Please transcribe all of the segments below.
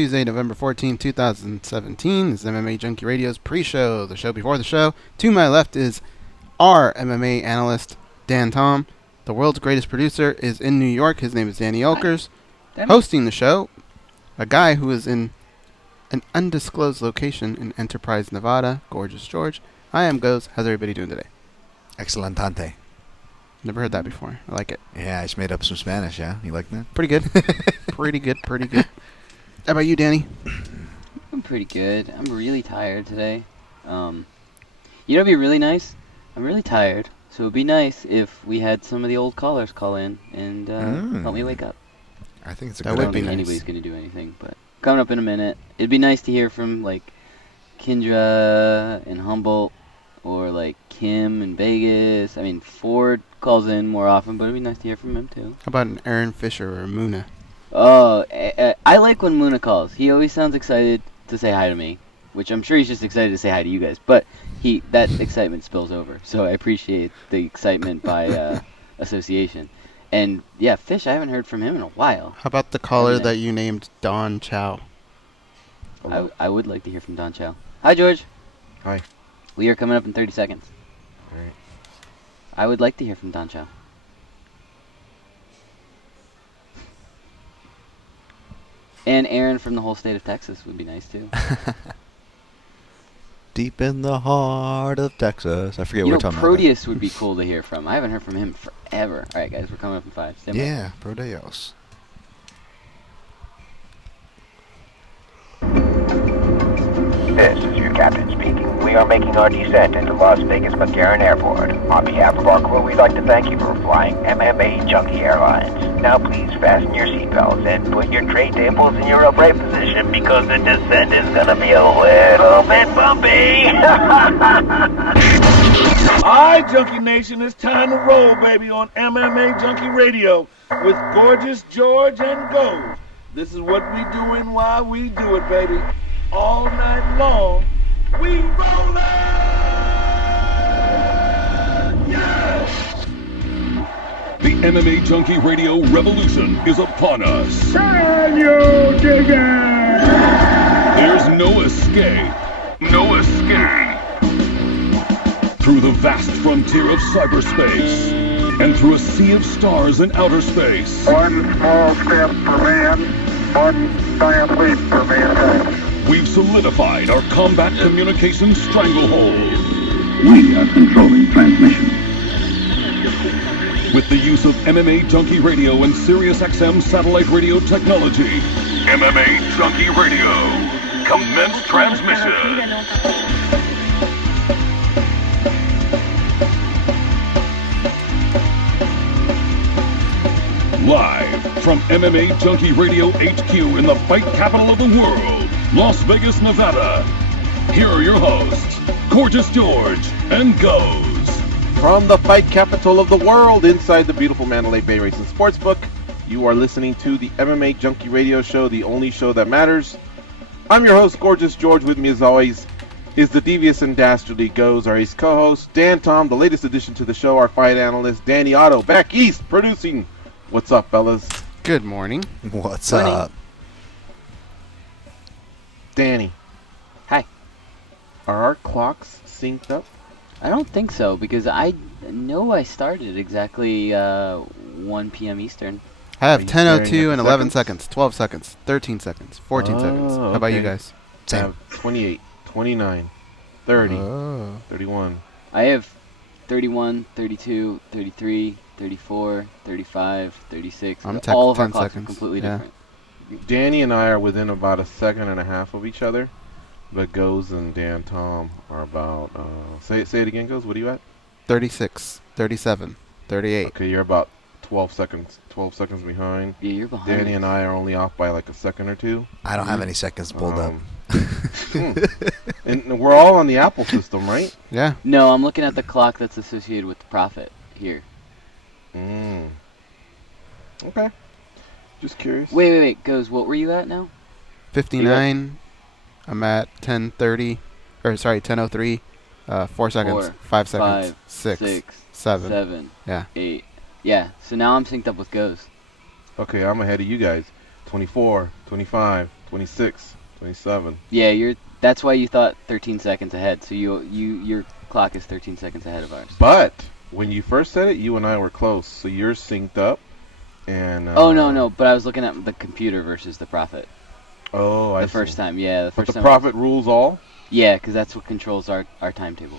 Tuesday, November 14, 2017. This is MMA Junkie Radio's pre-show, the show before the show. To my left is our MMA analyst, Dan Tom. The world's greatest producer is in New York. His name is Danny Elkers. Hosting the show, a guy who is in an undisclosed location in Enterprise, Nevada, Gorgeous George. I am Goz. How's everybody doing today? Excelentante. Never heard that before. I like it. Yeah, I just made up some Spanish, yeah? You like that? Pretty good. Pretty good. How about you, Danny? I'm pretty good. I'm really tired today. You know what'd be really nice? I'm really tired, so it'd be nice if we had some of the old callers call in and help me wake up. I think it's a That good would I don't be think nice. anybody's going to do anything, but coming up in a minute. It'd be nice to hear from, like, Kendra in Humboldt or, like, Kim in Vegas. I mean, Ford calls in more often, but it'd be nice to hear from him, too. How about an Aaron Fisher or Muna? Oh, I like when Muna calls. He always sounds excited to say hi to me, which I'm sure he's just excited to say hi to you guys. But that excitement spills over, so I appreciate the excitement by association. And yeah, Fish, I haven't heard from him in a while. How about the caller Okay. that you named Don Chow? I would like to hear from Don Chow. Hi, George. Hi. We are coming up in 30 seconds. All right. I would like to hear from Don Chow. And Aaron from the whole state of Texas would be nice, too. Deep in the heart of Texas. I forget You know, what we're talking about. Proteus would be cool to hear from. I haven't heard from him forever. All right, guys, we're coming up in 5. Stand by. Yeah, Proteus. This is your captain speaking. We are making our descent into Las Vegas McCarran Airport. On behalf of our crew, we'd like to thank you for flying MMAjunkie Airlines. Now please fasten your seatbelts and put your tray tables in your upright position because the descent is gonna be a little bit bumpy. Alright, Junkie Nation, it's time to roll, baby, on MMAjunkie Radio with Gorgeous George and Gold. This is what we do and why we do it, baby. All night long, we rollin'! Yes! The MMA Junkie Radio revolution is upon us. Can you dig it? There's no escape. No escape. Through the vast frontier of cyberspace and through a sea of stars in outer space. One small step for man, one giant leap for mankind. We've solidified our combat communications stranglehold. We are controlling transmission. With the use of MMA Junkie Radio and Sirius XM satellite radio technology. MMA Junkie Radio. Commence transmission. Live from MMA Junkie Radio HQ in the fight capital of the world, Las Vegas, Nevada. Here are your hosts, Gorgeous George and Goz. From the fight capital of the world, inside the beautiful Mandalay Bay Racing Sportsbook, you are listening to the MMA Junkie Radio Show, the only show that matters. I'm your host, Gorgeous George. With me, as always, is the devious and dastardly Goz, our ace co-host. Dan Tom, the latest addition to the show, our fight analyst. Danny Otto, back east, producing. What's up, fellas? Good morning. What's Morning. up? Danny. Hi. Are our clocks synced up? I don't think so, because I know I started exactly 1 p.m. Eastern. I have Are you 10:02 staring and at 11 seconds? seconds, 12 seconds, 13 seconds, 14 seconds. How about you okay. guys? I have 28, 29, 30, Oh. 31. I have 31, 32, 33, 34, 35, 36. I'm All of our 10 clocks seconds. are completely Yeah. different. Danny and I are within about a second and a half of each other, but Goz and Dan Tom are about, say it again, Goz, what are you at? 36, 37, 38. Okay, you're about 12 seconds behind. Yeah, you're behind. Danny and I are only off by like a second or two. I don't have any seconds pulled up. And we're all on the Apple system, right? Yeah. No, I'm looking at the clock that's associated with the Prophet here. Okay. Just curious. Wait. Goes, what were you at now? 59. I'm at 10:30. Or sorry, 10:03. 4 seconds. 4, 5 seconds. 5, 6, 7. 7, Yeah. 8. Yeah, so now I'm synced up with Goes. Okay, I'm ahead of you guys. 24, 25, 26, 27. Yeah, that's why you thought 13 seconds ahead. So your clock is 13 seconds ahead of ours. But when you first said it, you and I were close. So you're synced up. And Oh no, but I was looking at the computer versus the Prophet. Oh, I The first see. time, yeah. The But first the time Prophet rules all? Yeah, because that's what controls our timetable.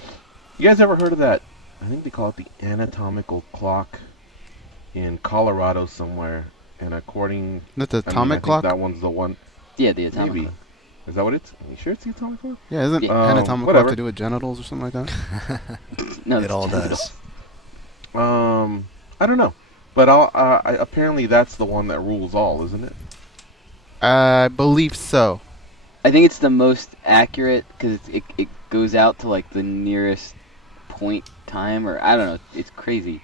You guys ever heard of that? I think they call it the anatomical clock in Colorado somewhere. And according... That's the I atomic think clock? that one's the one. Yeah, the atomic Maybe. clock. Is that what it's... Are you sure it's the atomic clock? Yeah, isn't Yeah. anatomical Whatever. have to do with genitals or something like that? No, It it's all genitals. does. I don't know. But apparently that's the one that rules all, isn't it? I believe so. I think it's the most accurate because it goes out to like the nearest point time, or I don't know. It's crazy.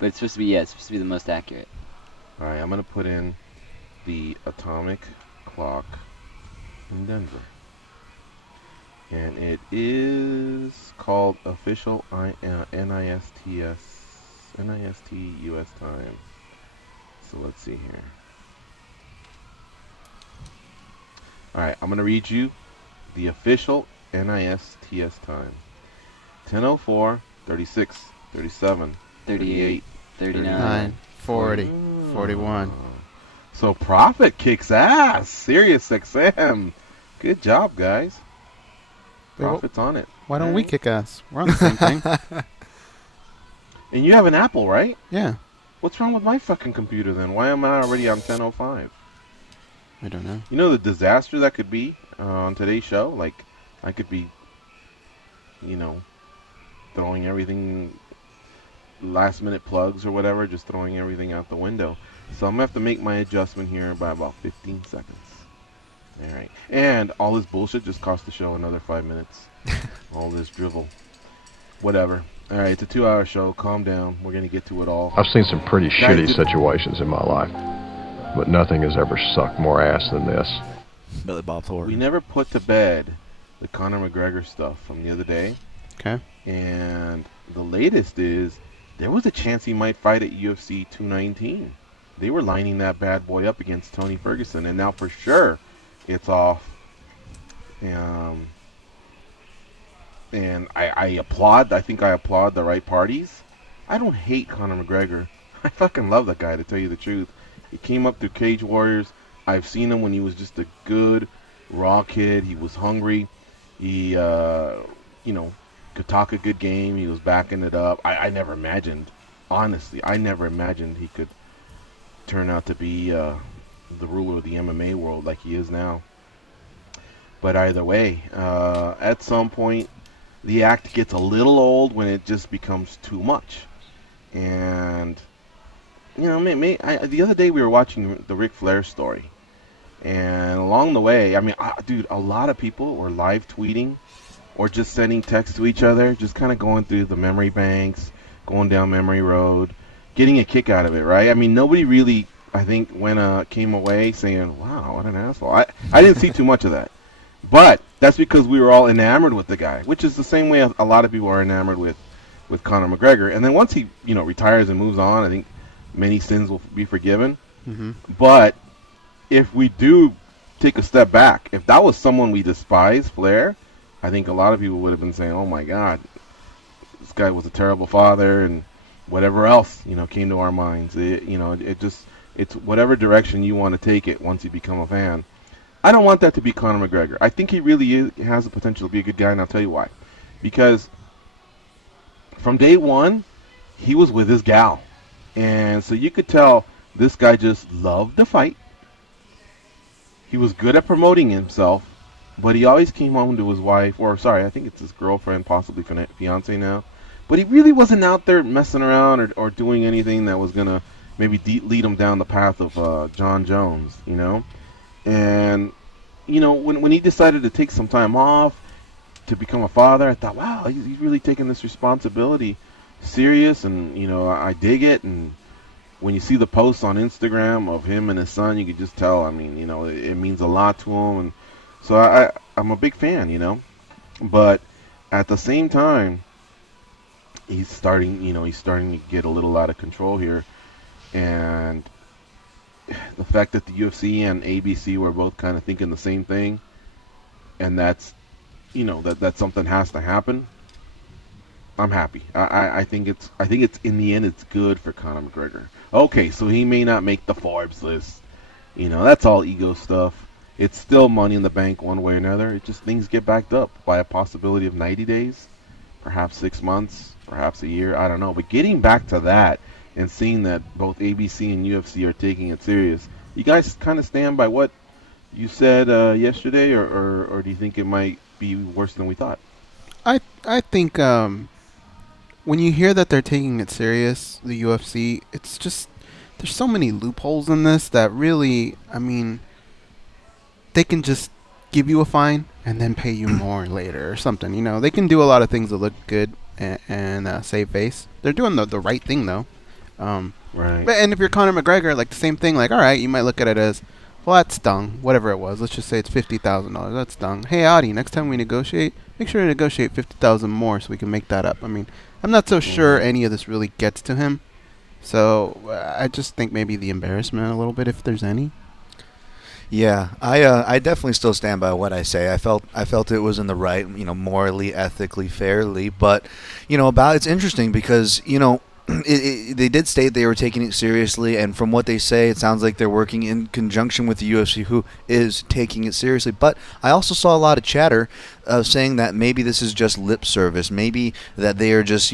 But it's supposed to be, it's supposed to be the most accurate. All right, I'm going to put in the atomic clock in Denver. And it is called official NIST US time. So let's see here. All right, I'm going to read you the official NISTS time. 10:04, 36, 37, 38, 39. 9, 40, 41. So Prophet kicks ass. Sirius XM. Good job, guys. Wait, Prophet's on it. Why don't we kick ass? We're on the same thing. And you have an Apple, right? Yeah. What's wrong with my fucking computer then? Why am I already on 10:05? I don't know. You know the disaster that could be on today's show? Like, I could be, throwing everything, last minute plugs or whatever, just throwing everything out the window. So I'm going to have to make my adjustment here by about 15 seconds. All right. And all this bullshit just cost the show another 5 minutes. All this drivel. Whatever. All right, it's a 2-hour show. Calm down. We're going to get to it all. I've seen some pretty Guys, shitty situations in my life, but nothing has ever sucked more ass than this. Billy Bob Thornton. We never put to bed the Conor McGregor stuff from the other day. Okay. And the latest is there was a chance he might fight at UFC 219. They were lining that bad boy up against Tony Ferguson, and now for sure it's off. And I applaud. I think I applaud the right parties. I don't hate Conor McGregor. I fucking love that guy, to tell you the truth. He came up through Cage Warriors. I've seen him when he was just a good, raw kid. He was hungry. He, could talk a good game. He was backing it up. I never imagined, honestly, I never imagined he could turn out to be the ruler of the MMA world like he is now. But either way, at some point, the act gets a little old when it just becomes too much. And, the other day we were watching the Ric Flair story. And along the way, dude, a lot of people were live tweeting or just sending texts to each other, just kind of going through the memory banks, going down memory road, getting a kick out of it, right? Nobody really, I think, came away saying, wow, what an asshole. I didn't see too much of that. But that's because we were all enamored with the guy, which is the same way a lot of people are enamored with Conor McGregor. And then once he, retires and moves on, I think many sins will be forgiven. Mm-hmm. But if we do take a step back, if that was someone we despise, Flair, I think a lot of people would have been saying, oh my God, this guy was a terrible father, and whatever else, came to our minds. It's whatever direction you want to take it once you become a fan. I don't want that to be Conor McGregor. I think he really has the potential to be a good guy, and I'll tell you why. Because from day one, he was with his gal. And so you could tell this guy just loved to fight. He was good at promoting himself, but he always came home to his wife, I think it's his girlfriend, possibly fiance now. But he really wasn't out there messing around or doing anything that was going to maybe lead him down the path of John Jones, And, when he decided to take some time off to become a father, I thought, wow, he's really taking this responsibility serious, and, I dig it. And when you see the posts on Instagram of him and his son, you can just tell, it means a lot to him. And so I'm a big fan, But at the same time, he's starting to get a little out of control here. And the fact that the UFC and ABC were both kind of thinking the same thing, and that's, that something has to happen. I'm happy. I think it's in the end it's good for Conor McGregor. Okay, so he may not make the Forbes list. That's all ego stuff. It's still money in the bank one way or another. It just things get backed up by a possibility of 90 days, perhaps 6 months, perhaps a year. I don't know. But getting back to that and seeing that both ABC and UFC are taking it serious, you guys kind of stand by what you said yesterday, or do you think it might be worse than we thought? I think when you hear that they're taking it serious, the UFC, it's just there's so many loopholes in this that really, I mean, they can just give you a fine and then pay you more later or something. They can do a lot of things that look good and save face. They're doing the right thing though. Right. And if you're Conor McGregor, like the same thing. Like, all right, you might look at it as, well, that stung. Whatever it was, let's just say it's $50,000. That stung. Hey, Audi, next time we negotiate, make sure to negotiate $50,000 more so we can make that up. I mean, I'm not so sure any of this really gets to him. So I just think maybe the embarrassment a little bit, if there's any. Yeah, I definitely still stand by what I say. I felt it was in the right, morally, ethically, fairly. But, it's interesting because, they did state they were taking it seriously, and from what they say, it sounds like they're working in conjunction with the UFC, who is taking it seriously. But I also saw a lot of chatter saying that maybe this is just lip service, maybe that they are just,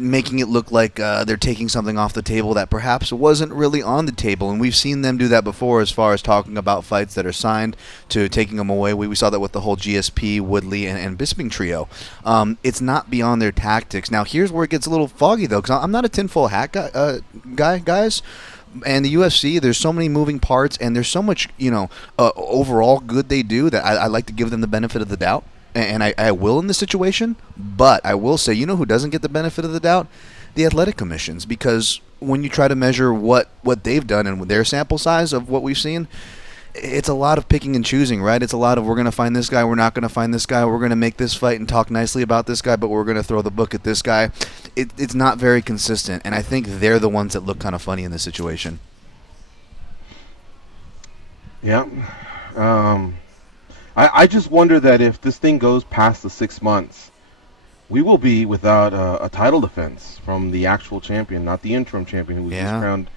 making it look like they're taking something off the table that perhaps wasn't really on the table. And we've seen them do that before as far as talking about fights that are signed to taking them away. We saw that with the whole GSP, Woodley, and Bisping trio. It's not beyond their tactics. Now, here's where it gets a little foggy, though, because I'm not a tinfoil hat guy, guys. And the UFC, there's so many moving parts, and there's so much, overall good they do that I like to give them the benefit of the doubt. And I will in this situation, but I will say, who doesn't get the benefit of the doubt? The athletic commissions, because when you try to measure what they've done and their sample size of what we've seen, it's a lot of picking and choosing, right? It's a lot of we're going to find this guy, we're not going to find this guy, we're going to make this fight and talk nicely about this guy, but we're going to throw the book at this guy. It's not very consistent, and I think they're the ones that look kind of funny in this situation. Yeah. I just wonder that if this thing goes past the 6 months, we will be without a title defense from the actual champion, not the interim champion who was just crowned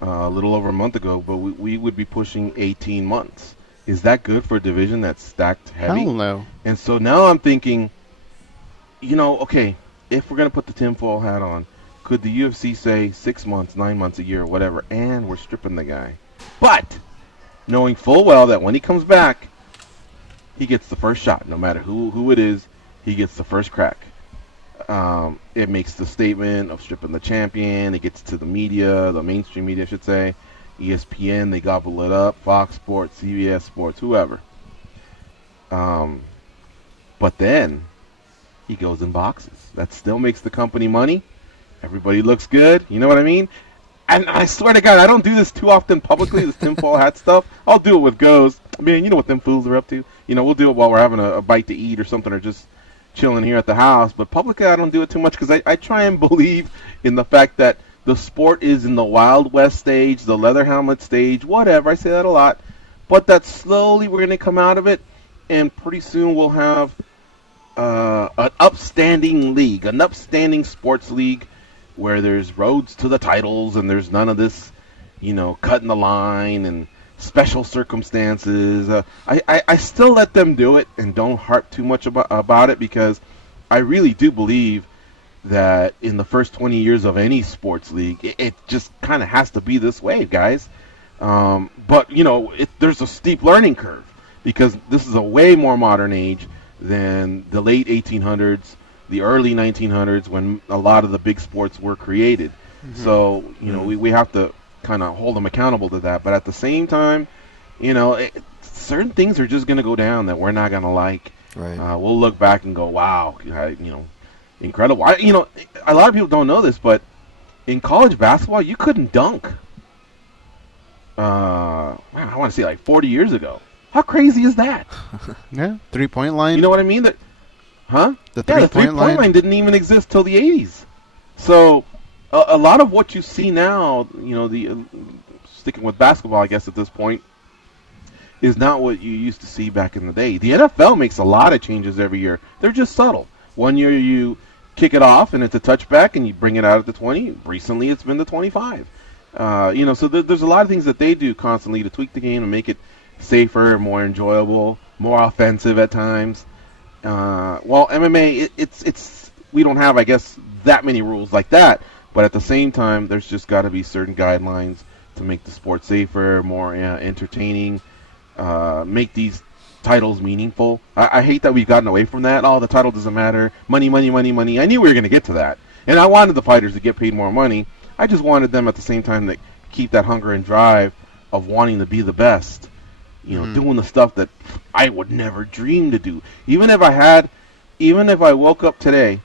a little over a month ago, but we would be pushing 18 months. Is that good for a division that's stacked heavy? Hell no. And so now I'm thinking, okay, if we're going to put the tinfoil hat on, could the UFC say 6 months, 9 months, a year, whatever, and we're stripping the guy? But knowing full well that when he comes back, he gets the first shot. No matter who it is, he gets the first crack. It makes the statement of stripping the champion. It gets to the media, the mainstream media, I should say. ESPN, they gobble it up. Fox Sports, CBS Sports, whoever. But then he goes and boxes. That still makes the company money. Everybody looks good. You know what I mean? And I swear to God, I don't do this too often publicly, this tinfoil hat stuff. I'll do it with goes. I mean, you know what them fools are up to. We'll do it while we're having a bite to eat or something, or just chilling here at the house. But publicly, I don't do it too much because I try and believe in the fact that the sport is in the Wild West stage, the leather helmet stage, whatever. I say that a lot. But that slowly we're going to come out of it, and pretty soon we'll have an upstanding league, an upstanding sports league, where there's roads to the titles and there's none of this, cutting the line and special circumstances. I still let them do it and don't harp too much about it, because I really do believe that in the first 20 years of any sports league, it just kind of has to be this way, guys. But, there's a steep learning curve, because this is a way more modern age than the late 1800s, the early 1900s, when a lot of the big sports were created. Mm-hmm. So, we have to kind of hold them accountable to that. But at the same time, certain things are just going to go down that we're not going to like. Right. We'll look back and go, wow, incredible. A lot of people don't know this, but in college basketball, you couldn't dunk. I want to say like 40 years ago. How crazy is that? Yeah, 3-point line. You know what I mean? The three-point line didn't even exist till the 80s. So a lot of what you see now, the sticking with basketball, I guess at this point, is not what you used to see back in the day. The NFL makes a lot of changes every year. They're just subtle. One year you kick it off and it's a touchback and you bring it out at the 20. Recently it's been the 25. So there's a lot of things that they do constantly to tweak the game and make it safer, more enjoyable, more offensive at times. While MMA, it's we don't have, I guess, that many rules like that. But at the same time, there's just got to be certain guidelines to make the sport safer, more entertaining, make these titles meaningful. I hate that we've gotten away from that. Oh, the title doesn't matter. Money, money, money, money. I knew we were going to get to that. And I wanted the fighters to get paid more money. I just wanted them at the same time to keep that hunger and drive of wanting to be the best. Doing the stuff that I would never dream to do. Even if I woke up today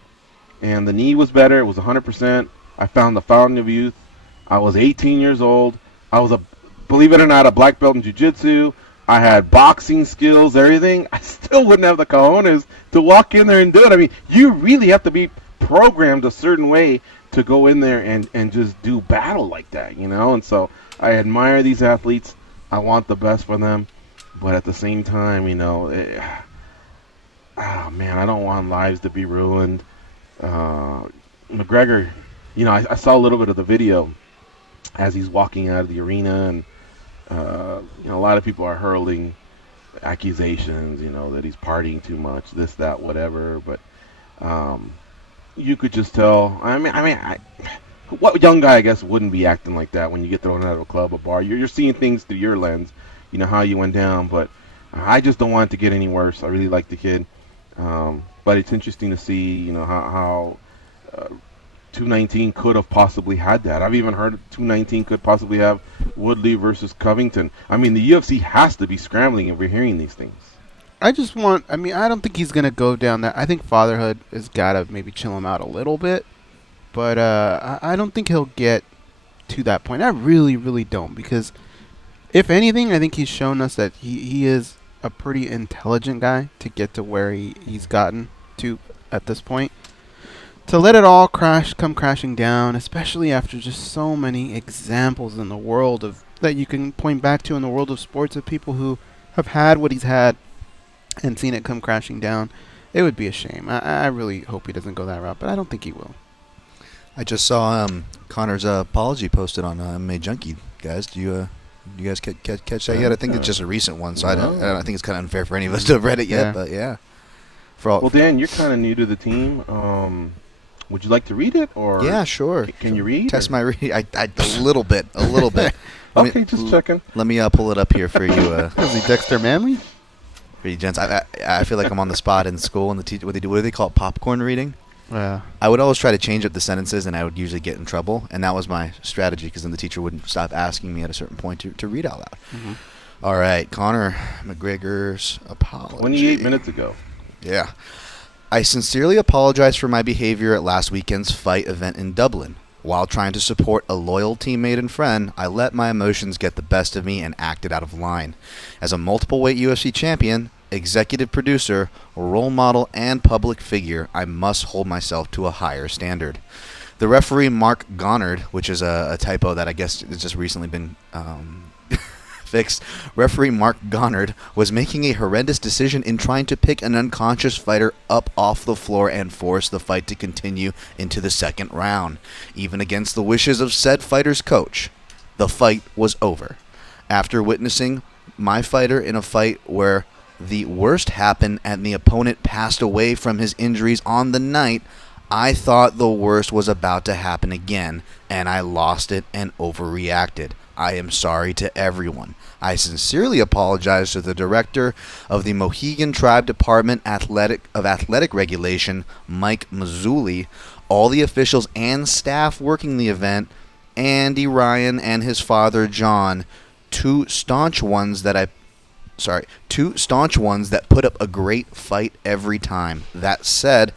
and the knee was better, it was 100%. I found the fountain of youth. I was 18 years old. I was believe it or not, a black belt in jiu-jitsu. I had boxing skills, everything. I still wouldn't have the cojones to walk in there and do it. I mean, you really have to be programmed a certain way to go in there and just do battle like that, And so I admire these athletes. I want the best for them. But at the same time, I don't want lives to be ruined. McGregor, I saw a little bit of the video as he's walking out of the arena, and a lot of people are hurling accusations, that he's partying too much, this, that, whatever. But you could just tell. What young guy, I guess, wouldn't be acting like that when you get thrown out of a club, a bar? You're seeing things through your lens, how you went down. But I just don't want it to get any worse. I really like the kid, but it's interesting to see, how 219 could have possibly had that. I've even heard 219 could possibly have Woodley versus Covington. I mean, the UFC has to be scrambling if we're hearing these things. I don't think he's going to go down that. I think fatherhood has got to maybe chill him out a little bit. But I don't think he'll get to that point. I really, really don't. Because if anything, I think he's shown us that he is a pretty intelligent guy to get to where he's gotten to at this point. To let it all come crashing down, especially after just so many examples in the world that you can point back to in the world of sports of people who have had what he's had and seen it come crashing down, it would be a shame. I really hope he doesn't go that route, but I don't think he will. I just saw Conor's apology posted on MMAjunkie, guys. Do you guys catch that yet? I think it's just a recent one, so I don't think it's kind of unfair for any of us to have read it yet. Yeah. But yeah. Well, Dan, you're kind of new to the team. Would you like to read it, or yeah, sure. Can you read? Test my read. A little bit. Okay, just checking. Let me pull it up here for you. Is he Dexter Manley? For you gents, I feel like I'm on the spot in school, and the teacher, what do they call it, popcorn reading? Yeah. I would always try to change up the sentences, and I would usually get in trouble, and that was my strategy, because then the teacher wouldn't stop asking me at a certain point to read out loud. Mm-hmm. All right, Conor McGregor's apology. 28 minutes ago. Yeah. I sincerely apologize for my behavior at last weekend's fight event in Dublin. While trying to support a loyal teammate and friend, I let my emotions get the best of me and acted out of line. As a multiple weight UFC champion, executive producer, role model, and public figure, I must hold myself to a higher standard. The referee Mark Gonard, which is a typo that I guess has just recently been fixed. Referee Mark Gonard was making a horrendous decision in trying to pick an unconscious fighter up off the floor and force the fight to continue into the second round. Even against the wishes of said fighter's coach, the fight was over. After witnessing my fighter in a fight where the worst happened and the opponent passed away from his injuries on the night, I thought the worst was about to happen again, and I lost it and overreacted. I am sorry to everyone. I sincerely apologize to the director of the Mohegan Tribe Department of Athletic Regulation, Mike Mazzulli, all the officials and staff working the event, Andy Ryan and his father John, two staunch ones that put up a great fight every time. That side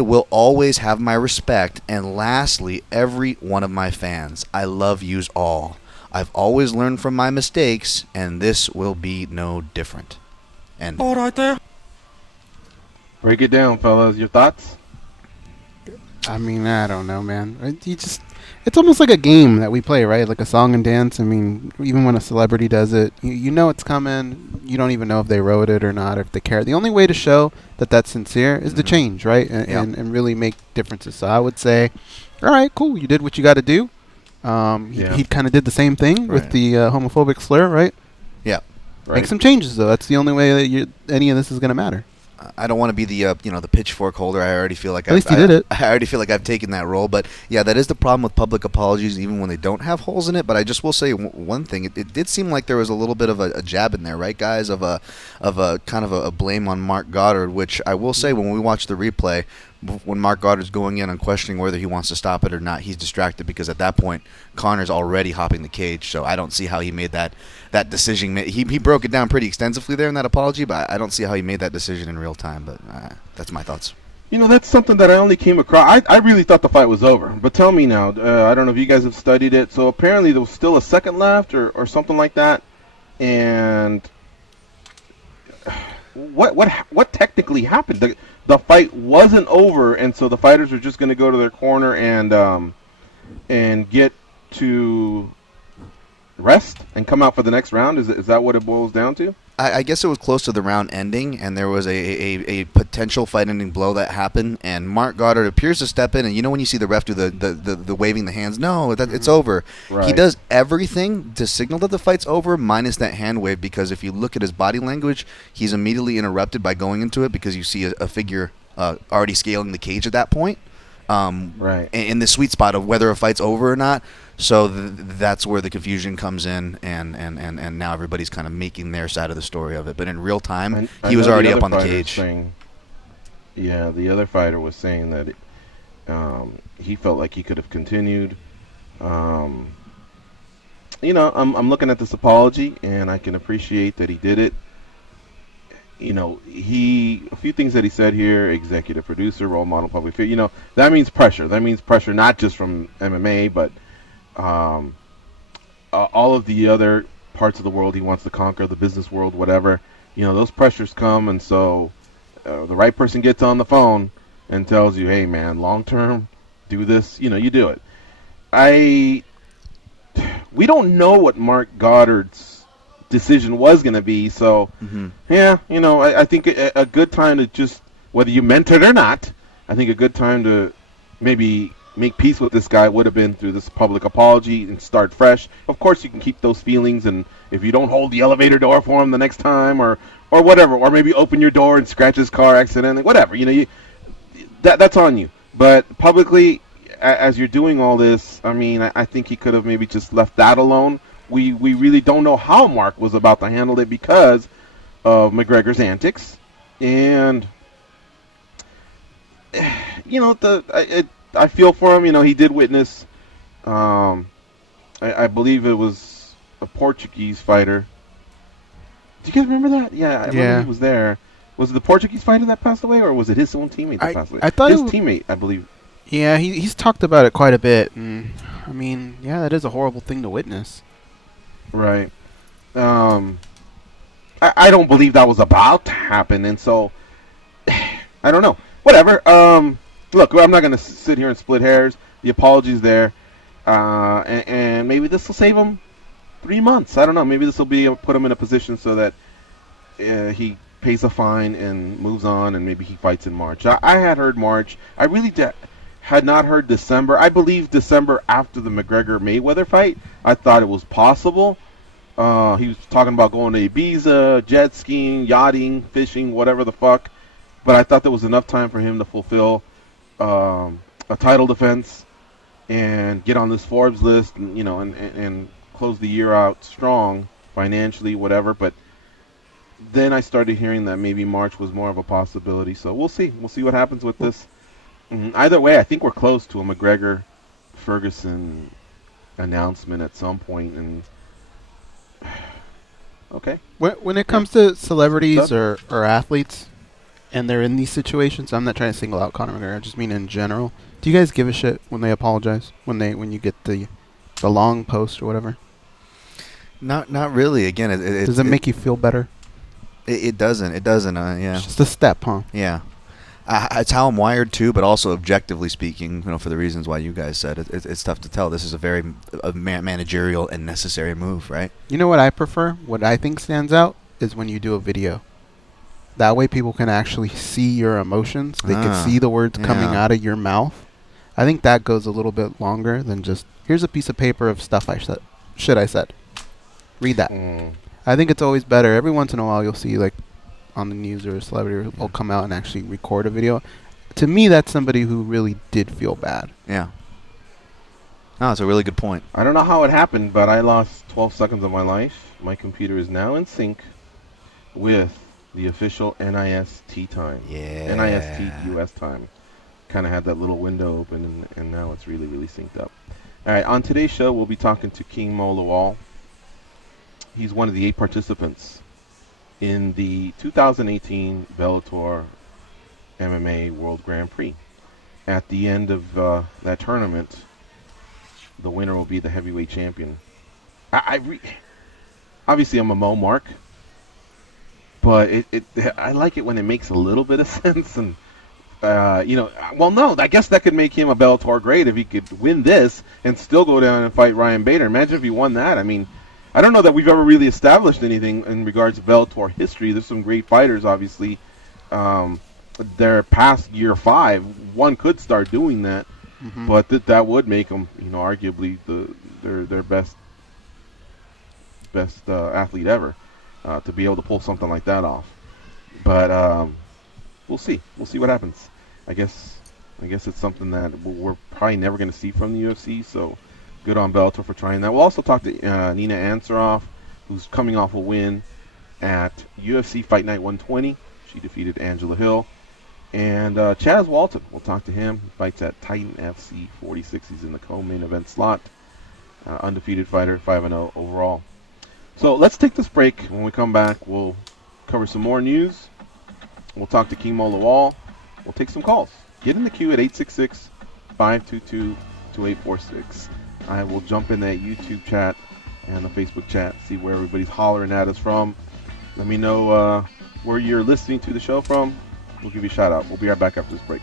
will always have my respect. And lastly, every one of my fans. I love yous all. I've always learned from my mistakes, and this will be no different. And all right there. Break it down, fellas. Your thoughts? I mean, I don't know, man. It's almost like a game that we play, right? Like a song and dance. I mean, even when a celebrity does it, you know it's coming. You don't even know if they wrote it or not, or if they care. The only way to show that that's sincere is to change, right? And really make differences. So I would say, all right, cool. You did what you got to do. He kind of did the same thing with the homophobic slur, right? Yeah. Right. Make some changes, though. That's the only way that any of this is going to matter. I don't want to be the the pitchfork holder. I already feel like at least you did it. I already feel like I've taken that role. But yeah, that is the problem with public apologies, even when they don't have holes in it. But I just will say one thing: it did seem like there was a little bit of a jab in there, right, guys? Of a kind of a blame on Mark Goddard, which I will say when we watch the replay, when Mark Goddard's going in and questioning whether he wants to stop it or not, he's distracted because at that point Conor's already hopping the cage. So I don't see how he made that decision. He broke it down pretty extensively there in that apology, but I don't see how he made that decision in real time. But that's my thoughts. That's something that I only came across. I really thought the fight was over. But tell me now, I don't know if you guys have studied it. So apparently there was still a second left or something like that. And what technically happened? The fight wasn't over, and so the fighters are just going to go to their corner and get to rest and come out for the next round. Is that what it boils down to? I guess it was close to the round ending, and there was a potential fight-ending blow that happened, and Mark Goddard appears to step in, and when you see the ref do the waving the hands, no, it's over. Right. He does everything to signal that the fight's over, minus that hand wave, because if you look at his body language, he's immediately interrupted by going into it because you see a figure already scaling the cage at that point. Right. In the sweet spot of whether a fight's over or not. So that's where the confusion comes in, and now everybody's kind of making their side of the story of it. But in real time, he was already up on the cage. The other fighter was saying that he felt like he could have continued. I'm looking at this apology, and I can appreciate that he did it. A few things that he said here: executive producer, role model, public figure. That means pressure. That means pressure not just from MMA, but all of the other parts of the world he wants to conquer, the business world, whatever. Those pressures come, and so the right person gets on the phone and tells you, "Hey, man, long term, do this." You do it. We don't know what Mark Goddard's decision was going to be, so I think a good time to just, whether you meant it or not, I think a good time to maybe make peace with this guy would have been through this public apology and start fresh. Of course, you can keep those feelings, and if you don't hold the elevator door for him the next time, or whatever, or maybe open your door and scratch his car accidentally, whatever, that's on you. But publicly, as you're doing all this, I think he could have maybe just left that alone. We really don't know how Mark was about to handle it because of McGregor's antics, and I feel for him. He did witness. I believe it was a Portuguese fighter. Do you guys remember that? Yeah, I remember he was there. Was it the Portuguese fighter that passed away, or was it his own teammate that passed away? I thought his teammate, I believe. Yeah, he's talked about it quite a bit. And, that is a horrible thing to witness. Right. I don't believe that was about to happen, and so I don't know. Whatever. Look, I'm not going to sit here and split hairs. The apology's there, and maybe this will save him 3 months. I don't know. Maybe this will put him in a position so that he pays a fine and moves on, and maybe he fights in March. I had heard March. I really had not heard December. I believe December after the McGregor-Mayweather fight. I thought it was possible. He was talking about going to Ibiza, jet skiing, yachting, fishing, whatever the fuck. But I thought there was enough time for him to fulfill a title defense and get on this Forbes list, and, and close the year out strong financially, whatever. But then I started hearing that maybe March was more of a possibility. So we'll see. We'll see what happens with this. Either way, I think we're close to a McGregor-Ferguson announcement at some point. And okay. When it comes to celebrities or athletes, and they're in these situations, I'm not trying to single out Conor McGregor. I just mean in general. Do you guys give a shit when they apologize? When you get the long post or whatever? Not really. Again, does it make you feel better? It doesn't. It doesn't. Yeah. It's just a step, huh? Yeah. It's how I'm wired too, but also objectively speaking, for the reasons why you guys said it's tough to tell. This is a very managerial and necessary move, right? You know what I prefer? What I think stands out is when you do a video. That way people can actually see your emotions. They can see the words coming out of your mouth. I think that goes a little bit longer than just, here's a piece of paper of stuff I said. Shit I said. Read that. I think it's always better. Every once in a while you'll see, like, on the news or a celebrity will come out and actually record a video. To me, that's somebody who really did feel bad. Yeah. No, it's a really good point. I don't know how it happened, but I lost 12 seconds of my life. My computer is now in sync with the official NIST time. Yeah. NIST US time. Kind of had that little window open, and now it's really, really synced up. All right, on today's show, we'll be talking to King Mo Lawal. He's one of the 8 participants in the 2018 Bellator MMA World Grand Prix. At the end of that tournament, the winner will be the heavyweight champion. Obviously, I'm a Mo mark, but I like it when it makes a little bit of sense. And I guess that could make him a Bellator great if he could win this and still go down and fight Ryan Bader. Imagine if he won that. I mean, I don't know that we've ever really established anything in regards to Bellator history. There's some great fighters, obviously. They're past year 5. One could start doing that, but that would make them, arguably their best athlete ever to be able to pull something like that off. But we'll see. We'll see what happens. I guess it's something that we're probably never going to see from the UFC. So. Good on Bellator for trying that. We'll also talk to Nina Ansaroff, who's coming off a win at UFC Fight Night 120. She defeated Angela Hill. And Chaz Walton, we'll talk to him. He fights at Titan FC 46. He's in the co-main event slot. Undefeated fighter, 5-0 overall. So let's take this break. When we come back, we'll cover some more news. We'll talk to King Mo Lawal. We'll take some calls. Get in the queue at 866-522-2846. I will jump in that YouTube chat and the Facebook chat, see where everybody's hollering at us from. Let me know where you're listening to the show from. We'll give you a shout out. We'll be right back after this break.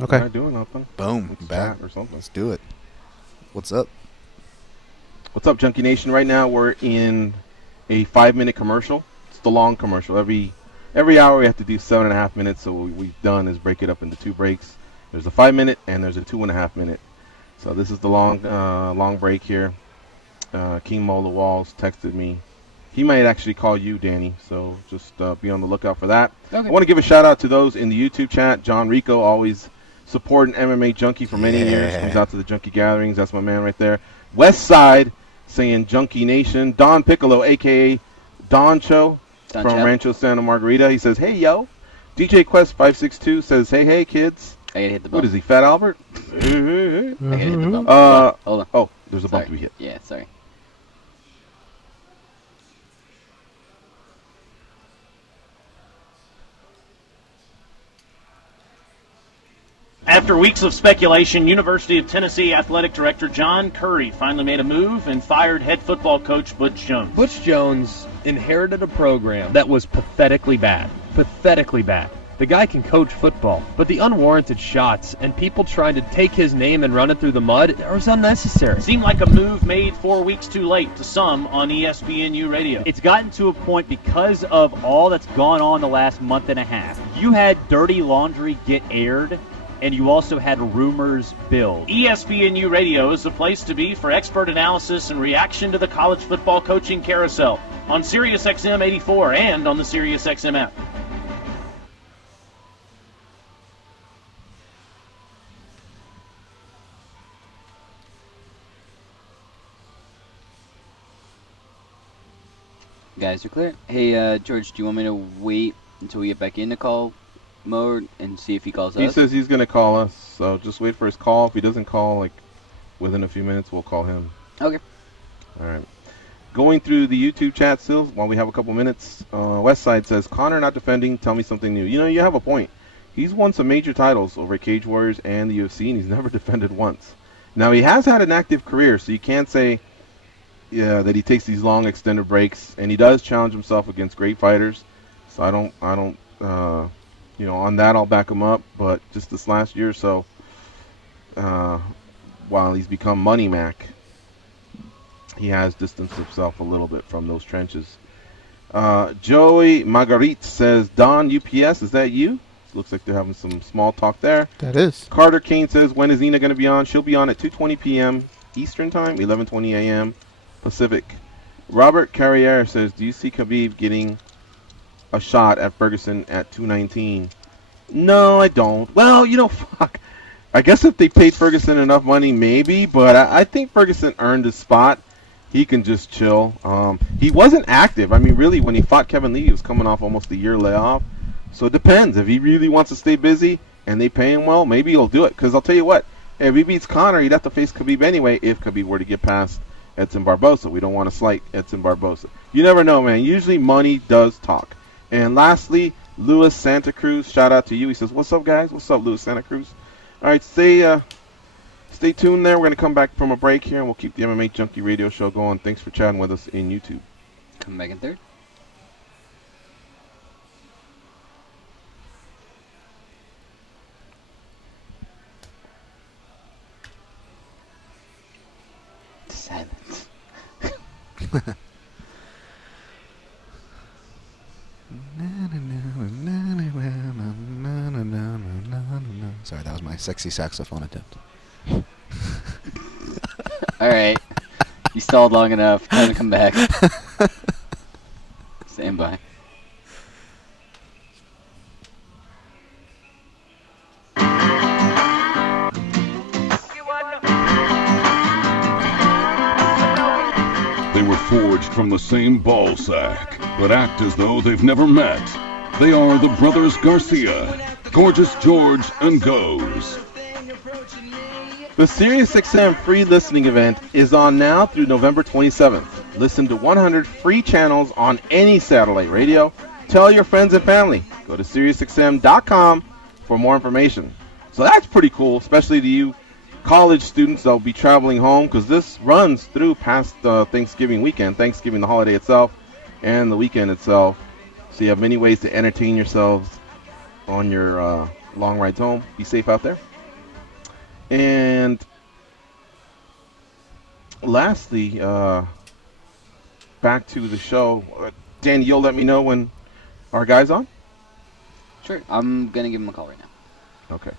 Okay. What am I doing, nothing. Boom. Back or something. Let's do it. What's up? What's up, Junkie Nation? Right now we're in a 5-minute commercial. It's the long commercial. Every hour we have to do 7.5 minutes. So what we've done is break it up into 2 breaks. There's a 5-minute and there's a 2.5 minute. So this is the long break here. King Mo Lawal's texted me. He might actually call you, Danny. So just be on the lookout for that. Okay. I want to give a shout out to those in the YouTube chat. John Rico, always supporting MMA Junkie for many years. Comes out to the Junkie gatherings. That's my man right there. West Side saying Junkie Nation. Don Piccolo, a.k.a. Doncho from Rancho Santa Margarita. He says, hey, yo. DJ Quest 562 says, hey, kids. I gotta hit the bump. What is he, Fat Albert? I gotta hit the bump. Hold on. Oh, there's a bump to be hit. Yeah, sorry. After weeks of speculation, University of Tennessee Athletic Director John Currie finally made a move and fired head football coach Butch Jones. Butch Jones inherited a program that was pathetically bad. Pathetically bad. The guy can coach football, but the unwarranted shots and people trying to take his name and run it through the mud was unnecessary. Seemed like a move made 4 weeks too late to some on ESPNU radio. It's gotten to a point because of all that's gone on the last month and a half. You had dirty laundry get aired, and you also had rumors build. ESPNU Radio is the place to be for expert analysis and reaction to the college football coaching carousel on SiriusXM 84 and on the SiriusXM app. Guys are clear. Hey, George, do you want me to wait until we get back into call mode and see if he calls us? He says he's going to call us, so just wait for his call. If he doesn't call, like, within a few minutes, we'll call him. Okay. All right. Going through the YouTube chat still, while we have a couple minutes, Westside says, Conor not defending, tell me something new. You know, you have a point. He's won some major titles over Cage Warriors and the UFC, and he's never defended once. Now, he has had an active career, so you can't say that he takes these long extended breaks, and he does challenge himself against great fighters. So I don't, on that I'll back him up. But just this last year or so, while he's become Money Mac, he has distanced himself a little bit from those trenches. Joey Marguerite says, Don UPS, is that you? Looks like they're having some small talk there. That is. Carter Kane says, when is Nina going to be on? She'll be on at 2:20 p.m. Eastern Time, 11:20 a.m. Pacific. Robert Carriere says, do you see Khabib getting a shot at Ferguson at 219? No, I don't. Well, fuck. I guess if they paid Ferguson enough money, maybe, but I think Ferguson earned his spot. He can just chill. He wasn't active. I mean, really, when he fought Kevin Lee, he was coming off almost a year layoff. So it depends. If he really wants to stay busy and they pay him well, maybe he'll do it. Because I'll tell you what, if he beats Conor, he'd have to face Khabib anyway if Khabib were to get past Edson Barboza. We don't want to slight Edson Barboza. You never know, man. Usually money does talk. And lastly, Luis Santa Cruz, shout out to you. He says, what's up, guys? What's up, Luis Santa Cruz? All right, stay tuned there. We're going to come back from a break here, and we'll keep the MMA Junkie radio show going. Thanks for chatting with us in YouTube. Come back in third. Silence. Sorry, that was my sexy saxophone attempt. All right. You stalled long enough. Time to come back. Stand by. They were forged from the same ball sack, but act as though they've never met. They are the brothers Garcia, Gorgeous George and Goes. The SiriusXM free listening event is on now through November 27th. Listen to 100 free channels on any satellite radio. Tell your friends and family. Go to SiriusXM.com for more information. So that's pretty cool, especially to you college students that will be traveling home, because this runs through past Thanksgiving weekend, Thanksgiving, the holiday itself, and the weekend itself. So you have many ways to entertain yourselves on your long rides home. Be safe out there. And lastly, back to the show. Danny, you'll let me know when our guy's on? Sure. I'm going to give him a call right now. Okay.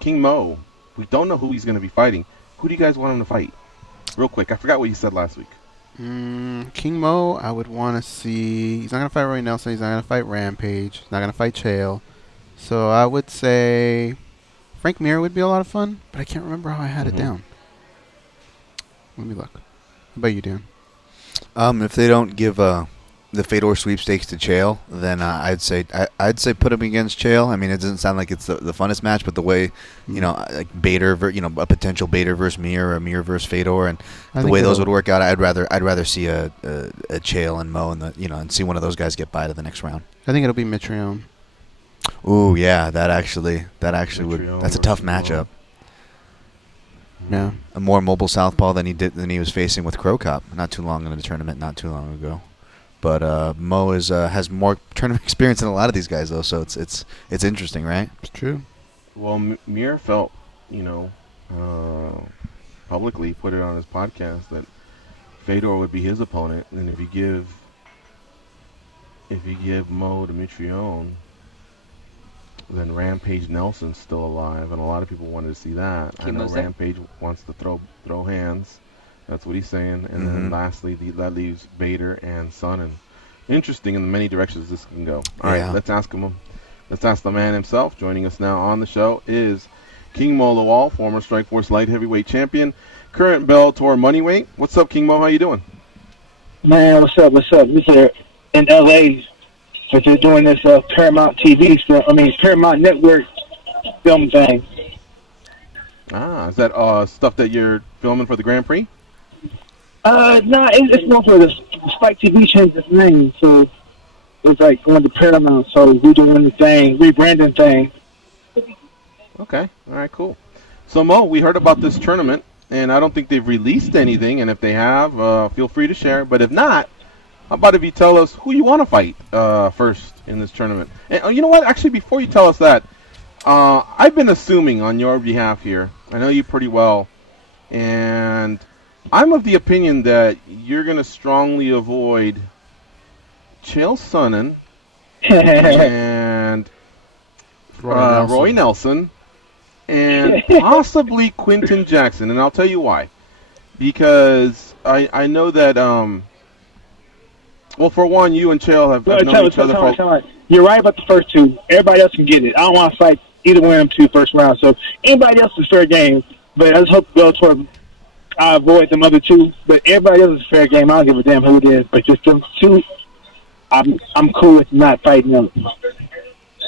King Mo, we don't know who he's going to be fighting. Who do you guys want him to fight? Real quick, I forgot what you said last week. King Mo, I would want to see. He's not going to fight Roy Nelson. He's not going to fight Rampage. He's not going to fight Chael. So I would say Frank Mir would be a lot of fun, but I can't remember how I had it down. Let me look. How about you, Dan? If they don't give the Fedor sweepstakes to Chael, then I'd say put him against Chael. I mean, it doesn't sound like it's the funnest match, but the way like Bader, a potential Bader versus Mir, or a Mir versus Fedor, and the way those would work out, I'd rather see a Chael and Mo and see one of those guys get by to the next round. I think it'll be Mitrione. Ooh, yeah, that actually would. That's a tough matchup. Yeah. A more mobile southpaw than he was facing with Crow Cop not too long in the tournament, not too long ago. But Mo has more tournament experience than a lot of these guys, though. So it's interesting, right? It's true. Well, Mir felt, publicly put it on his podcast that Fedor would be his opponent, and if you give Mo Dimitrione, then Rampage Nelson's still alive, and a lot of people wanted to see that. I know Rampage wants to throw hands. That's what he's saying. And then lastly, that leaves Bader and Sonnen. Interesting in the many directions this can go. All right, let's ask him. Let's ask the man himself. Joining us now on the show is King Mo Lawal, former Strikeforce light heavyweight champion, current Bellator money-weight. What's up, King Mo? How you doing? Man, what's up? We're here in L.A. So they're doing this Paramount TV, Paramount Network film thing. Ah, is that stuff that you're filming for the Grand Prix? No, it's more for the Spike TV changed its name, so it's like going to Paramount. So we're doing the thing, rebranding thing. Okay, all right, cool. So Mo, we heard about this tournament, and I don't think they've released anything. And if they have, feel free to share. But if not, how about if you tell us who you want to fight first in this tournament? And you know what? Actually, before you tell us that, I've been assuming on your behalf here. I know you pretty well, and I'm of the opinion that you're going to strongly avoid Chael Sonnen and Roy Nelson and possibly Quinton Jackson. And I'll tell you why. Because I know that, well, for one, you and Chael have known each other for... You're right about the first two. Everybody else can get it. I don't want to fight either one of them two first round. So anybody else is fair game. But I just hope Bellator avoid them other two. But everybody else is fair game. I don't give a damn who it is. But just them two, I'm cool with not fighting them.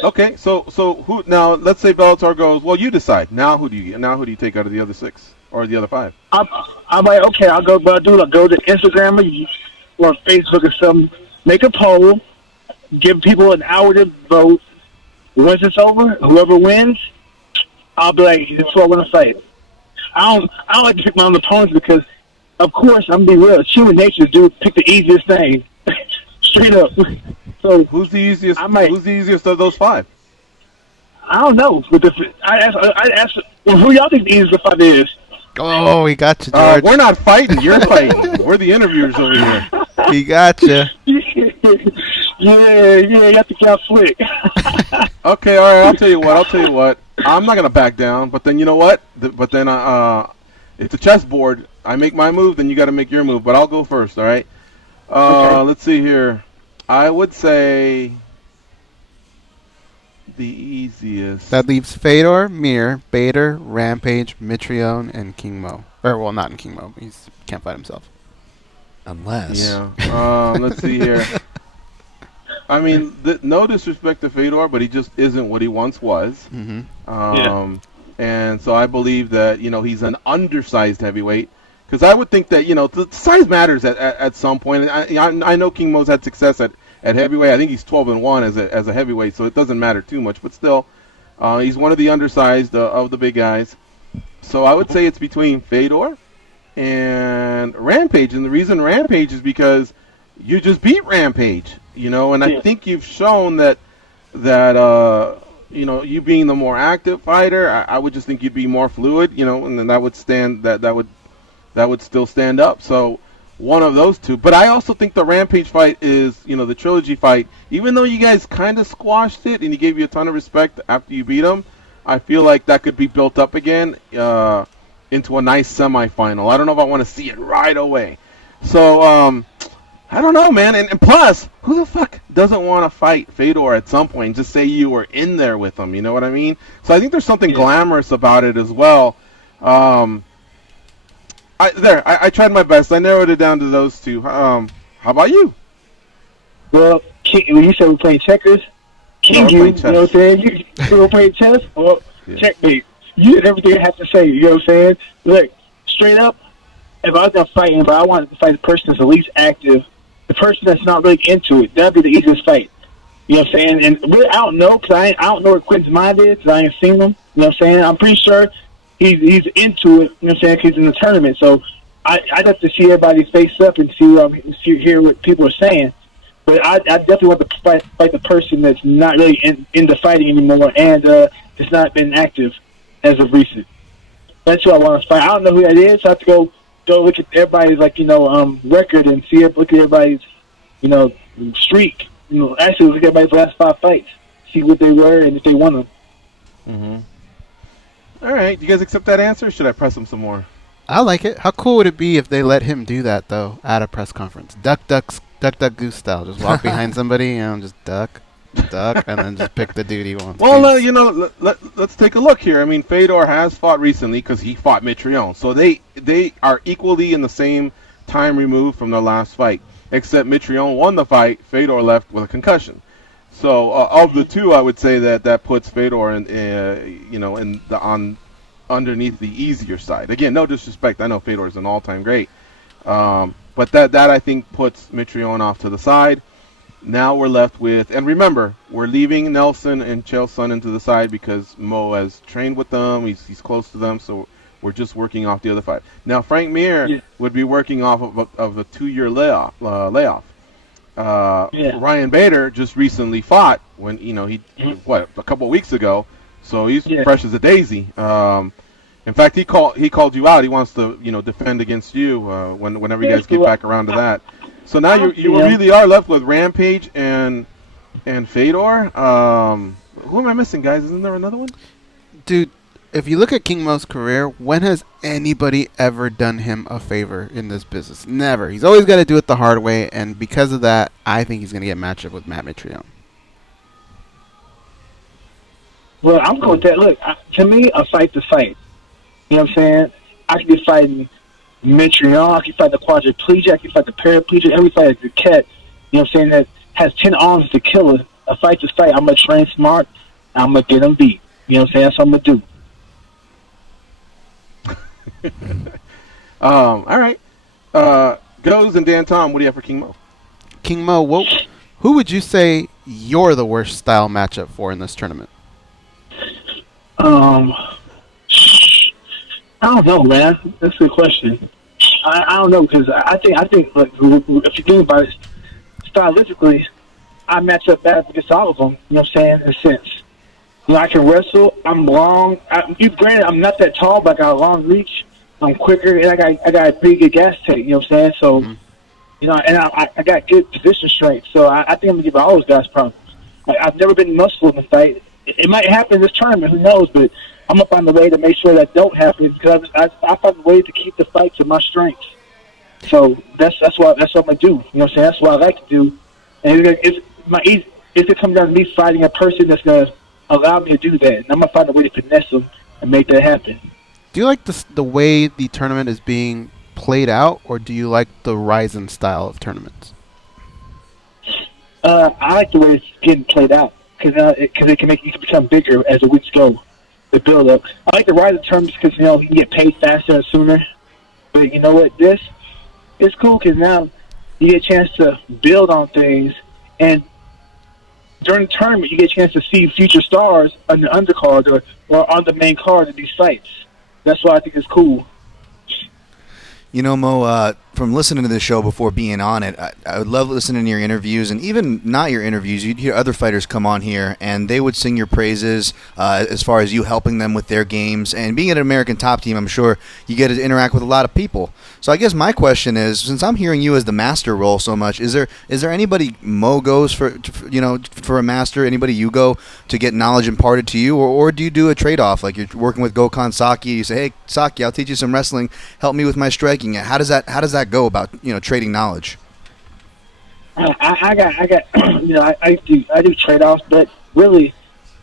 Okay, so who now? Let's say Bellator goes. Well, you decide. Now who do you take out of the other six or the other five? I'm like, okay, I'll go. But I'll go to Instagram or Facebook or something. Make a poll. Give people an hour to vote. Once it's over, whoever wins, I'll be like, this is what I want to fight. I don't like to pick my own opponents because, of course, I'm gonna be real. It's human nature to pick the easiest thing, straight up. So who's the easiest? Who's the easiest of those five? I don't know. But I ask well, who y'all think the easiest fight is? Oh, he got you, George. We're not fighting. You're fighting. We're the interviewers over here. He got you. Yeah, you got the count slick. Okay, all right. I'll tell you what. I'm not gonna back down. But then you know what? It's a chessboard. I make my move, then you got to make your move. But I'll go first. All right. Okay. Let's see here. I would say the easiest. That leaves Fedor, Mir, Bader, Rampage, Mitrione, and King Mo. Or, well, not in King Mo. He can't fight himself. Unless. Yeah. Let's see here. I mean, no disrespect to Fedor, but he just isn't what he once was. Mm-hmm. And so I believe that, he's an undersized heavyweight. Because I would think that, the size matters at some point. I know King Mo's had success at heavyweight. I think he's 12-1 as a heavyweight, so it doesn't matter too much. But still, he's one of the undersized of the big guys. So I would say it's between Fedor and Rampage. And the reason Rampage is because you just beat Rampage, and I think you've shown that you being the more active fighter, I would just think you'd be more fluid, and then that would still stand up. So one of those two. But I also think the Rampage fight is, the trilogy fight. Even though you guys kind of squashed it and he gave you a ton of respect after you beat him, I feel like that could be built up again into a nice semifinal. I don't know if I want to see it right away. So I don't know, man. And plus, who the fuck doesn't want to fight Fedor at some point and just say you were in there with him? You know what I mean? So I think there's something glamorous about it as well. I tried my best. I narrowed it down to those two. How about you? Well, when you said we played checkers, you know what I'm saying? You were playing chess? Well, checkmate. You did everything I have to say, you know what I'm saying? Look, straight up, if I was going to fight anybody, I wanted to fight the person that's the least active, the person that's not really into it. That would be the easiest fight. You know what I'm saying? And really, I don't know, because I don't know what Quentin's mind is, because I ain't seen him. You know what I'm saying? I'm pretty sure he's into it, you know what I'm saying, because he's in the tournament. So I'd have to see everybody's face up and hear what people are saying. But I definitely want to fight the person that's not really into fighting anymore and has not been active as of recent. That's who I want to fight. I don't know who that is, so I have to go look at everybody's, like, record and look at everybody's, streak. Actually look at everybody's last 5 fights, see what they were and if they won them. Mm-hmm. All right, you guys accept that answer? Or should I press him some more? I like it. How cool would it be if they let him do that, though, at a press conference? Duck, goose style. Just walk behind somebody and just duck, and then just pick the dude he wants. Well, let's take a look here. I mean, Fedor has fought recently because he fought Mitrione. So they are equally in the same time removed from their last fight. Except Mitrione won the fight, Fedor left with a concussion. So of the two, I would say that puts Fedor underneath the easier side. Again, no disrespect. I know Fedor is an all-time great, but that I think puts Mitrione off to the side. Now we're left with, and remember, we're leaving Nelson and Chael Sonnen to the side because Mo has trained with them. He's close to them, so we're just working off the other fight. Now Frank Mir would be working off of a 2-year layoff. Ryan Bader just recently fought when a couple of weeks ago, so he's fresh as a daisy. In fact, he called you out. He wants to defend against you whenever you guys get back around to that. So now you really are left with Rampage and Fedor. Who am I missing, guys? Isn't there another one? Dude, if you look at King Mo's career, when has anybody ever done him a favor in this business? Never. He's always got to do it the hard way, and because of that, I think he's going to get matched up with Matt Mitrione. Well, I'm going with that. Look, to me, a fight to fight. You know what I'm saying? I could be fighting Mitrione, I could fight the quadriplegic, I could fight the paraplegic, every fight is a cat, you know what I'm saying, that has 10 arms to kill her. A fight to fight. I'm going to train smart, I'm going to get him beat. You know what I'm saying? That's what I'm going to do. All right. Goes and Dan Tom, what do you have for King Mo? King Mo, who would you say you're the worst style matchup for in this tournament? I don't know, man. That's a good question. I don't know, because I think like, if you think about it stylistically, I match up bad against all of them. You know what I'm saying? In a sense, I can wrestle. I'm long. Granted, I'm not that tall, but I got a long reach. I'm quicker, and I got a pretty good gas tank. You know what I'm saying? So, and I got good position strength. So I think I'm gonna give all those guys problems. I've never been muscle in the fight. It might happen in this tournament. Who knows? But I'm gonna find a way to make sure that don't happen, because I find a way to keep the fight to my strengths. So that's what I'm gonna do. You know what I'm saying? That's what I like to do. And if it comes down to me fighting a person that's gonna allow me to do that, and I'm gonna find a way to finesse them and make that happen. Do you like the way the tournament is being played out, or do you like the Ryzen style of tournaments? I like the way it's getting played out, because it can make you can become bigger as the weeks go. The build up. I like the Ryzen tournaments because you can get paid faster and sooner. But you know what? It's cool because now you get a chance to build on things, and during the tournament you get a chance to see future stars on the undercard or on the main card of these fights. That's why I think it's cool. Mo, from listening to the show before being on it, I would love listening to your interviews, and even not your interviews, you'd hear other fighters come on here, and they would sing your praises as far as you helping them with their games. And being at an American Top Team, I'm sure you get to interact with a lot of people. So I guess my question is, since I'm hearing you as the master role so much, is there anybody Mo goes for a master, anybody you go to get knowledge imparted to you, or do you do a trade-off? Like you're working with Gokhan Saki, you say, hey, Saki, I'll teach you some wrestling, help me with my striking. How does that go about trading knowledge? I do trade-offs, but really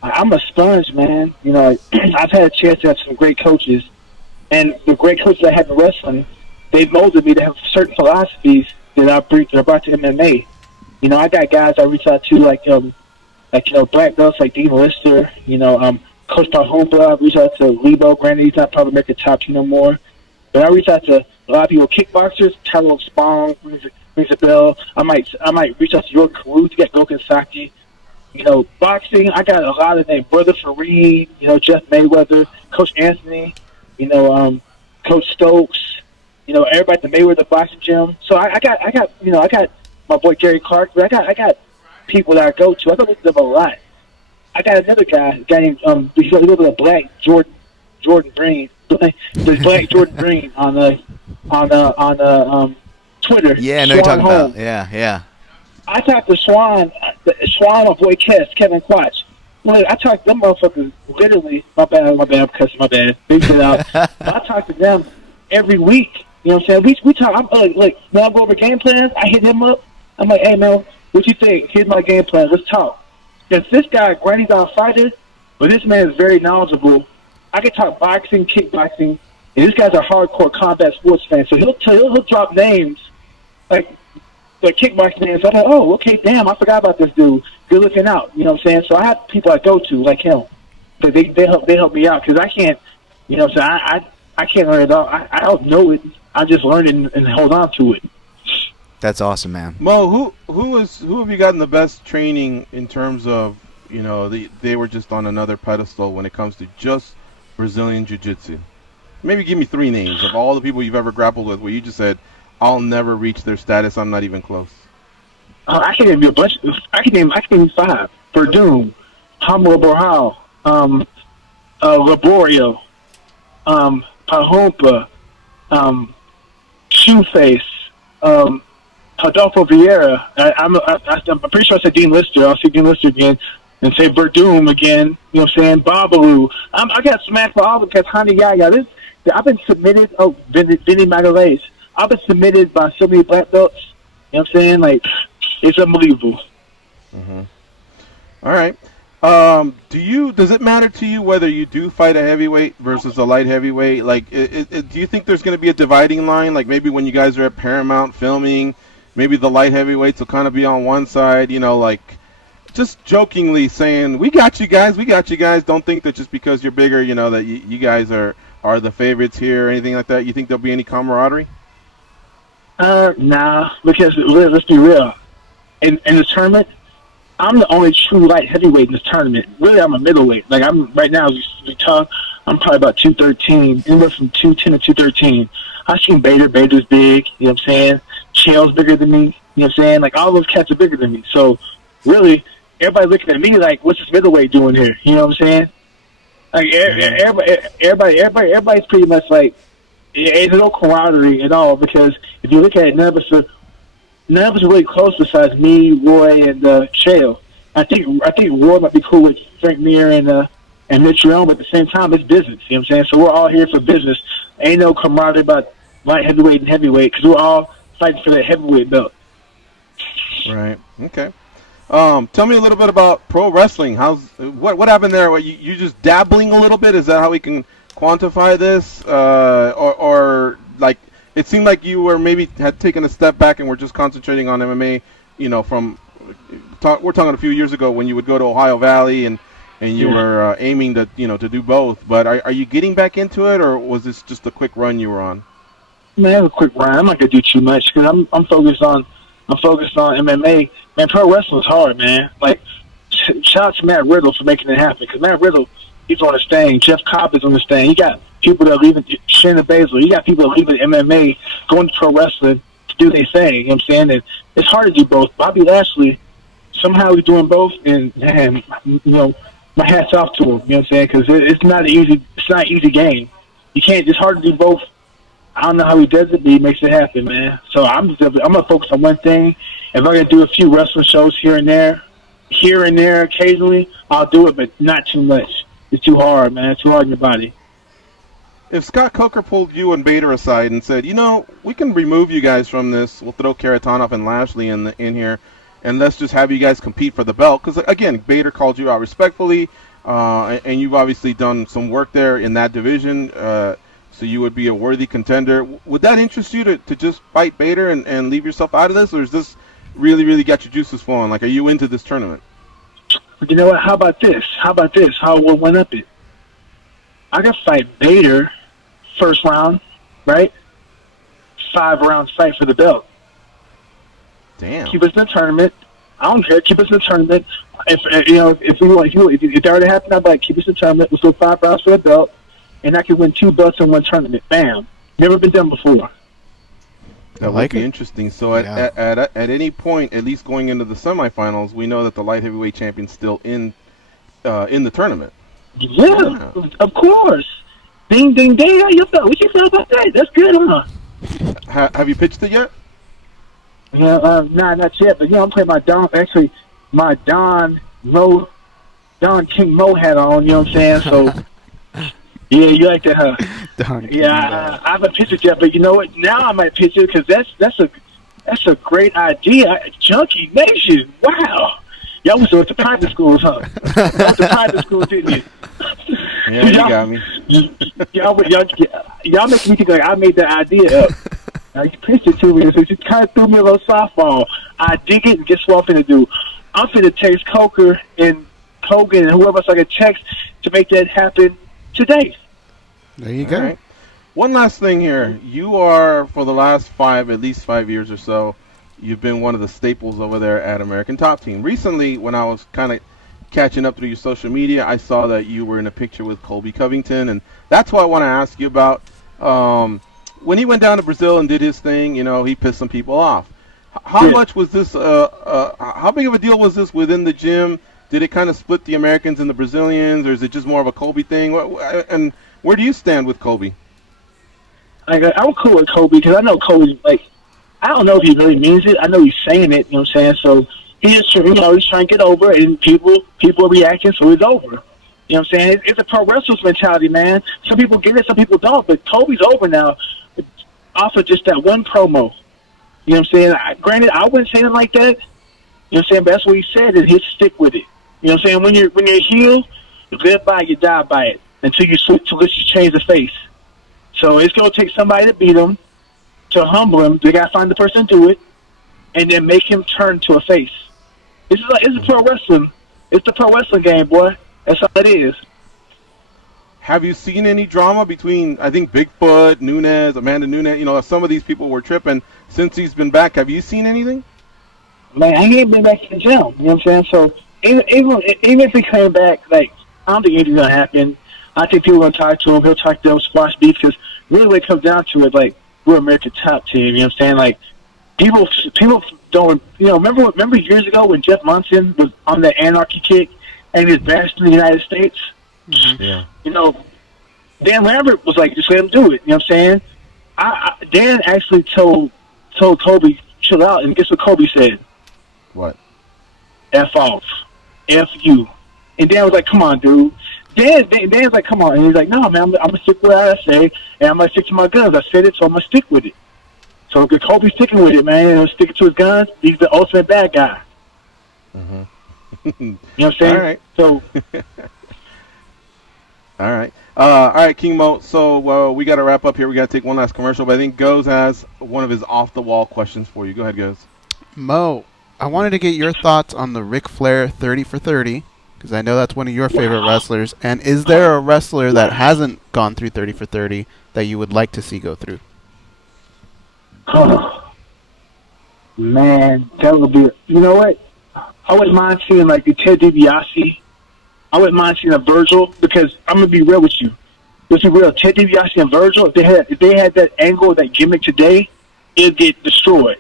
I'm a sponge, man. I've had a chance to have some great coaches, and the great coaches I had in wrestling, they molded me to have certain philosophies that I brought to MMA. I got guys I reach out to like black belts like Dean Lister, Coach Pahomba. I reach out to Lebo. Granted, he's not probably American Top Team no more, but I reach out to a lot of people, kickboxers. Tyrone Spong rings a bell. I might reach out to Jordan Carew to get Gokhan Saki. Boxing, I got a lot of names. Brother Fareed, Jeff Mayweather, Coach Anthony, Coach Stokes, everybody at the Mayweather boxing gym. So I got my boy Gary Clark, but I got people that I go to. I go to them a lot. I got another guy named he's a little bit of Black Jordan Green, the Black Jordan Green on Twitter. Yeah, I know Swan you're talking Home. about. Yeah. I talked to Swan, my boy Kevin Quatch. Well, I talked to them motherfuckers literally. My bad, I'm cussing, my bad. Big shit out. I talk to them every week. You know what I'm saying? We talk. I'm like when I go over game plans, I hit him up. I'm like, hey man, what you think? Here's my game plan. Let's talk. Because this guy, granted, he's not a fighter, but this man is very knowledgeable. I can talk boxing, kickboxing, and this guy's a hardcore combat sports fan. So he'll drop names like kickboxing names. I'm like, oh, okay, damn, I forgot about this dude. Good looking out. You know what I'm saying? So I have people I go to like him. So they help me out because I can't. You know what I'm saying? I can't learn it all. I don't know it. I just learn it and hold on to it. That's awesome, man. Mo, who have you gotten the best training in terms of, they were just on another pedestal when it comes to just Brazilian Jiu-Jitsu? Maybe give me 3 names of all the people you've ever grappled with where you just said, I'll never reach their status, I'm not even close. I can name you a bunch. I can name 5. Verdun, Hamlet Borjal, Laborio, Pahompa, Shoeface, Adolfo Vieira. I'm pretty sure I said Dean Lister. I'll see Dean Lister again and say Verdun again. You know what I'm saying? Babalu. I got smacked by all the cats. Hani Yaya. I've been submitted. Oh, Vinny Magalhaes. I've been submitted by so many black belts. You know what I'm saying? Like, it's unbelievable. Mm-hmm. All right. Does it matter to you whether you do fight a heavyweight versus a light heavyweight? Like, do you think there's going to be a dividing line? Like, maybe when you guys are at Paramount filming, maybe the light heavyweights will kind of be on one side, like just jokingly saying, we got you guys. Don't think that just because you're bigger, that you guys are the favorites here or anything like that. You think there'll be any camaraderie? Nah, because let's be real. In the tournament, I'm the only true light heavyweight in this tournament. Really, I'm a middleweight. Like, I'm right now, as we talk, I'm probably about 213, anywhere from 210 to 213. I've seen Bader. Bader's big, you know what I'm saying? Chael's bigger than me, you know what I'm saying? Like, all those cats are bigger than me. So, really, everybody looking at me like, what's this middleweight doing here? You know what I'm saying? Like, everybody's pretty much like, there's no camaraderie at all because if you look at it, none of us are really close besides me, Roy, and Chael. I think Roy might be cool with Frank Mir and Mitch Realm, but at the same time, it's business. You know what I'm saying? So we're all here for business. Ain't no camaraderie about light heavyweight and heavyweight because we're all fighting for that heavyweight belt. Right. Okay. Tell me a little bit about pro wrestling. What happened there? What, you just dabbling a little bit? Is that how we can quantify this? Or like it seemed like you were maybe had taken a step back and were just concentrating on MMA. We're talking a few years ago when you would go to Ohio Valley and you were aiming to to do both. But are you getting back into it, or was this just a quick run you were on? Man, a quick run. I'm not gonna do too much because I'm focused on MMA. Man, pro wrestling's hard, man. Like, shout out to Matt Riddle for making it happen because Matt Riddle, he's on his thing. Jeff Cobb is on his thing. You got people that are leaving Shayna Baszler. You got people that are leaving MMA, going to pro wrestling to do their thing. You know what I'm saying? And it's hard to do both. Bobby Lashley, somehow he's doing both, and my hat's off to him. You know what I'm saying? Because it's not an easy game. You can't. It's hard to do both. I don't know how he does it, but he makes it happen, man. So I'm gonna focus on one thing. If I can do a few wrestling shows here and there, occasionally, I'll do it, but not too much. It's too hard, man. It's too hard on your body. If Scott Coker pulled you and Bader aside and said, we can remove you guys from this, we'll throw Karatanov and Lashley in here, and let's just have you guys compete for the belt. Because, again, Bader called you out respectfully, and you've obviously done some work there in that division, so you would be a worthy contender. Would that interest you to just fight Bader and leave yourself out of this, or is this really, really got your juices flowing? Like, are you into this tournament? You know what? How about this? How we'll one up it. I can fight Bader first round, right? 5 rounds fight for the belt. Damn. Keep us in the tournament. I don't care. Keep us in the tournament. If it already happened, I'd be like, keep us in the tournament. Let's go 5 rounds for a belt, and I can win 2 belts in one tournament. Bam. Never been done before. That would be interesting. So at any point, at least going into the semifinals, we know that the light heavyweight champion's still in the tournament. Yeah, of course. Ding, ding, ding. How you feel? What you feel about that? That's good, huh? Have you pitched it yet? Yeah, nah, not yet. But I'm playing my Don King Mo hat on. You know what I'm saying? So, yeah, you like that, huh? I haven't pitched it yet, but you know what? Now I might pitch it because that's a great idea. Junkie Nation. Wow. Y'all went to private schools, huh? Y'all went to private schools, didn't you? Yeah, you got me. Y'all make me think like I made that idea up. Now you pitched it to me, so you kind of threw me a little softball. I dig it, and guess what I'm finna do? I'm finna text Coker and Hogan and whoever else I can text to make that happen today. There you go. Right. One last thing here. You are, for the last at least 5 years or so, you've been one of the staples over there at American Top Team. Recently, when I was kind of catching up through your social media, I saw that you were in a picture with Colby Covington, and that's what I want to ask you about. When he went down to Brazil and did his thing, he pissed some people off. How much was this, how big of a deal was this within the gym? Did it kind of split the Americans and the Brazilians, or is it just more of a Colby thing? And where do you stand with Colby? I'm cool with Colby because I know Colby, I don't know if he really means it. I know he's saying it, you know what I'm saying? So he's trying to get over it, and people are reacting, so it's over. You know what I'm saying? It's a pro wrestler's mentality, man. Some people get it, some people don't, but Colby's over now off of just that one promo. You know what I'm saying? Granted, I wouldn't say it like that. You know what I'm saying? But that's what he said, and he'll stick with it. You know what I'm saying? When you're a heel, you live by it, you die by it, until you change the face. So it's going to take somebody to beat him, to humble him. They got to find the person to do it, and then make him turn to a face. It's a pro wrestling. It's the pro wrestling game, boy. That's all it is. Have you seen any drama between, I think, Bigfoot, Amanda Nunes? Some of these people were tripping since he's been back. Have you seen anything? Man, he ain't been back in the gym. You know what I'm saying? So even if he came back, I don't think anything's going to happen. I think people are going to talk to him. He'll talk to them, squash beef, because really when it comes down to it, we're American Top Team. You know what I'm saying? People don't, remember years ago when Jeff Monson was on the anarchy kick and he was bashed in the United States? Mm-hmm. Yeah. Dan Lambert was like, just let him do it. You know what I'm saying? Dan actually told Colby, chill out, and guess what Colby said? What? F off. F you. And Dan was like, come on, dude. Dan's like, come on. And he's like, no, man, I'm going to stick with what I say, and I'm going to stick to my guns. I said it, so I'm going to stick with it. So Colby's sticking with it, man, and sticking to his guns. He's the ultimate bad guy. Mm-hmm. You know what I'm saying? All right. So... All right, King Mo. So we got to wrap up here. We got to take one last commercial, but I think Goes has one of his off-the-wall questions for you. Go ahead, Goes. Mo, I wanted to get your thoughts on the Ric Flair 30 for 30, because I know that's one of your favorite wrestlers. And is there a wrestler that hasn't gone through 30 for 30 that you would like to see go through? Oh, man, that would be... You know what? I wouldn't mind seeing, the Ted DiBiase. I wouldn't mind seeing a Virgil, because I'm going to be real with you. Let's be real. Ted DiBiase and Virgil, if they had that angle, that gimmick today, it'd get destroyed.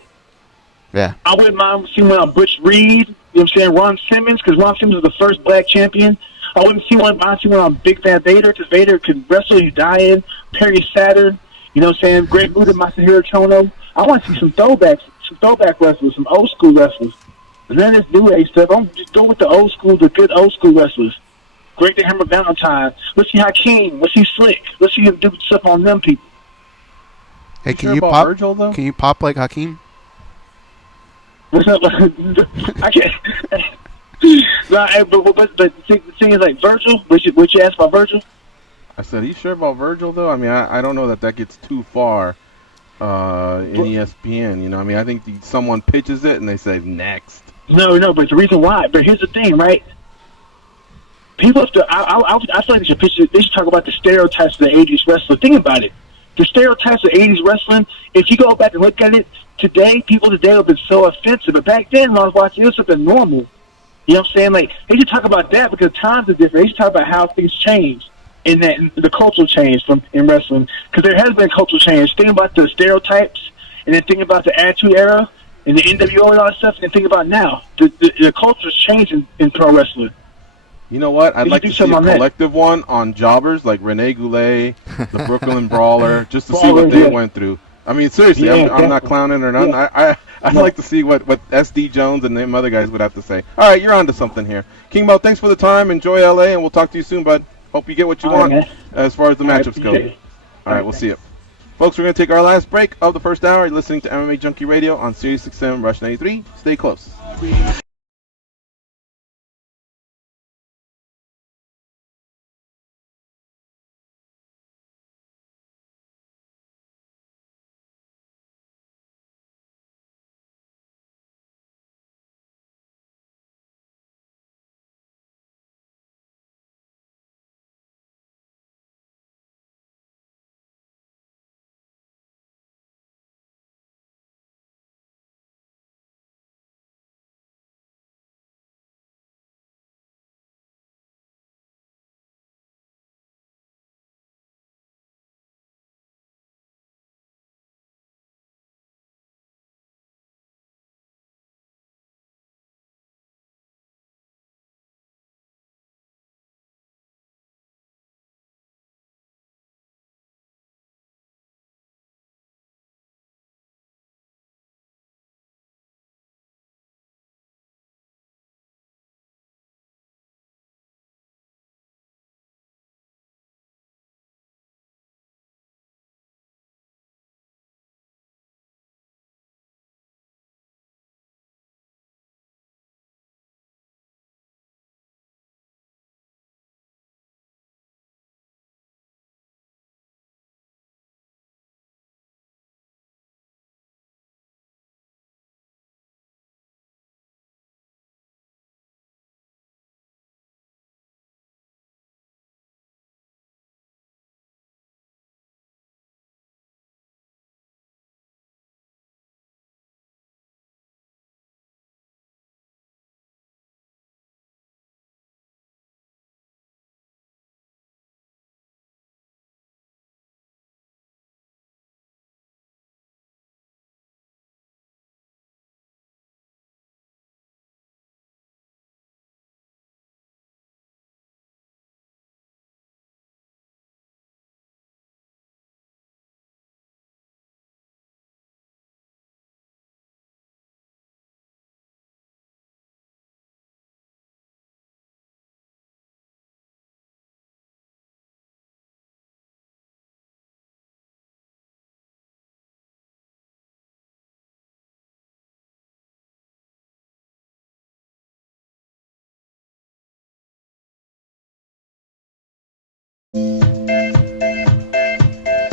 Yeah. I wouldn't mind seeing one on Butch Reed, you know what I'm saying, Ron Simmons, because Ron Simmons was the first black champion. I wouldn't see one on Big Fat Vader, because Vader could wrestle, he's dying. Perry Saturn, you know what I'm saying, Greg Muta, Masahiro Chono. I want to see some throwback wrestlers, some old school wrestlers. And then this new age stuff, I'm just go with the old school, the good old school wrestlers. Greg the Hammer Valentine. Let's see Hakeem. Let's see Slick. Let's see him do stuff on them people. Hey, can you pop? Virgil, though? Can you pop like Hakeem? What's up? I can't. But the thing is, Virgil. What you asked about Virgil? I said, are you sure about Virgil, though? I mean, I don't know that gets too far in ESPN. I think someone pitches it and they say next. No, but the reason why. But here's the thing, right? People have to. I feel like they should talk about the stereotypes of the '80s wrestler. Think about it. The stereotypes of 80s wrestling, if you go back and look at it today, people today have been so offensive. But back then, when I was watching, it was something normal. You know what I'm saying? Like, they should talk about that because times are different. They should talk about how things change and that the cultural change in wrestling. Because there has been cultural change. Think about the stereotypes, and then think about the Attitude Era and the NWO and all that stuff, and then think about now. The culture's changing in pro wrestling. You know what? I'd They like should to do see a something on that. collective one on jobbers like Rene Goulet, the Brooklyn Brawler, just to see what Brawler, they yeah. went through. I mean, seriously, Yeah, I'm not definitely. clowning or nothing. Yeah. I'd No. like to see what SD Jones and them other guys would have to say. All right, you're on to something here. King Mo, thanks for the time. Enjoy LA, and we'll talk to you soon, bud. Hope you get what you All right, want man. as far as the All right, matchups go. appreciate it. All right, we'll see you. Folks, we're going to take our last break of the first hour. You're listening to MMA Junkie Radio on Sirius XM Rush 93. Stay close.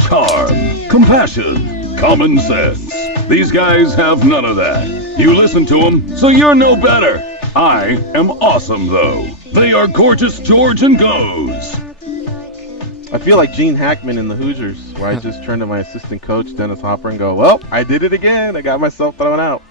Charm, compassion, common sense. These guys have none of that. You listen to them, so you're no better. I am awesome, though. They are Gorgeous George and Goes. I feel like Gene Hackman in the Hoosiers, where I just turn to my assistant coach, Dennis Hopper, and go, well, I did it again. I got myself thrown out.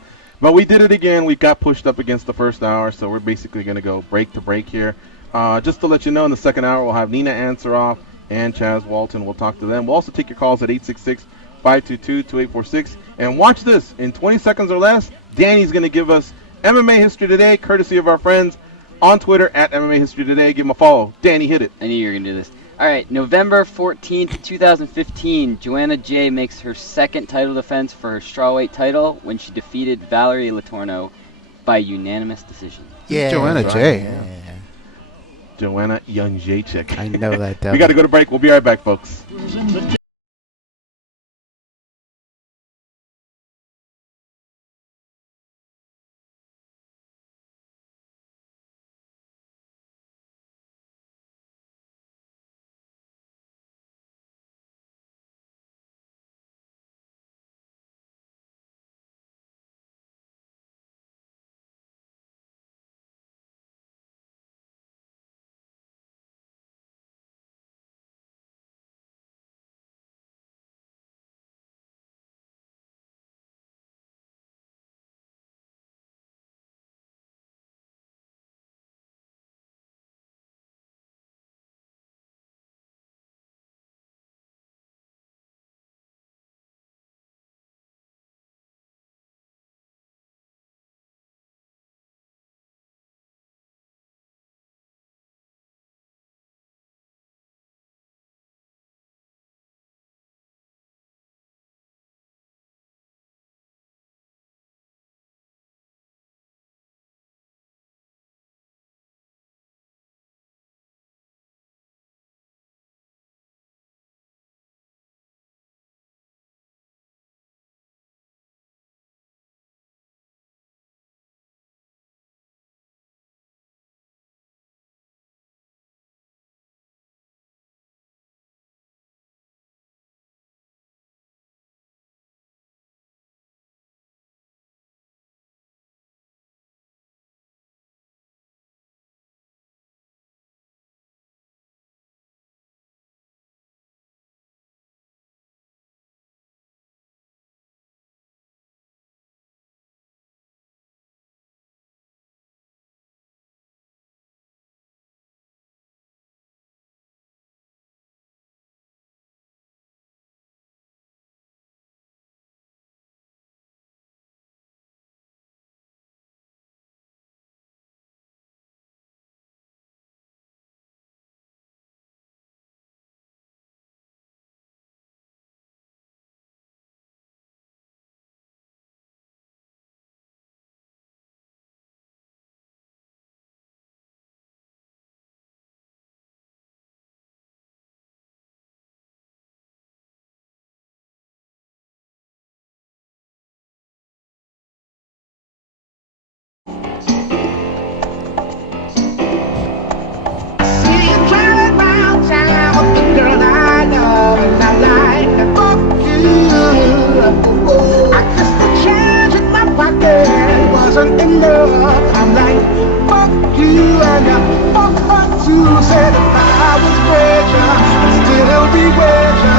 But we did it again. We got pushed up against the first hour, so we're basically going to go break to break here. Just to let you know, in the second hour, we'll have Nina Ansaroff and Chaz Walton. We'll talk to them. We'll also take your calls at 866-522-2846. And watch this. In 20 seconds or less, Danny's going to give us MMA History Today, courtesy of our friends on Twitter at MMA History Today. Give them a follow. Danny, hit it. I knew you were going to do this. All right, November 14th, 2015, Joanna Jay makes her second title defense for her strawweight title when she defeated Valerie Letourneau by unanimous decision. Yeah, Joanna Jay. Yeah. Joanna Jędrzejczyk. I know that. We got to go to break. We'll be right back, folks. was greater, and still be greater.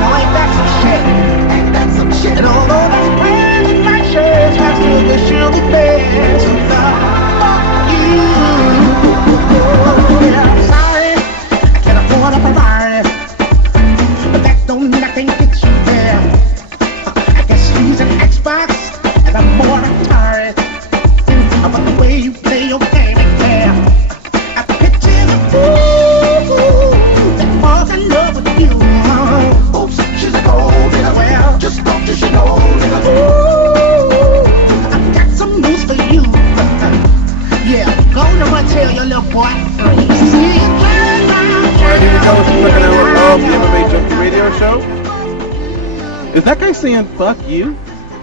Now ain't that some shit? Ain't that some shit? And although that's brand in my chest, I still the sugar bears. So fuck you. Yeah, I'm sorry, I can't afford a Ferrari, but that don't mean I can't get you there. I guess she's an Xbox, and I'm more Atari. But the way you play your game ain't fair. I picture the fool that falls in love with you. Oops, she's a gold digger. Well, just don't you she gold digger. Ooh, I've got some news for you. Yeah, go to and tell your little boy free. Alright, here we go. It's the second hour of the MMA Junkie Radio Show. Is that guy saying "fuck you"?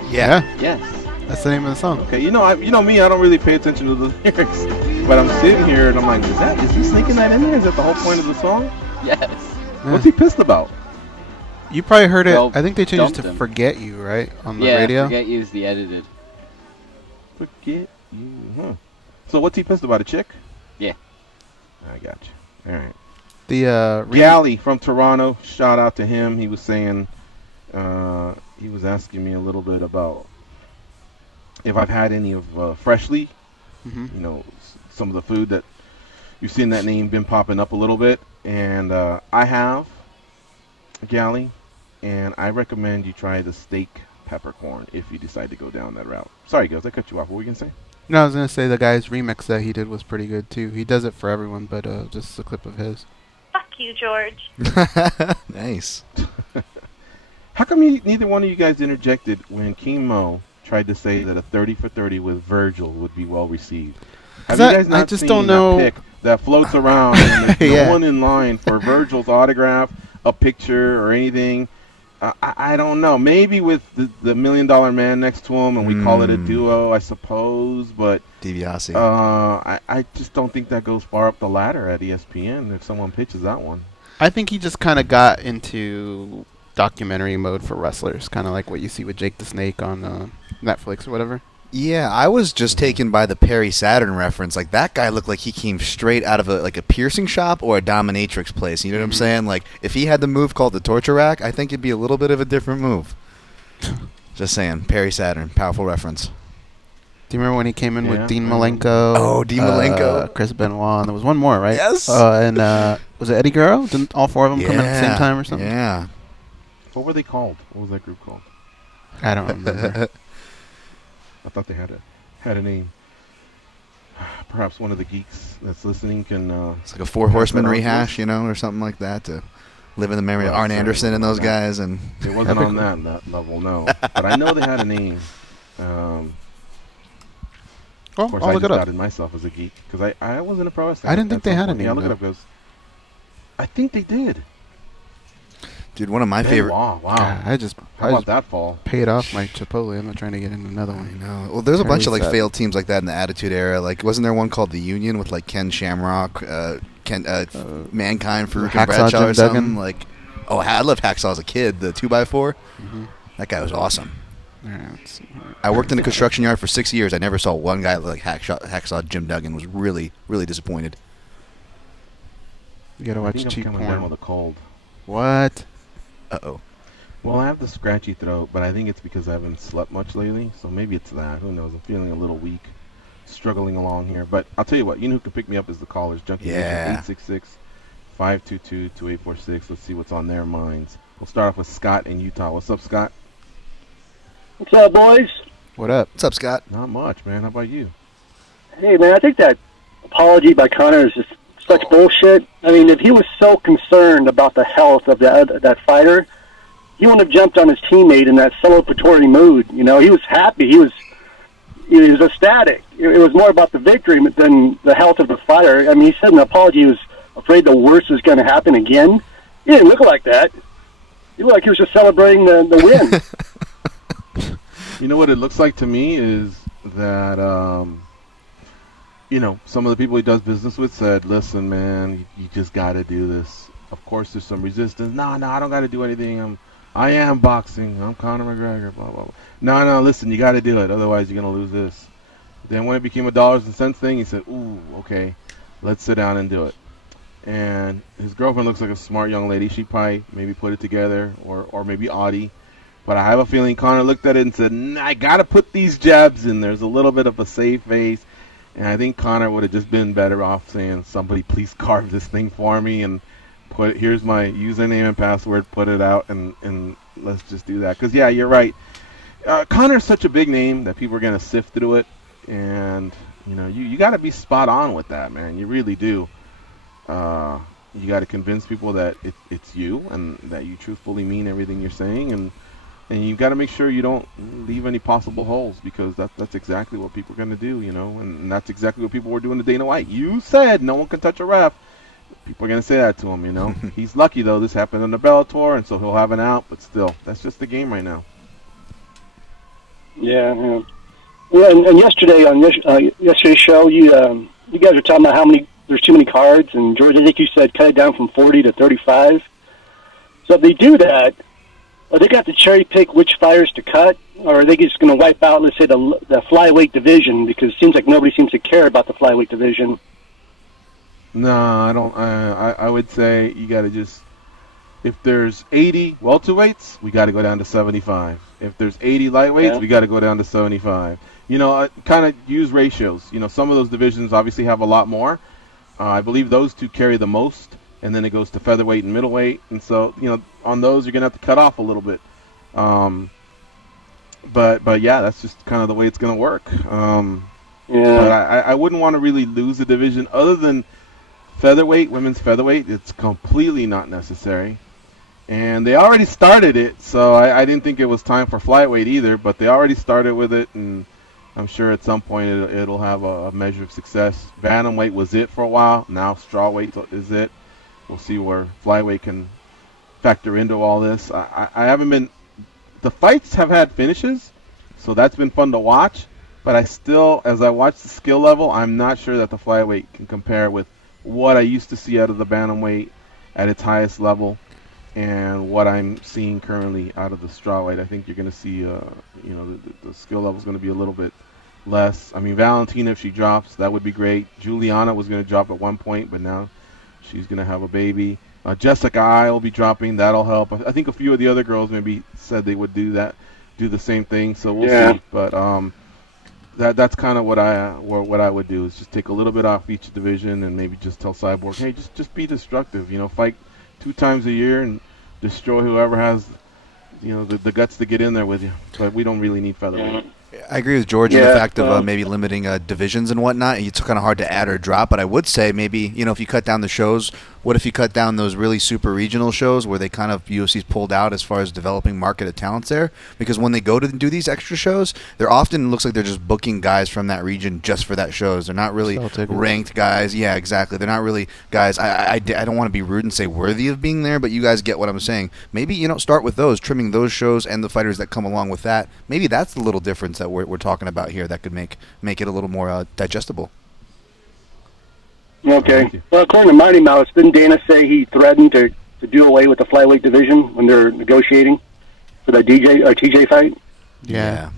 Yeah. Yes. That's the name of the song. Okay, you know me. I don't really pay attention to the lyrics, but I'm sitting here and I'm like, is he sneaking that in there? Is that the whole point of the song? Yes. Yeah. What's he pissed about? You probably heard it. Well, I think they changed it to dumped him. "Forget You," right, on the Yeah, radio. Forget You is the edited. Forget you. Huh. So what's he pissed about? A chick? Yeah. I got you. All right. The Gally from Toronto. Shout out to him. He was saying, he was asking me a little bit about if I've had any of Freshly. Mhm. You know, some of the food that you've seen that name been popping up a little bit, and I have, Gally, and I recommend you try the steak peppercorn if you decide to go down that route. Sorry, guys, I cut you off. What were you gonna say? No, I was gonna say the guy's remix that he did was pretty good too. He does it for everyone, but just a clip of his. Fuck you, George. Nice. How come neither one of you guys interjected when King Mo tried to say that a 30 for 30 with Virgil would be well received? Have you guys not I just seen don't know. that pic that floats around and there's Yeah. no one in line for Virgil's autograph, a picture, or anything? I don't know. Maybe with the $1 Million Man next to him and we call it a duo, I suppose, but DiBiase. I just don't think that goes far up the ladder at ESPN if someone pitches that one. I think he just kind of got into documentary mode for wrestlers, kind of like what you see with Jake the Snake on Netflix or whatever. Yeah, I was just taken by the Perry Saturn reference. Like, that guy looked like he came straight out of a piercing shop or a dominatrix place. You know what I'm saying? Like, if he had the move called the torture rack, I think it'd be a little bit of a different move. Just saying. Perry Saturn. Powerful reference. Do you remember when he came in with Dean Malenko? Oh, Dean Malenko. Chris Benoit, and there was one more, right? Yes. And was it Eddie Guerrero? Didn't all four of them come in at the same time or something? Yeah. What were they called? What was that group called? I don't remember. I thought they had a name. Perhaps one of the geeks that's listening can. It's like a Four Horsemen rehash, you know, or something like that to live in the memory of Arn Anderson and those guys. And it wasn't on that level, no. But I know they had a name. Of course, I just doubted myself as a geek because I wasn't a pro wrestler. I didn't think they had a name. Yeah, look it up, guys. I think they did. Dude, one of my favorite. Wow. God, How about that fall? Paid off my Chipotle. I'm not trying to get into another one. I know. Well, there's a bunch of like failed teams like that in the Attitude Era. Like, wasn't there one called the Union with like Ken Shamrock, Mankind, Farouk and Bradshaw Jim or something? Duggan. Like, oh, I loved Hacksaw as a kid. The 2x4. That guy was awesome. Yeah, I worked in a construction yard for 6 years. I never saw one guy like Hacksaw Jim Duggan. Was really, really disappointed. You gotta watch cheap I'm coming down porn. with a cold. What? Uh-oh. Well, I have the scratchy throat, but I think it's because I haven't slept much lately, so maybe it's that. Who knows? I'm feeling a little weak, struggling along here. But I'll tell you what, you know who can pick me up is the callers. Junkie Nation 866-522-2846. Let's see what's on their minds. We'll start off with Scott in Utah. What's up, Scott? What's up, boys? What up? What's up, Scott? Not much, man. How about you? Hey, man, I think that apology by Conor is just such bullshit. I mean, if he was so concerned about the health of that fighter, he wouldn't have jumped on his teammate in that celebratory mood. You know, he was happy. He was ecstatic. It was more about the victory than the health of the fighter. I mean, he said in the apology he was afraid the worst was going to happen again. He didn't look like that. He looked like he was just celebrating the win. You know what it looks like to me is that, you know, some of the people he does business with said, listen, man, you just got to do this. Of course, there's some resistance. No, I don't got to do anything. I am boxing. I'm Conor McGregor, blah, blah, blah. No, listen, you got to do it. Otherwise, you're going to lose this. Then when it became a dollars and cents thing, he said, ooh, okay, let's sit down and do it. and his girlfriend looks like a smart young lady. She probably maybe put it together, or maybe Audie. But I have a feeling Conor looked at it and said, I got to put these jabs in. There's a little bit of a save face. And I think Conor would have just been better off saying, somebody please carve this thing for me and here's my username and password, put it out, and let's just do that. Because, yeah, you're right. Conor's such a big name that people are going to sift through it. And, you got to be spot on with that, man. You really do. You got to convince people that it's you and that you truthfully mean everything you're saying. And you've got to make sure you don't leave any possible holes, because that's exactly what people are going to do, and that's exactly what people were doing to Dana White. You said no one can touch a ref. People are going to say that to him, He's lucky, though. This happened on the Bellator, and so he'll have an out, but still, that's just the game right now. Yeah. And yesterday on yesterday's show, you guys were talking about how there's too many cards, and George, I think you said cut it down from 40 to 35. So if they do that, are they got to cherry pick which fighters to cut, or are they just going to wipe out, let's say, the flyweight division? Because it seems like nobody seems to care about the flyweight division. No, I don't. I would say you got to just, if there's 80 welterweights, we got to go down to 75. If there's 80 lightweights, we got to go down to 75. Kind of use ratios. Some of those divisions obviously have a lot more. I believe those two carry the most. And then it goes to featherweight and middleweight. And so, on those, you're going to have to cut off a little bit. But yeah, that's just kind of the way it's going to work. But I wouldn't want to really lose a division other than featherweight, women's featherweight. It's completely not necessary. And they already started it, so I didn't think it was time for flyweight either. But they already started with it, and I'm sure at some point it'll have a measure of success. Bantamweight was it for a while. Now strawweight is it. We'll see where flyweight can factor into all this. I haven't been... The fights have had finishes, so that's been fun to watch. But I still, as I watch the skill level, I'm not sure that the flyweight can compare with what I used to see out of the bantamweight at its highest level and what I'm seeing currently out of the strawweight. I think you're going to see, the skill level is going to be a little bit less. I mean, Valentina, if she drops, that would be great. Juliana was going to drop at one point, but now she's going to have a baby. Jessica I will be dropping. That'll help. I think a few of the other girls maybe said they would do the same thing. So we'll see. But that's kind of what I would do, is just take a little bit off each division and maybe just tell Cyborg, hey, just be destructive. Fight 2 times a year and destroy whoever has the guts to get in there with you. But we don't really need featherweight. I agree with George in the fact of maybe limiting divisions and whatnot. It's kind of hard to add or drop, but I would say maybe, if you cut down the shows, what if you cut down those really super regional shows where they kind of, UFC's pulled out as far as developing market of talents there? Because when they go to do these extra shows, they're often, looks like they're just booking guys from that region just for that shows. They're not really ranked guys. Yeah, exactly. They're not really guys. I don't want to be rude and say worthy of being there, but you guys get what I'm saying. Maybe, start with those, trimming those shows and the fighters that come along with that. Maybe that's the little difference that we're talking about here that could make it a little more digestible. Okay. Well, according to Mighty Mouse, didn't Dana say he threatened to do away with the flyweight division when they're negotiating for the TJ fight? Yeah.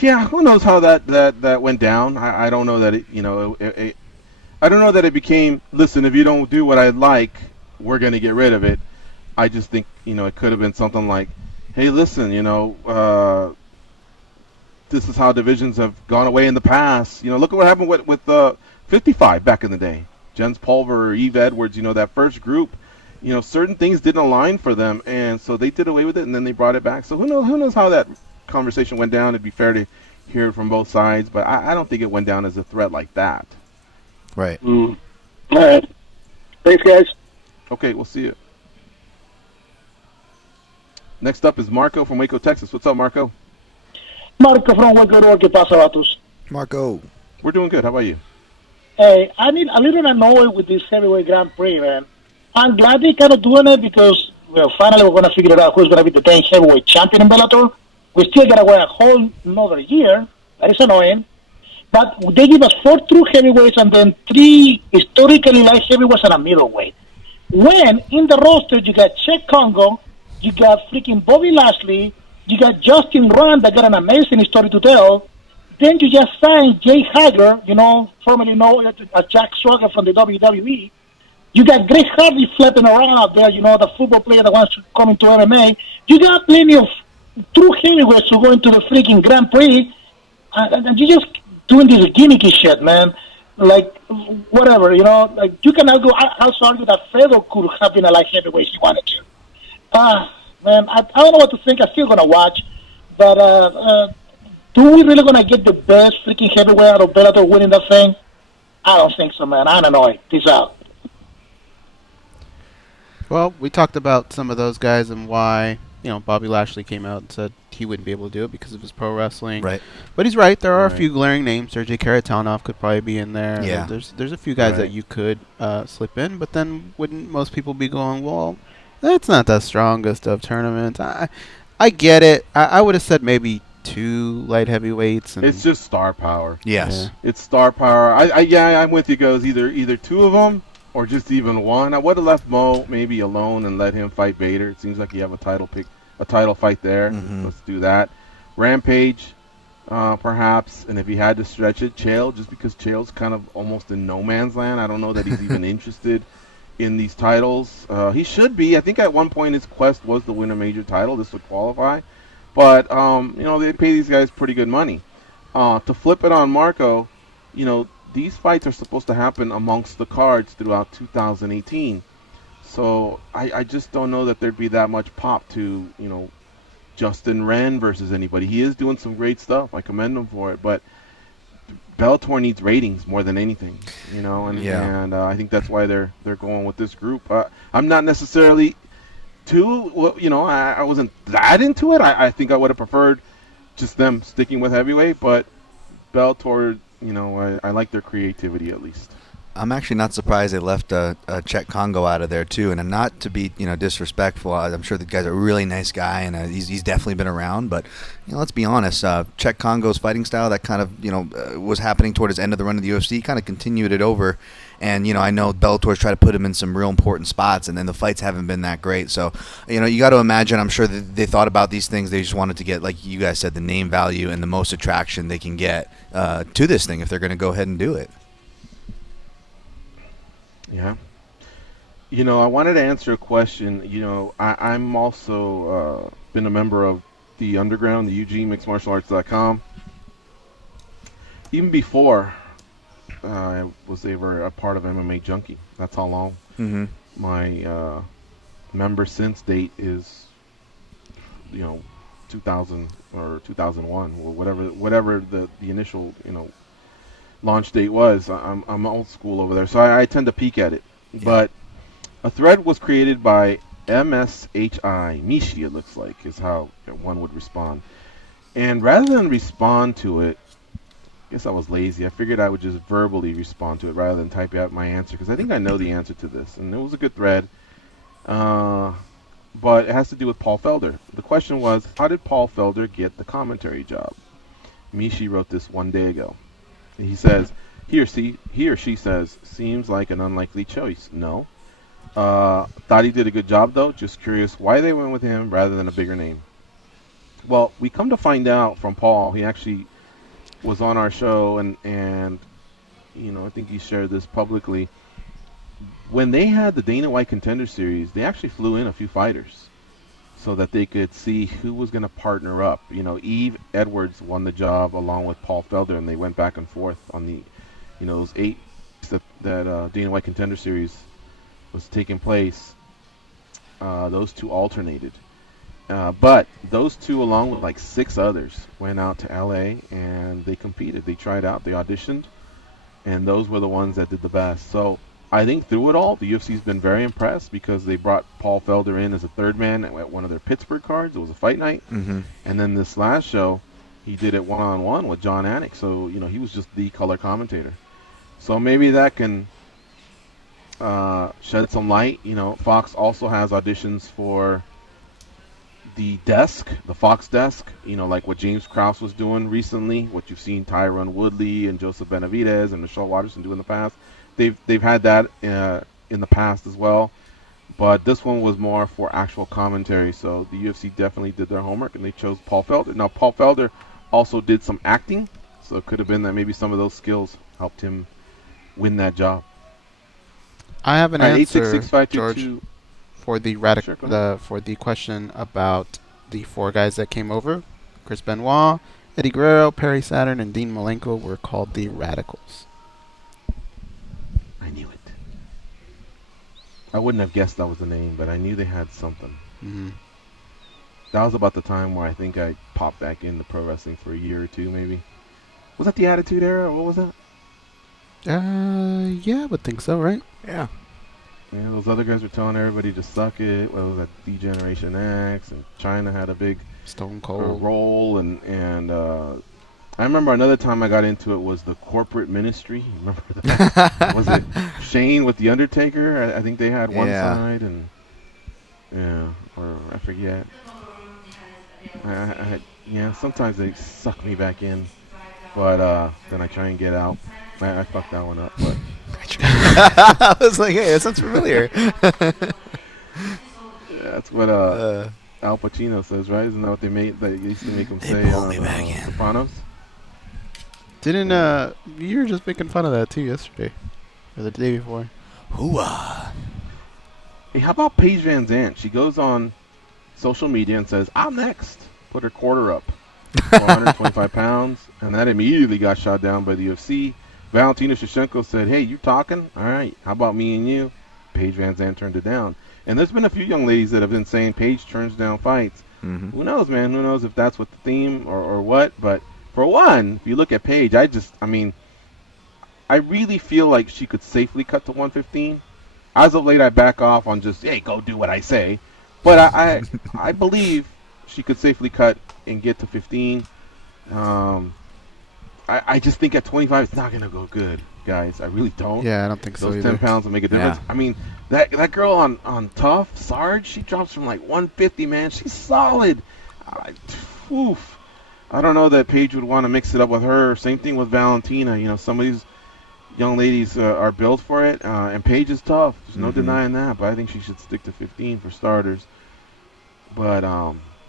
Yeah. Who knows how that went down? I don't know that it. I don't know that it became. Listen, if you don't do what I'd like, we're going to get rid of it. I just think it could have been something like, hey, listen, this is how divisions have gone away in the past. Look at what happened with 55 back in the day. Jens Pulver, Eve Edwards, that first group, certain things didn't align for them, and so they did away with it, and then they brought it back. So who knows how that conversation went down. It'd be fair to hear it from both sides, but I don't think it went down as a threat like that. Right. All right. Thanks, guys. Okay, we'll see you. Next up is Marco from Waco, Texas. What's up, Marco? Marco from Waco, ¿qué pasa, vatos? Marco. We're doing good. How about you? Hey, I need a little annoyed with this heavyweight Grand Prix, man. I'm glad they're kind of doing it because, finally we're going to figure it out who's going to be the 10th heavyweight champion in Bellator. We still got to wait a whole another year. That is annoying. But they give us 4 true heavyweights and then 3 historically light heavyweights and a middleweight. When in the roster you got Czech Congo, you got freaking Bobby Lashley, you got Justin Rand that got an amazing story to tell. Then you just signed Jay Hager, formerly known as Jack Swagger from the WWE. You got Greg Hardy flipping around out there, the football player that wants to come into MMA. You got plenty of true heavyweights who go into the freaking Grand Prix, and you're just doing this gimmicky shit, man. Like, whatever, like, you can also argue that Fedor could have been a light heavyweight if he wanted to. Man, I don't know what to think. I'm still going to watch, but do we really going to get the best freaking heavyweight out of Bellator winning that thing? I don't think so, man. I don't know. Peace out. Well, we talked about some of those guys and why, Bobby Lashley came out and said he wouldn't be able to do it because of his pro wrestling. Right. But he's right. There are a few glaring names. Sergey Karatanov could probably be in there. Yeah. There's a few guys that you could slip in, but then wouldn't most people be going, well, that's not the strongest of tournaments. I get it. I would have said maybe 2 light heavyweights. And it's just star power. Yes. Yeah. It's star power. I'm with you, guys. Either 2 of them or just even 1. I would have left Mo maybe alone and let him fight Vader. It seems like you have a title fight there. Mm-hmm. Let's do that. Rampage, perhaps, and if he had to stretch it, Chael, just because Chael's kind of almost in no man's land. I don't know that he's even interested in these titles. He should be. I think at one point his quest was to win a major title. This would qualify. But, they pay these guys pretty good money. To flip it on Marco, these fights are supposed to happen amongst the cards throughout 2018. So I just don't know that there'd be that much pop to, Justin Wren versus anybody. He is doing some great stuff. I commend him for it. But Bellator needs ratings more than anything, and I think that's why they're going with this group. I'm not necessarily I wasn't that into it. I think I would have preferred just them sticking with heavyweight, but Bellator, I like their creativity at least. I'm actually not surprised they left Czech Congo out of there too, and not to be disrespectful. I'm sure the guy's a really nice guy, and he's definitely been around. But let's be honest, Czech Congo's fighting style that kind of was happening toward his end of the run of the UFC kind of continued it over. And I know Bellator's tried to put him in some real important spots, and then the fights haven't been that great. So you got to imagine. I'm sure that they thought about these things. They just wanted to get, like you guys said, the name value and the most attraction they can get to this thing if they're going to go ahead and do it. Yeah. I wanted to answer a question. I'm also been a member of the Underground, the UGMixedMartialArts.com. Even before I was ever a part of MMAjunkie. That's how long. Mm-hmm. My member since date is, 2000 or 2001 or whatever the initial, launch date was. I'm old school over there, so I tend to peek at it. Yeah. But a thread was created by MSHI, Mishi, it looks like, is how one would respond. And rather than respond to it, I guess I was lazy. I figured I would just verbally respond to it rather than type out my answer, because I think I know the answer to this. And it was a good thread. But it has to do with Paul Felder. The question was, how did Paul Felder get the commentary job? Mishi wrote this one day ago. He says, he or she says, seems like an unlikely choice. No. Thought he did a good job, though. Just curious why they went with him rather than a bigger name. Well, we come to find out from Paul, he actually was on our show, and I think he shared this publicly. When they had the Dana White Contender Series, they actually flew in a few fighters so that they could see who was going to partner up. Eve Edwards won the job along with Paul Felder, and they went back and forth on the, those 8 that Dana White Contender Series was taking place. Those 2 alternated. But those 2, along with like 6 others, went out to LA and they competed. They tried out, they auditioned, and those were the ones that did the best. So I think through it all, the UFC's been very impressed because they brought Paul Felder in as a third man at one of their Pittsburgh cards. It was a fight night. Mm-hmm. And then this last show, he did it one-on-one with John Anik. So, he was just the color commentator. So maybe that can shed some light. Fox also has auditions for the desk, the Fox desk, like what James Krause was doing recently, what you've seen Tyron Woodley and Joseph Benavidez and Michelle Watterson do in the past. They've had that in the past as well, but this one was more for actual commentary. So the UFC definitely did their homework and they chose Paul Felder. Now Paul Felder also did some acting, so it could have been that maybe some of those skills helped him win that job. I have an All right, answer, 866-522. George, for the Sure, go ahead. for the question about the 4 guys that came over. Chris Benoit, Eddie Guerrero, Perry Saturn, and Dean Malenko were called the Radicals. I knew it. I wouldn't have guessed that was the name, but I knew they had something. Mm-hmm. That was about the time where I think I popped back into pro wrestling for a year or two, maybe. Was that the Attitude Era? What was that? Yeah, I would think so, right? Yeah. Yeah, those other guys were telling everybody to suck it. What was that? D-Generation X, and China had a big Stone Cold role, and I remember another time I got into it was the corporate ministry. Remember that? Was it Shane with the Undertaker? I think they had one side, and or I forget. Sometimes they suck me back in, but then I try and get out. I fucked that one up, but. I was like, hey, that sounds familiar. That's what Al Pacino says, right? Isn't that what they used to make him say on Sopranos? Didn't you were just making fun of that too yesterday, or the day before? Hooah! Hey, how about Paige Van Zandt? She goes on social media and says, "I'm next." Put her quarter up, 125 pounds, and that immediately got shot down by the UFC. Valentina Shevchenko said, "Hey, you talking? All right. How about me and you?" Paige Van Zandt turned it down. And there's been a few young ladies that have been saying Paige turns down fights. Mm-hmm. Who knows, man? Who knows if that's what the theme or what? But for one, if you look at Paige, I really feel like she could safely cut to 115. As of late, I back off on just, hey, go do what I say. But I believe she could safely cut and get to 15. I just think at 25 it's not going to go good, guys. I really don't. Yeah, I don't think so Those either. 10 pounds will make a difference. Yeah. I mean, that girl on Tough, Sarge, she drops from like 150, man. She's solid. Oof. I don't know that Paige would want to mix it up with her. Same thing with Valentina. You know, some of these young ladies are built for it. And Paige is tough. There's no denying that. But I think she should stick to 15 for starters. But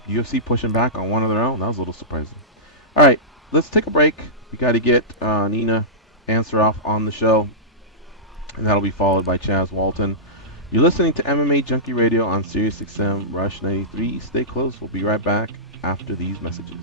UFC pushing back on one of their own. That was a little surprising. All right, let's take a break. We got to get Nina Ansaroff on the show, and that'll be followed by Chaz Walton. You're listening to MMA Junkie Radio on SiriusXM Rush 93. Stay close. We'll be right back after these messages.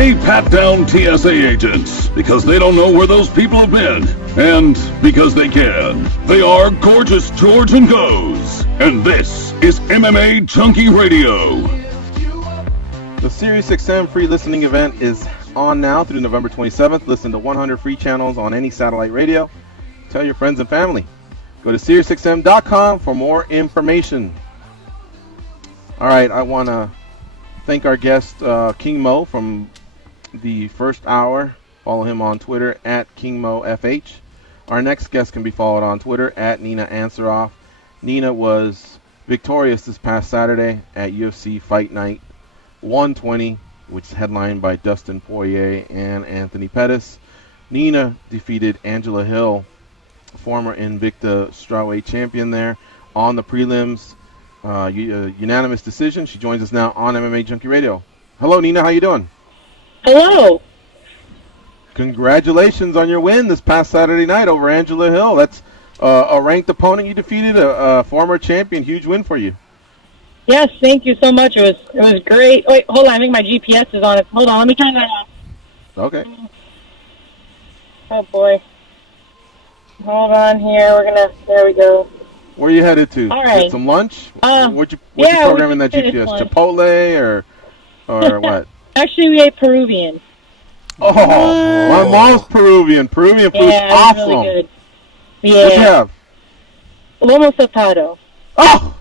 They pat down TSA agents because they don't know where those people have been, and because they can. They are Gorgeous George and Goes, and this is MMA Junkie Radio. The SiriusXM free listening event is on now through November 27th. Listen to 100 free channels on any satellite radio. Tell your friends and family. Go to SiriusXM.com for more information. All right, I want to thank our guest, King Mo, from the first hour. Follow him on Twitter at KingMoFH. Our next guest can be followed on Twitter at Nina Ansaroff. Nina was victorious this past Saturday at UFC Fight Night 120, which is headlined by Dustin Poirier and Anthony Pettis. Nina defeated Angela Hill, former Invicta strawweight champion there, on the prelims. Unanimous decision. She joins us now on MMA Junkie Radio. Hello, Nina. How you doing? Hello. Congratulations on your win this past Saturday night over Angela Hill. That's a ranked opponent you defeated, a former champion. Huge win for you. Yes, thank you so much. It was great. Wait, hold on. I think my GPS is on it. Hold on. Let me turn that off. Okay. Oh, boy. Hold on here. There we go. Where are you headed to? All right. Get some lunch? What'd you yeah, program in that GPS? Chipotle or what? Actually, we ate Peruvian. Oh, my mom's Peruvian. Peruvian food's awesome. Really good. Yeah. What'd you have? Lomo saltado. Oh!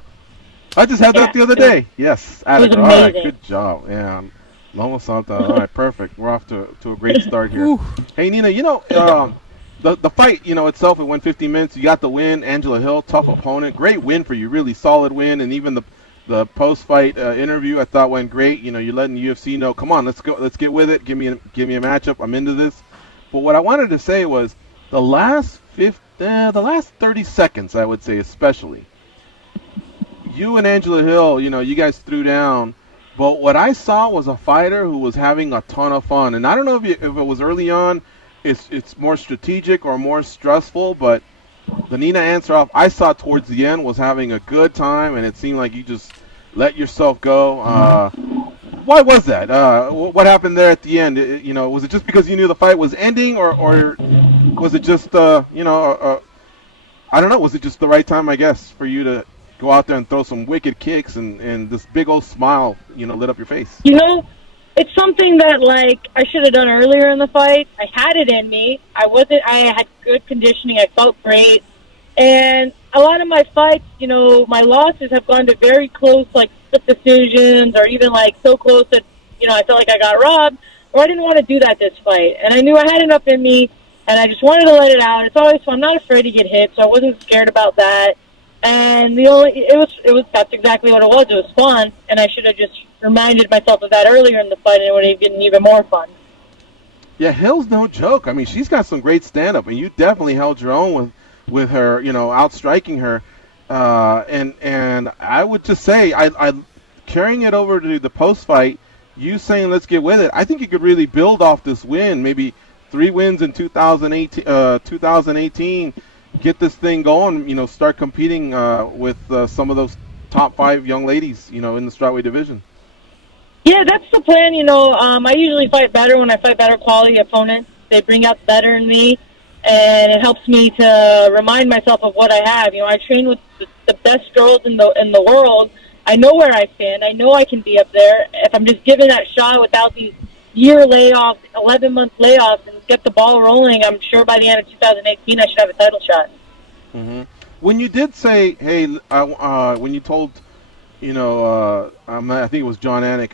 I just had that the other day. Yes. It was amazing. All right, good job. Yeah. Lomo saltado. All right, perfect. We're off to a great start here. Hey, Nina, the fight, itself, it went 15 minutes. You got the win. Angela Hill, tough opponent. Great win for you. Really solid win. And even the post-fight interview, I thought went great. You're letting the UFC know, come on, let's go, let's get with it. Give me a matchup. I'm into this. But what I wanted to say was the last 30 seconds, I would say, especially. You and Angela Hill, you guys threw down. But what I saw was a fighter who was having a ton of fun. And I don't know if it was early on. It's more strategic or more stressful, but the Nina Ansaroff I saw towards the end was having a good time, and it seemed like you just let yourself go. Why was that? What happened there at the end? Was it just because you knew the fight was ending, or was it just I don't know? Was it just the right time, I guess, for you to go out there and throw some wicked kicks and this big old smile, lit up your face? It's something that, I should have done earlier in the fight. I had it in me. I had good conditioning. I felt great. And a lot of my fights, my losses have gone to very close, split decisions, or even, so close that, I felt like I got robbed. Or I didn't want to do that this fight. And I knew I had enough in me, and I just wanted to let it out. It's always fun. I'm not afraid to get hit, so I wasn't scared about that. And that's exactly what it was. It was fun, and I should have just reminded myself of that earlier in the fight, and it would have been even more fun. Yeah, Hill's no joke. I mean, she's got some great stand-up, and you definitely held your own with her, outstriking her. And I would just say, I carrying it over to the post-fight, you saying let's get with it, I think you could really build off this win, maybe 3 wins in 2018, get this thing going, start competing with some of those top 5 young ladies, in the strawweight division. Yeah, that's the plan. I usually fight better when I fight better quality opponents. They bring out the better in me, and it helps me to remind myself of what I have. I train with the best girls in the world. I know where I stand. I know I can be up there. If I'm just given that shot without these year layoffs, 11-month layoffs, and get the ball rolling, I'm sure by the end of 2018 I should have a title shot. Mm-hmm. When you did say, hey, when you told, I think it was John Anik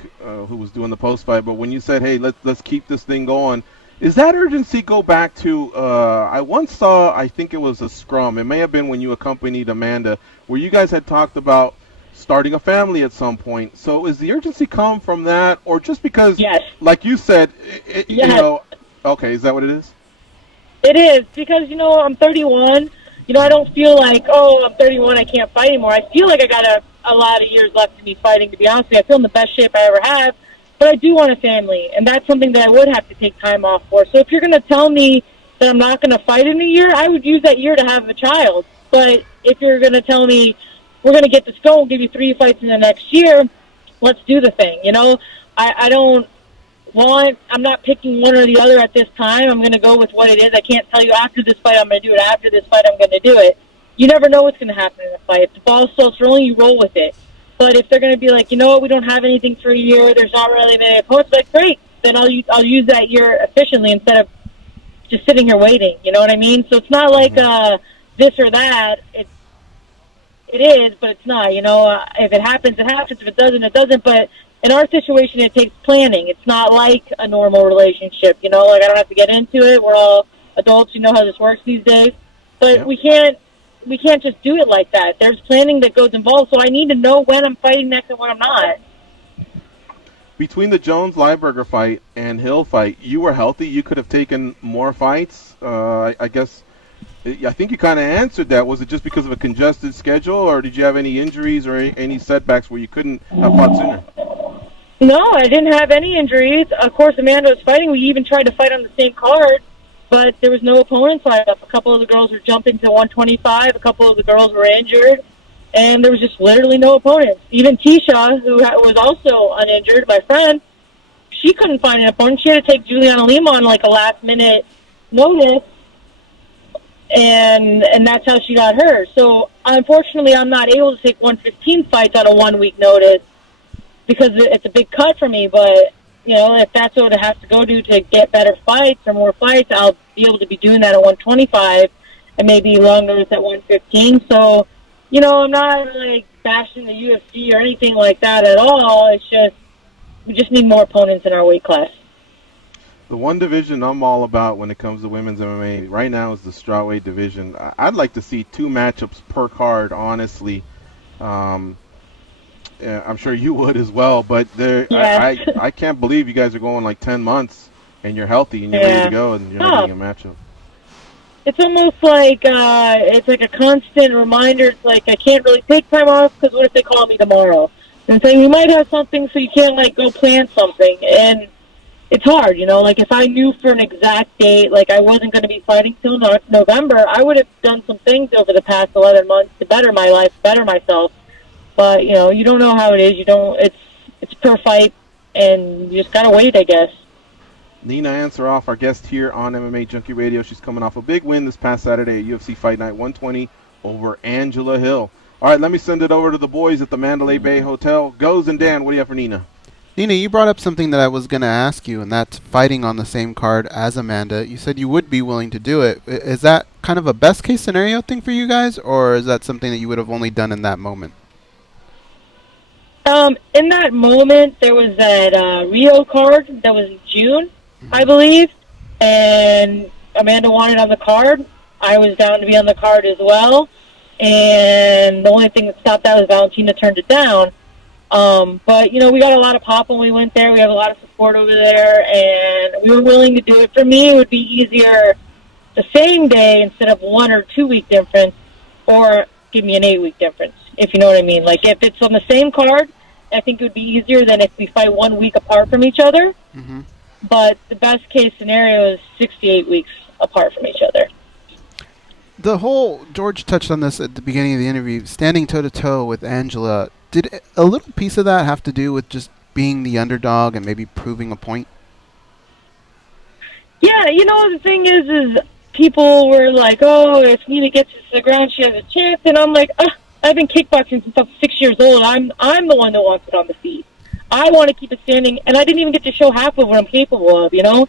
who was doing the post-fight, but when you said, hey, let's keep this thing going, is that urgency go back to, I once saw, I think it was a scrum, it may have been when you accompanied Amanda, where you guys had talked about starting a family at some point. So is the urgency come from that, or just because, like you said, okay, is that what it is? It is, because, I'm 31. I don't feel like, I'm 31, I can't fight anymore. I feel like I got a lot of years left in me fighting, to be honest with you. I feel in the best shape I ever have, but I do want a family, and that's something that I would have to take time off for. So if you're going to tell me that I'm not going to fight in a year, I would use that year to have a child. But if you're going to tell me, we're going to get this going, give you 3 fights in the next year, let's do the thing, I don't want. I'm not picking one or the other at this time. I'm going to go with what it is. I can't tell you after this fight I'm going to do it. After this fight I'm going to do it. You never know what's going to happen in a fight. If the ball's still rolling, you roll with it. But if they're going to be like, you know what, we don't have anything for a year, there's not really many opponents, like, great, then I'll use that year efficiently instead of just sitting here waiting. You know what I mean? So it's not like this or that. It is, but it's not. You know, if it happens, it happens. If it doesn't, it doesn't. But in our situation, it takes planning. It's not like a normal relationship. You know, like I don't have to get into it. We're all adults. You know how this works these days. But we can't just do it like that. There's planning that goes involved. So I need to know when I'm fighting next and when I'm not. Between the Jones-Lieberger fight and Hill fight, you were healthy. You could have taken more fights. I guess. I think you kind of answered that. Was it just because of a congested schedule, or did you have any injuries or any setbacks where you couldn't have fought sooner? No, I didn't have any injuries. Of course, Amanda was fighting. We even tried to fight on the same card, but there was no opponents lined up. A couple of the girls were jumping to 125. A couple of the girls were injured, and there was just literally no opponents. Even Tisha, who was also uninjured, my friend, she couldn't find an opponent. She had to take Juliana Lima on like a last-minute notice. And that's how she got hurt. So, unfortunately, I'm not able to take 115 fights on a 1 week notice because it's a big cut for me. But, you know, if that's what it has to go to get better fights or more fights, I'll be able to be doing that at 125 and maybe long notice at 115. So, you know, I'm not, like, bashing the UFC or anything like that at all. It's just, we just need more opponents in our weight class. The one division I'm all about when it comes to women's MMA right now is the strawweight division. I'd like to see 2 matchups per card, honestly. I'm sure you would as well, but I can't believe you guys are going like 10 months and you're healthy and you're ready to go and you're not getting a matchup. It's almost like it's like a constant reminder. It's like I can't really take time off because what if they call me tomorrow and say we might have something, so you can't like go plan something. And it's hard, you know, like if I knew for an exact date, like I wasn't going to be fighting till November, I would have done some things over the past 11 months to better my life, better myself. But, you know, you don't know how it is. You don't, it's per fight, and you just got to wait, I guess. Nina Ansaroff, our guest here on MMA Junkie Radio. She's coming off a big win this past Saturday at UFC Fight Night 120 over Angela Hill. All right, let me send it over to the boys at the Mandalay Bay Hotel. Goes and Dan, what do you have for Nina? Nina, you brought up something that I was going to ask you, and that's fighting on the same card as Amanda. You said you would be willing to do it. Is that kind of a best-case scenario thing for you guys, or is that something that you would have only done in that moment? In that moment, there was that Rio card that was in June, I believe, and Amanda wanted on the card. I was down to be on the card as well, and the only thing that stopped that was Valentina turned it down. But, you know, we got a lot of pop when we went there. We have a lot of support over there, and we were willing to do it. For me, it would be easier the same day instead of 1 or 2 week difference, or give me an 8 week difference, if you know what I mean. Like, if it's on the same card, I think it would be easier than if we fight 1 week apart from each other. Mm-hmm. But the best case scenario is 68 weeks apart from each other. The whole, George touched on this at the beginning of the interview, standing toe-to-toe with Angela. Did a little piece of that have to do with just being the underdog and maybe proving a point? Yeah, you know, the thing is people were like, oh, if Nina gets to the ground, she has a chance. And I'm like, I've been kickboxing since I was 6 years old. I'm the one that wants it on the feet. I want to keep it standing, and I didn't even get to show half of what I'm capable of, you know?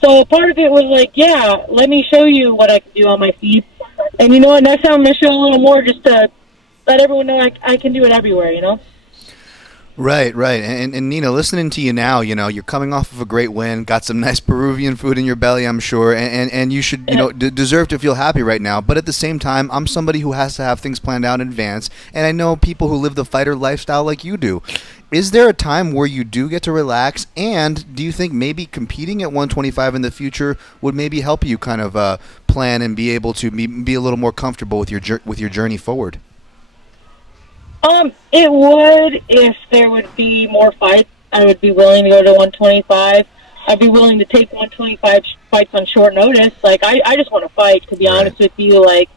So part of it was like, yeah, let me show you what I can do on my feet. And you know what, next time I'm going to show a little more just to let everyone know I can do it everywhere, you know? Right. And Nina, listening to you now, you know, you're coming off of a great win, got some nice Peruvian food in your belly, I'm sure, and you should, you know, deserve to feel happy right now. But at the same time, I'm somebody who has to have things planned out in advance, and I know people who live the fighter lifestyle like you do. Is there a time where you do get to relax, and do you think maybe competing at 125 in the future would maybe help you kind of plan and be able to be a little more comfortable with your journey forward? It would if there would be more fights. I would be willing to go to 125. I'd be willing to take 125 fights on short notice. Like, I just want to fight, to be honest with you. Like,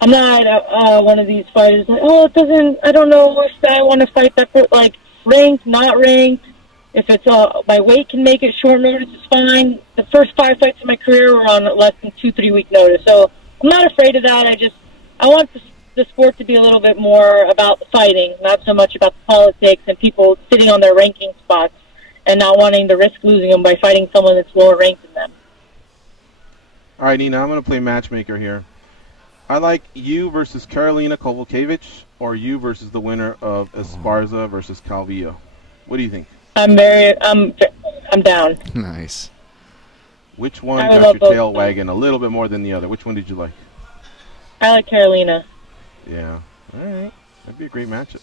I'm not one of these fighters like, I don't know if I want to fight that, like, ranked, not ranked. If it's my weight can make it short notice, it's fine. The first 5 fights of my career were on less than 2-3 week notice, so I'm not afraid of that. I want the sport to be a little bit more about the fighting, not so much about the politics and people sitting on their ranking spots and not wanting to risk losing them by fighting someone that's lower ranked than them. All right, Nina, I'm going to play matchmaker here. I like you versus Karolina Kowalkiewicz or you versus the winner of Esparza versus Calvillo. What do you think? I'm down. Nice. Which one got your tail wagging a little bit more than the other? Which one did you like? I like Karolina. Yeah. All right. That'd be a great matchup.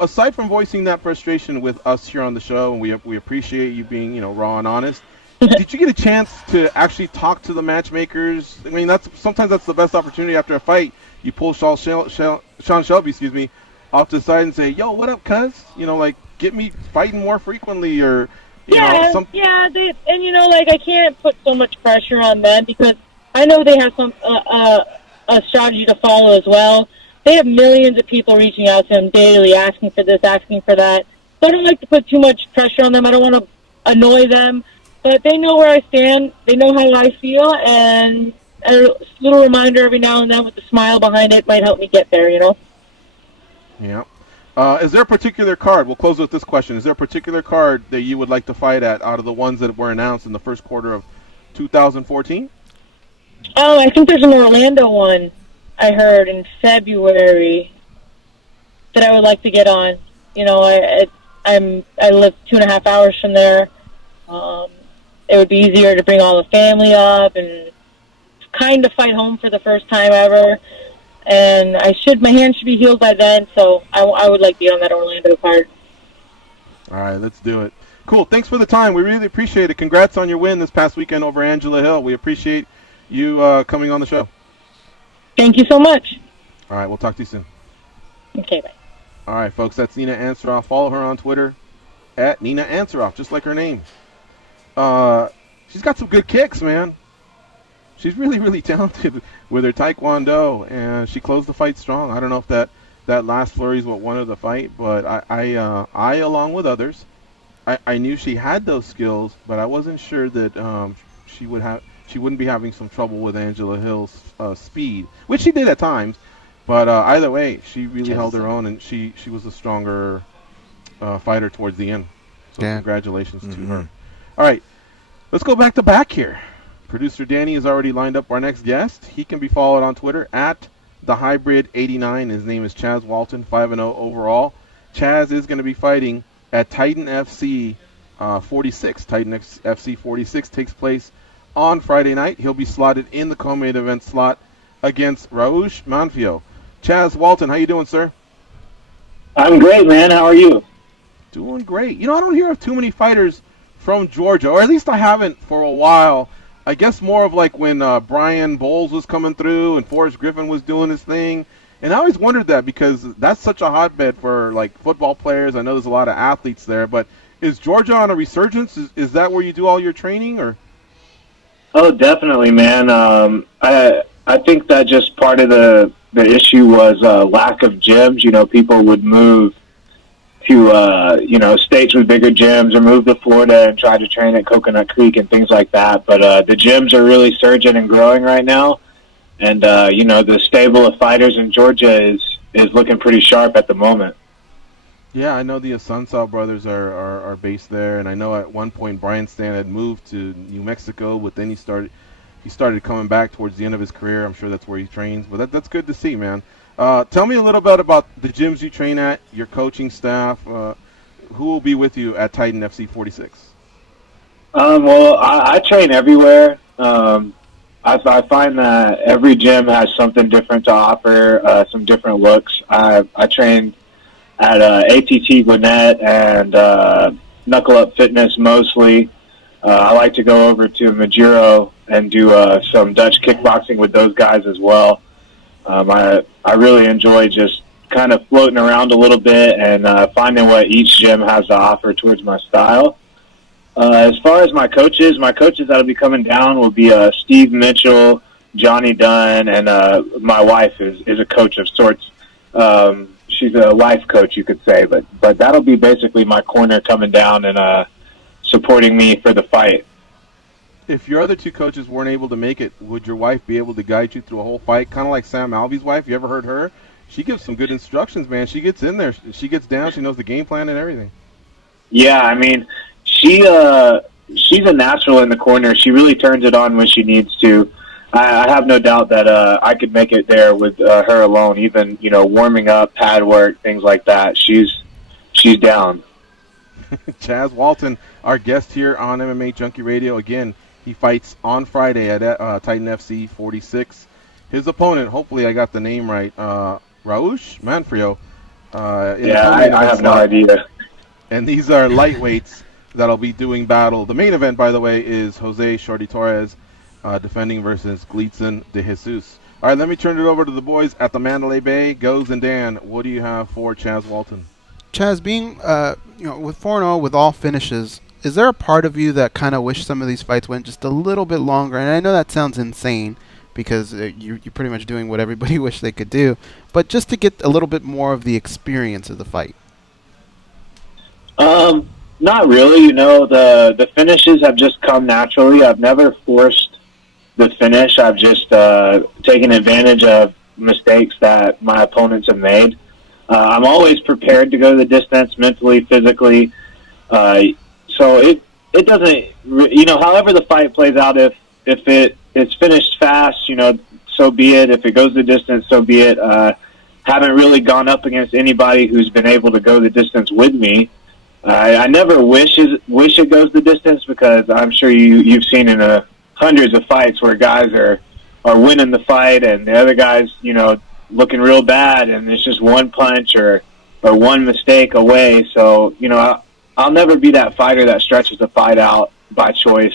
Aside from voicing that frustration with us here on the show, and we appreciate you being, raw and honest, did you get a chance to actually talk to the matchmakers? I mean, sometimes that's the best opportunity after a fight. You pull Sean Shelby, off to the side and say, "Yo, what up, cuz? Get me fighting more frequently," or I can't put so much pressure on them because I know they have some a strategy to follow as well. They have millions of people reaching out to them daily, asking for this, asking for that. So I don't like to put too much pressure on them. I don't want to annoy them, but they know where I stand. They know how I feel, and a little reminder every now and then with a smile behind it might help me get there. Yeah. Is there a particular card? We'll close with this question. Is there a particular card that you would like to fight at out of the ones that were announced in the first quarter of 2014? Oh, I think there's an Orlando one I heard in February that I would like to get on. I live 2.5 hours from there. It would be easier to bring all the family up and kind of fight home for the first time ever. And my hand should be healed by then, so I would like to be on that Orlando card. All right, let's do it. Cool. Thanks for the time. We really appreciate it. Congrats on your win this past weekend over Angela Hill. We appreciate you coming on the show. Thank you so much. All right, we'll talk to you soon. Okay, bye. All right, folks, that's Nina Ansaroff. Follow her on Twitter at Nina Ansaroff, just like her name. She's got some good kicks, man. She's really, really talented with her taekwondo, and she closed the fight strong. I don't know if that last flurry is what won her the fight, but I along with others, I knew she had those skills, but I wasn't sure that she wouldn't be having some trouble with Angela Hill's speed, which she did at times. But either way, she really held her own, and she was a stronger fighter towards the end. So congratulations to her. All right, let's go back here. Producer Danny has already lined up our next guest. He can be followed on Twitter at TheHybrid89. His name is Chaz Walton, 5-0 overall. Chaz is going to be fighting at Titan FC 46. Titan FC 46 takes place on Friday night. He'll be slotted in the co-main event slot against Raush Manfio. Chaz Walton, how you doing, sir? I'm great, man. How are you? Doing great. I don't hear of too many fighters from Georgia, or at least I haven't for a while. I guess more of like when Brian Bowles was coming through and Forrest Griffin was doing his thing. And I always wondered that because that's such a hotbed for like football players. I know there's a lot of athletes there, but is Georgia on a resurgence? Is that where you do all your training, or? Oh, definitely, man. I think that just part of the issue was lack of gyms. People would move to states with bigger gyms or move to Florida and try to train at Coconut Creek and things like that. But the gyms are really surging and growing right now. And, the stable of fighters in Georgia is looking pretty sharp at the moment. Yeah, I know the Ansaroff brothers are based there. And I know at one point Brian Stan had moved to New Mexico, but then he started coming back towards the end of his career. I'm sure that's where he trains. But that's good to see, man. Tell me a little bit about the gyms you train at, your coaching staff. Who will be with you at Titan FC 46? Well, I train everywhere. I find that every gym has something different to offer, some different looks. I train at ATT Gwinnett and Knuckle Up Fitness mostly. I like to go over to Majuro and do some Dutch kickboxing with those guys as well. I really enjoy just kind of floating around a little bit and finding what each gym has to offer towards my style. As far as my coaches that will be coming down will be Steve Mitchell, Johnny Dunn, and my wife is a coach of sorts. she's a life coach, you could say, but that'll be basically my corner coming down and supporting me for the fight. If your other two coaches weren't able to make it, would your wife be able to guide you through a whole fight, kind of like Sam Alvey's wife? You ever heard her? She gives some good instructions, man. She gets in there, she gets down, she knows the game plan and everything. Yeah, I mean, she's a natural in the corner. She really turns it on when she needs to. I have no doubt that I could make it there with her alone, even, warming up, pad work, things like that. She's down. Chaz Walton, our guest here on MMA Junkie Radio. Again, he fights on Friday at Titan FC 46. His opponent, hopefully I got the name right, Raush Manfrio. I have no idea. And these are lightweights that'll be doing battle. The main event, by the way, is Jose Shorty Torres defending versus Gleitson de Jesus. All right, let me turn it over to the boys at the Mandalay Bay. Goes and Dan, what do you have for Chaz Walton? Chaz, being with 4-0 with all finishes, is there a part of you that kind of wish some of these fights went just a little bit longer? And I know that sounds insane because you're pretty much doing what everybody wish they could do, but just to get a little bit more of the experience of the fight. Not really. The finishes have just come naturally. I've never forced the finish. I've just taken advantage of mistakes that my opponents have made. I'm always prepared to go the distance mentally, physically. So it doesn't, however the fight plays out, if it's finished fast, so be it. If it goes the distance, so be it. Haven't really gone up against anybody who's been able to go the distance with me. I never wish it goes the distance because I'm sure you've seen in hundreds of fights where guys are winning the fight and the other guys, looking real bad, and it's just one punch or one mistake away. So, I'll never be that fighter that stretches the fight out by choice.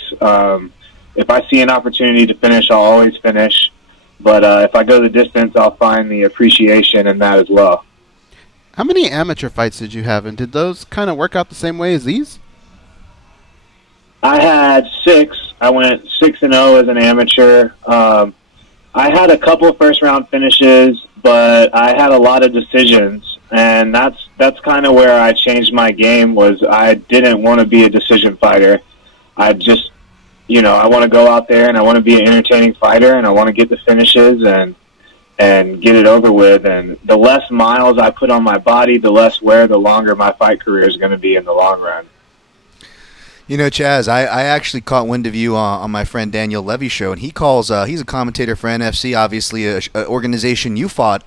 If I see an opportunity to finish, I'll always finish. But if I go the distance, I'll find the appreciation in that as well. How many amateur fights did you have, and did those kind of work out the same way as these? I had 6. I went 6-0 as an amateur. I had a couple first-round finishes, but I had a lot of decisions, and that's kind of where I changed my game. Was I didn't want to be a decision fighter. I just, I want to go out there and I want to be an entertaining fighter, and I want to get the finishes and get it over with. And the less miles I put on my body, the less wear, the longer my fight career is going to be in the long run. Chaz, I actually caught wind of you on my friend Daniel Levy's show, and he calls. He's a commentator for NFC, obviously an organization you fought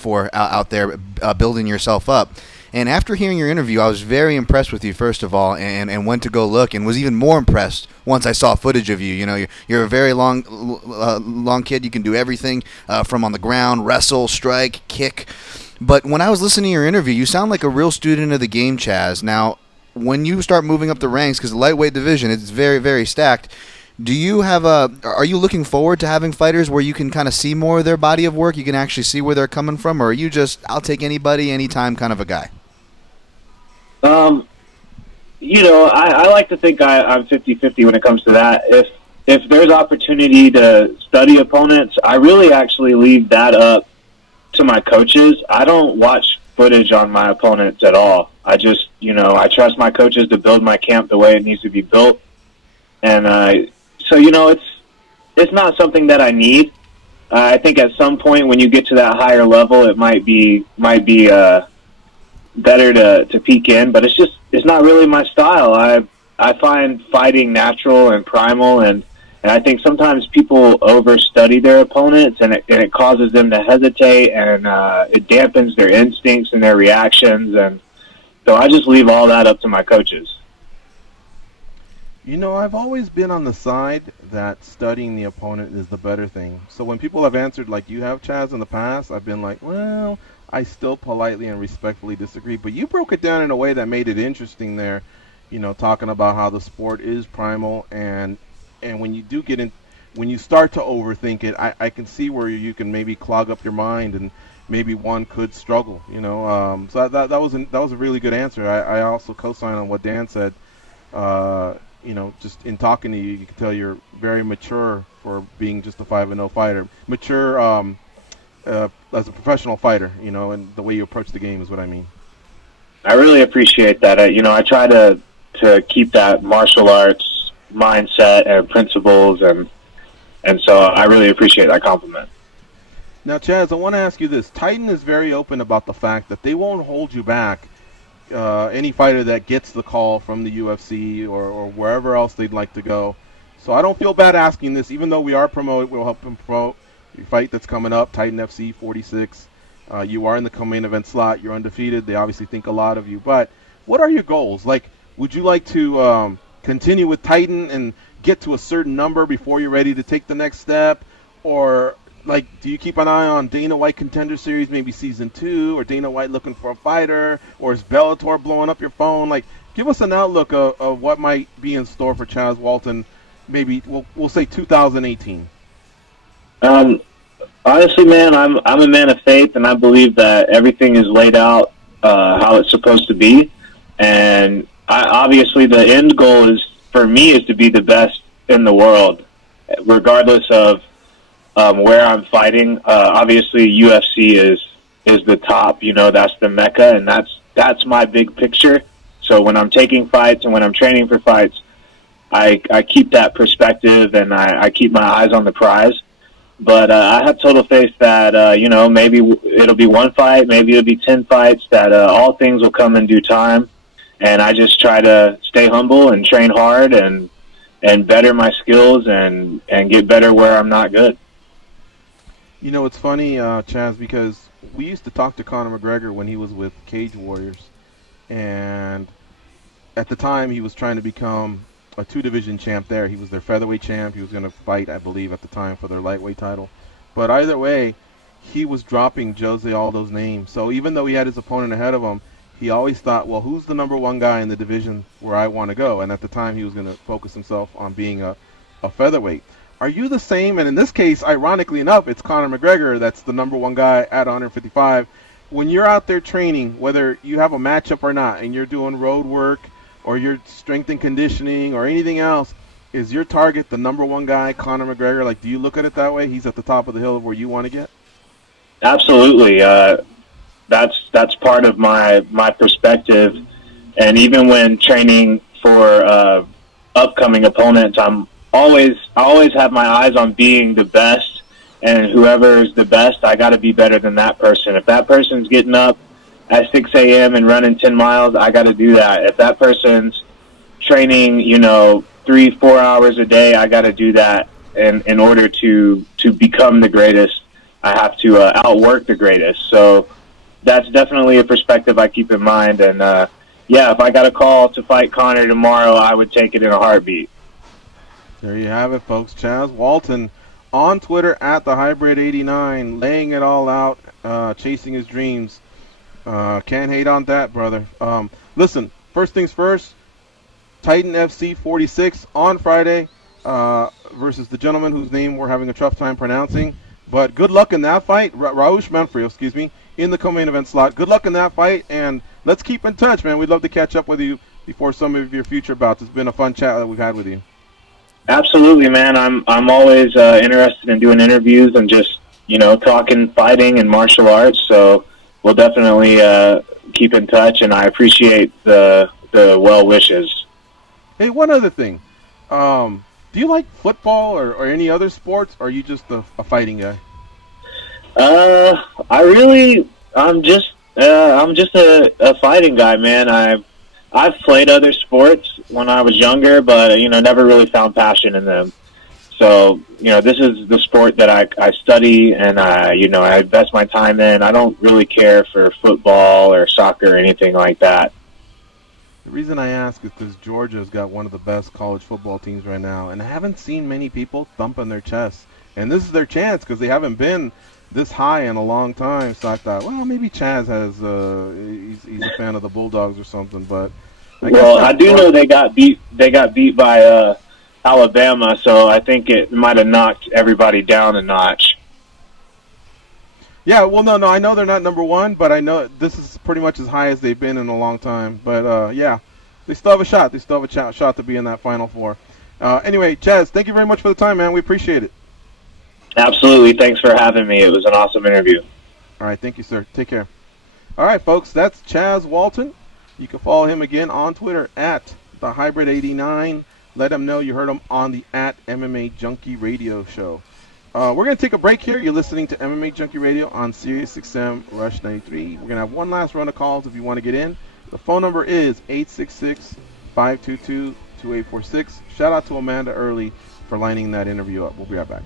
for out there, building yourself up. And after hearing your interview, I was very impressed with you, first of all, and went to go look, and was even more impressed once I saw footage of you. You're a very long kid. You can do everything from on the ground, wrestle, strike, kick. But when I was listening to your interview, you sound like a real student of the game, Chaz. Now, when you start moving up the ranks, because the lightweight division is very, very stacked, do you have are you looking forward to having fighters where you can kind of see more of their body of work, you can actually see where they're coming from, or are you just, I'll take anybody, anytime kind of a guy? I like to think I'm 50-50 when it comes to that. If there's opportunity to study opponents, I really actually leave that up to my coaches. I don't watch footage on my opponents at all. I just, I trust my coaches to build my camp the way it needs to be built. And so, it's not something that I need. I think at some point when you get to that higher level, it might be better to peek in, but it's not really my style. I find fighting natural and primal, and I think sometimes people overstudy their opponents, and it causes them to hesitate, and it dampens their instincts and their reactions, and so I just leave all that up to my coaches. I've always been on the side that studying the opponent is the better thing. So when people have answered like you have, Chaz, in the past, I've been like, well, I still politely and respectfully disagree. But you broke it down in a way that made it interesting there, talking about how the sport is primal, and when you do when you start to overthink it, I can see where you can maybe clog up your mind, and maybe one could struggle, So that was a really good answer. I also co-sign on what Dan said. Just in talking to you, you can tell you're very mature for being just a 5-0 fighter. Mature as a professional fighter, and the way you approach the game is what I mean. I really appreciate that. I try to keep that martial arts mindset and principles, and so I really appreciate that compliment. Now, Chaz, I want to ask you this. Titan is very open about the fact that they won't hold you back. Any fighter that gets the call from the UFC or wherever else they'd like to go. So I don't feel bad asking this, even though we are promoted. We'll help them promote your fight that's coming up, Titan FC 46. You are in the co-main event slot. You're undefeated. They obviously think a lot of you. But what are your goals? Like, would you like to continue with Titan and get to a certain number before you're ready to take the next step? Or, like, do you keep an eye on Dana White Contender Series, maybe Season 2, or Dana White looking for a fighter, or is Bellator blowing up your phone? Like, give us an outlook of what might be in store for Chaz Walton, maybe, we'll say 2018. Honestly, man, I'm a man of faith, and I believe that everything is laid out how it's supposed to be. And obviously, the end goal is for me is to be the best in the world, regardless of where I'm fighting. Obviously, UFC is the top. That's the mecca, and that's my big picture. So when I'm taking fights and when I'm training for fights, I keep that perspective and I keep my eyes on the prize. But I have total faith that, maybe it'll be one fight, maybe it'll be 10 fights, that all things will come in due time. And I just try to stay humble and train hard and better my skills and get better where I'm not good. It's funny, Chaz, because we used to talk to Conor McGregor when he was with Cage Warriors. And at the time, he was trying to become a 2-division champ there. He was their featherweight champ. He was going to fight, I believe, at the time for their lightweight title. But either way, he was dropping Jose Aldo's name. So even though he had his opponent ahead of him, he always thought, well, who's the number one guy in the division where I want to go? And at the time, he was going to focus himself on being a featherweight. Are you the same? And in this case, ironically enough, it's Conor McGregor that's the number one guy at 155. When you're out there training, whether you have a matchup or not, and you're doing road work, or your strength and conditioning, or anything else, is your target the number one guy, Conor McGregor? Like, do you look at it that way? He's at the top of the hill of where you want to get? Absolutely. That's part of my perspective. And even when training for upcoming opponents, I always have my eyes on being the best. And whoever is the best, I got to be better than that person. If that person's getting up at 6 a.m. and running 10 miles, I got to do that. If that person's training, 3-4 hours a day, I got to do that. And in order to become the greatest, I have to outwork the greatest. So that's definitely a perspective I keep in mind. And if I got a call to fight Conor tomorrow, I would take it in a heartbeat. There you have it, folks. Chaz Walton on Twitter at @thehybrid89, laying it all out, chasing his dreams. Can't hate on that, brother. Listen, first things first, Titan FC 46 on Friday versus the gentleman whose name we're having a tough time pronouncing. But good luck in that fight. Raush Manfrio, in the co-main event slot. Good luck in that fight, and let's keep in touch, man. We'd love to catch up with you before some of your future bouts. It's been a fun chat that we've had with you. Absolutely, man. I'm always interested in doing interviews and just, talking fighting and martial arts. So we'll definitely keep in touch, and I appreciate the well wishes. Hey, one other thing. Do you like football or any other sports, or are you just a fighting guy? I'm just a fighting guy, man. I've played other sports when I was younger, but never really found passion in them. So this is the sport that I study and I invest my time in. I don't really care for football or soccer or anything like that. The reason I ask is because Georgia's got one of the best college football teams right now, and I haven't seen many people thumping their chests. And this is their chance because they haven't been this high in a long time. So I thought, well, maybe Chaz has he's a fan of the Bulldogs or something. But I do know they got beat. They got beat by Alabama, so I think it might have knocked everybody down a notch. Yeah, well, no, I know they're not number one, but I know this is pretty much as high as they've been in a long time. But, they still have a shot. They still have a shot to be in that Final Four. Anyway, Chaz, thank you very much for the time, man. We appreciate it. Absolutely. Thanks for having me. It was an awesome interview. All right, thank you, sir. Take care. All right, folks, that's Chaz Walton. You can follow him again on Twitter at TheHybrid89. Let him know you heard him on the at MMA Junkie Radio Show. We're going to take a break here. You're listening to MMA Junkie Radio on SiriusXM Rush 93. We're going to have one last run of calls if you want to get in. The phone number is 866-522-2846. Shout out to Amanda Early for lining that interview up. We'll be right back.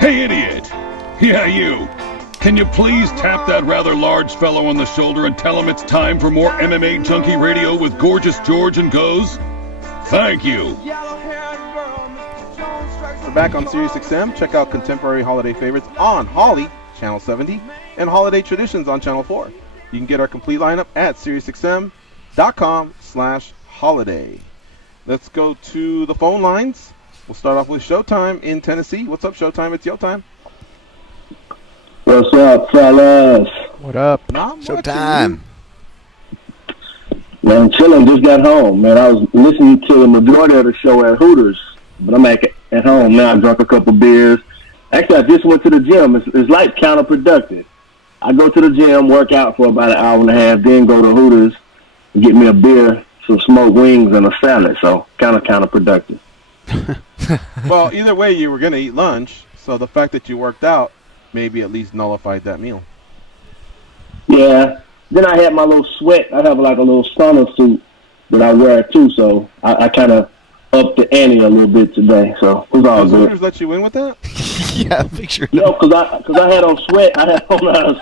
Hey, idiot! Yeah, you. Can you please tap that rather large fellow on the shoulder and tell him it's time for more MMA Junkie Radio with Gorgeous George and Goes? Thank you. We're back on SiriusXM. Check out contemporary holiday favorites on Holly, Channel 70, and Holiday Traditions on Channel 4. You can get our complete lineup at SiriusXM.com/holiday. Let's go to the phone lines. We'll start off with Showtime in Tennessee. What's up, Showtime? It's your time. What's up, fellas? What up? Showtime. Well, I'm chilling. Just got home, man. I was listening to the majority of the show at Hooters, but I'm at home now. I drank a couple beers. Actually, I just went to the gym. It's like counterproductive. I go to the gym, work out for about an hour and a half, then go to Hooters and get me a beer, some smoked wings, and a salad. So kind of counterproductive. Well, either way, you were going to eat lunch, so the fact that you worked out maybe at least nullified that meal. Yeah. Then I had my little sweat. I have like a little sauna suit that I wear too, so I kind of upped the ante a little bit today. So it was all good. Hooters let you in with that? Yeah, picture. No, because I had on sweat. I had on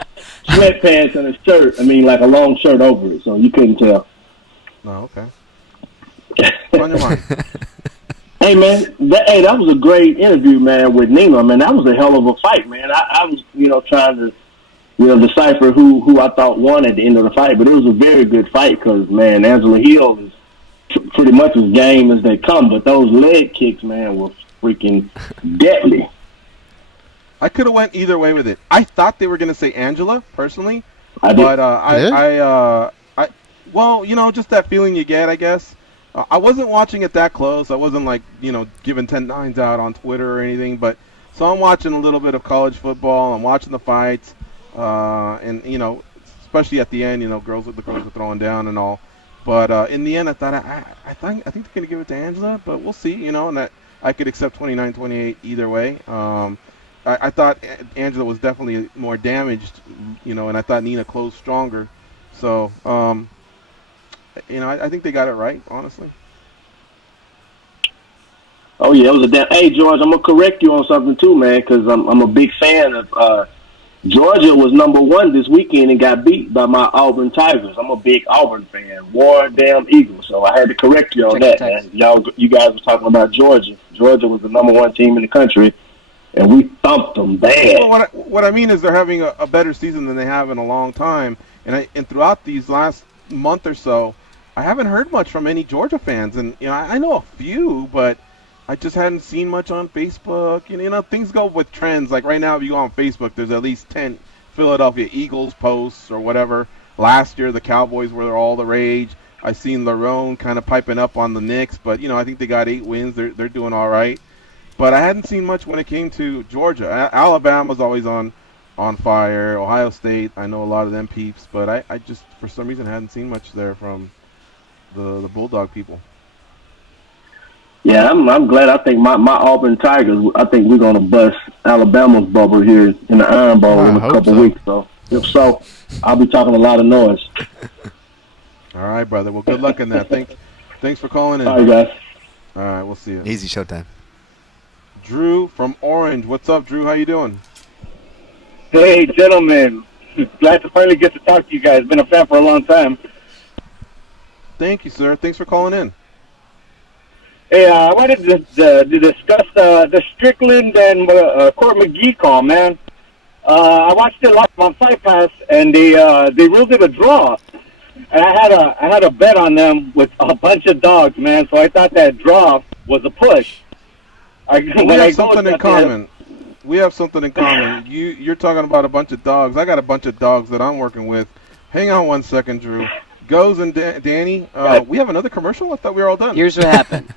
sweatpants and a shirt. I mean, like a long shirt over it, so you couldn't tell. Oh, okay. What's on your mind? Hey, man, that was a great interview, man, with Nina. Man, that was a hell of a fight, man. I was, trying to, decipher who I thought won at the end of the fight, but it was a very good fight because, man, Angela Hill is pretty much as game as they come, but those leg kicks, man, were freaking deadly. I could have went either way with it. I thought they were going to say Angela personally, I did. but well, just that feeling you get, I guess. I wasn't watching it that close. I wasn't like giving 10-9s out on Twitter or anything. But so I'm watching a little bit of college football. I'm watching the fights, and especially at the end, the girls were throwing down and all. But in the end, I thought I think they're gonna give it to Angela, but we'll see. And that I could accept 29-28 either way. I thought Angela was definitely more damaged, and I thought Nina closed stronger. So, I think they got it right, honestly. Oh yeah, it was a damn. Hey George, I'm gonna correct you on something too, man, because I'm a big fan of. Georgia was #1 this weekend and got beat by my Auburn Tigers. I'm a big Auburn fan. War damn Eagles. So I had to correct you on that, man. You guys were talking about Georgia. Georgia was the #1 team in the country, and we thumped them bad. Well, what I mean is they're having a better season than they have in a long time. And throughout these last month or so, I haven't heard much from any Georgia fans. And I know a few, but I just hadn't seen much on Facebook. Things go with trends. Like right now, if you go on Facebook, there's at least 10 Philadelphia Eagles posts or whatever. Last year, the Cowboys were all the rage. I seen Larone kind of piping up on the Knicks, but I think they got 8 wins. They're doing all right. But I hadn't seen much when it came to Georgia. Alabama's always on fire. Ohio State, I know a lot of them peeps, but I just for some reason hadn't seen much there from the Bulldog people. Yeah, I'm glad. I think my Auburn Tigers, I think we're going to bust Alabama's bubble here in the Iron Bowl in a couple weeks. So, if so, I'll be talking a lot of noise. All right, brother. Well, good luck in that. Thanks for calling in. All right, guys. All right, we'll see you. Easy showtime. Drew from Orange. What's up, Drew? How you doing? Hey, gentlemen. Glad to finally get to talk to you guys. Been a fan for a long time. Thank you, sir. Thanks for calling in. Hey, I wanted to discuss the Strickland and Court McGee call, man. I watched it live on Fight Pass, and they ruled it a draw. And I had a bet on them with a bunch of dogs, man. So I thought that draw was a push. We have something in common. We have something in common. You're talking about a bunch of dogs. I got a bunch of dogs that I'm working with. Hang on one second, Drew. Goes and Danny. We have another commercial. I thought we were all done. Here's what happened.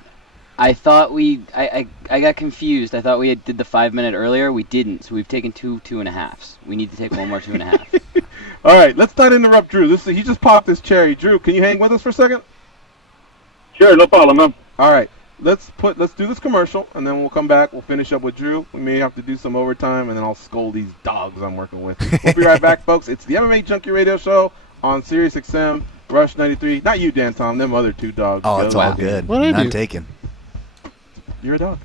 I thought I got confused. I thought we did the 5 minute earlier. We didn't, so we've taken 2.5s. We need to take one more 2.5. All right, let's not interrupt Drew. He just popped his cherry. Drew, can you hang with us for a second? Sure, no problem, man. All right, let's do this commercial, and then we'll come back. We'll finish up with Drew. We may have to do some overtime, and then I'll scold these dogs I'm working with. We'll be right back, folks. It's the MMA Junkie Radio Show on Sirius XM, Rush 93. Not you, Dan Tom. Them other 2 dogs. Oh, it's all good. None taken. You're a dog.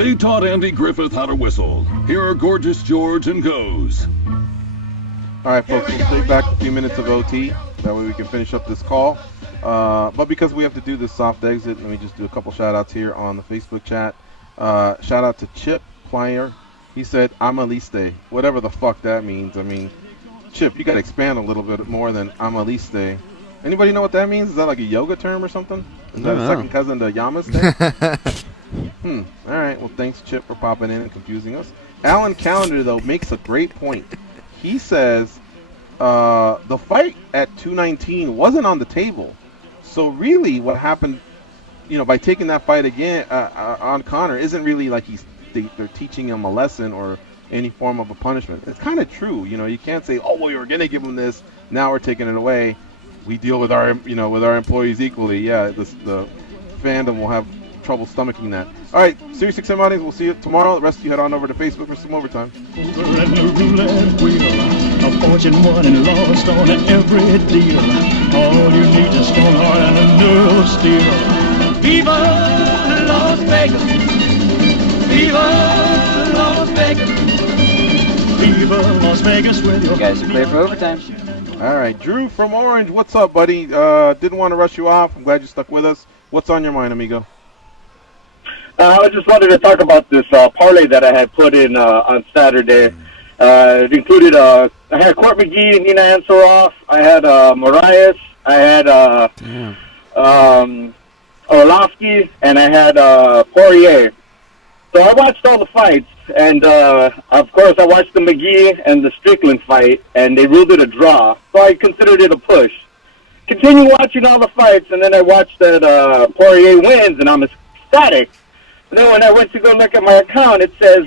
They taught Andy Griffith how to whistle. Here are Gorgeous George and Goes. All right, folks, we'll stay back a few minutes of OT. That way we can finish up this call. But because we have to do this soft exit, let me just do a couple shout-outs here on the Facebook chat. Shout-out to Chip Plyer. He said, Amaliste, whatever the fuck that means. I mean, Chip, you got to expand a little bit more than Amaliste. Anybody know what that means? Is that like a yoga term or something? Is that a second cousin to Yamaste? All right. Well, thanks, Chip, for popping in and confusing us. Alan Callender, though, makes a great point. He says the fight at 219 wasn't on the table. So really what happened, by taking that fight again on Conor isn't really like they're teaching him a lesson or any form of a punishment. It's kind of true. You can't say, oh, well, we were going to give him this. Now we're taking it away. We deal with our employees equally. Yeah, the fandom will have trouble stomaching that. All right, Series 6 audience, we'll see you tomorrow. The rest of you head on over to Facebook for some overtime. A fortune won and lost on every deal. All you need is strong heart and a nerve of steel. Viva Las Vegas! Viva Las Vegas! Viva Las Vegas with your... You guys are clear for overtime. All right, Drew from Orange, what's up, buddy? Didn't want to rush you off. I'm glad you stuck with us. What's on your mind, amigo? I just wanted to talk about this parlay that I had put in on Saturday. It included, I had Court McGee, Nina Ansaroff, I had Marias, I had Orlovsky, and I had Poirier. So I watched all the fights, and of course I watched the McGee and the Strickland fight, and they ruled it a draw. So I considered it a push. Continue watching all the fights, and then I watched that Poirier wins, and I'm ecstatic. And then when I went to go look at my account, it says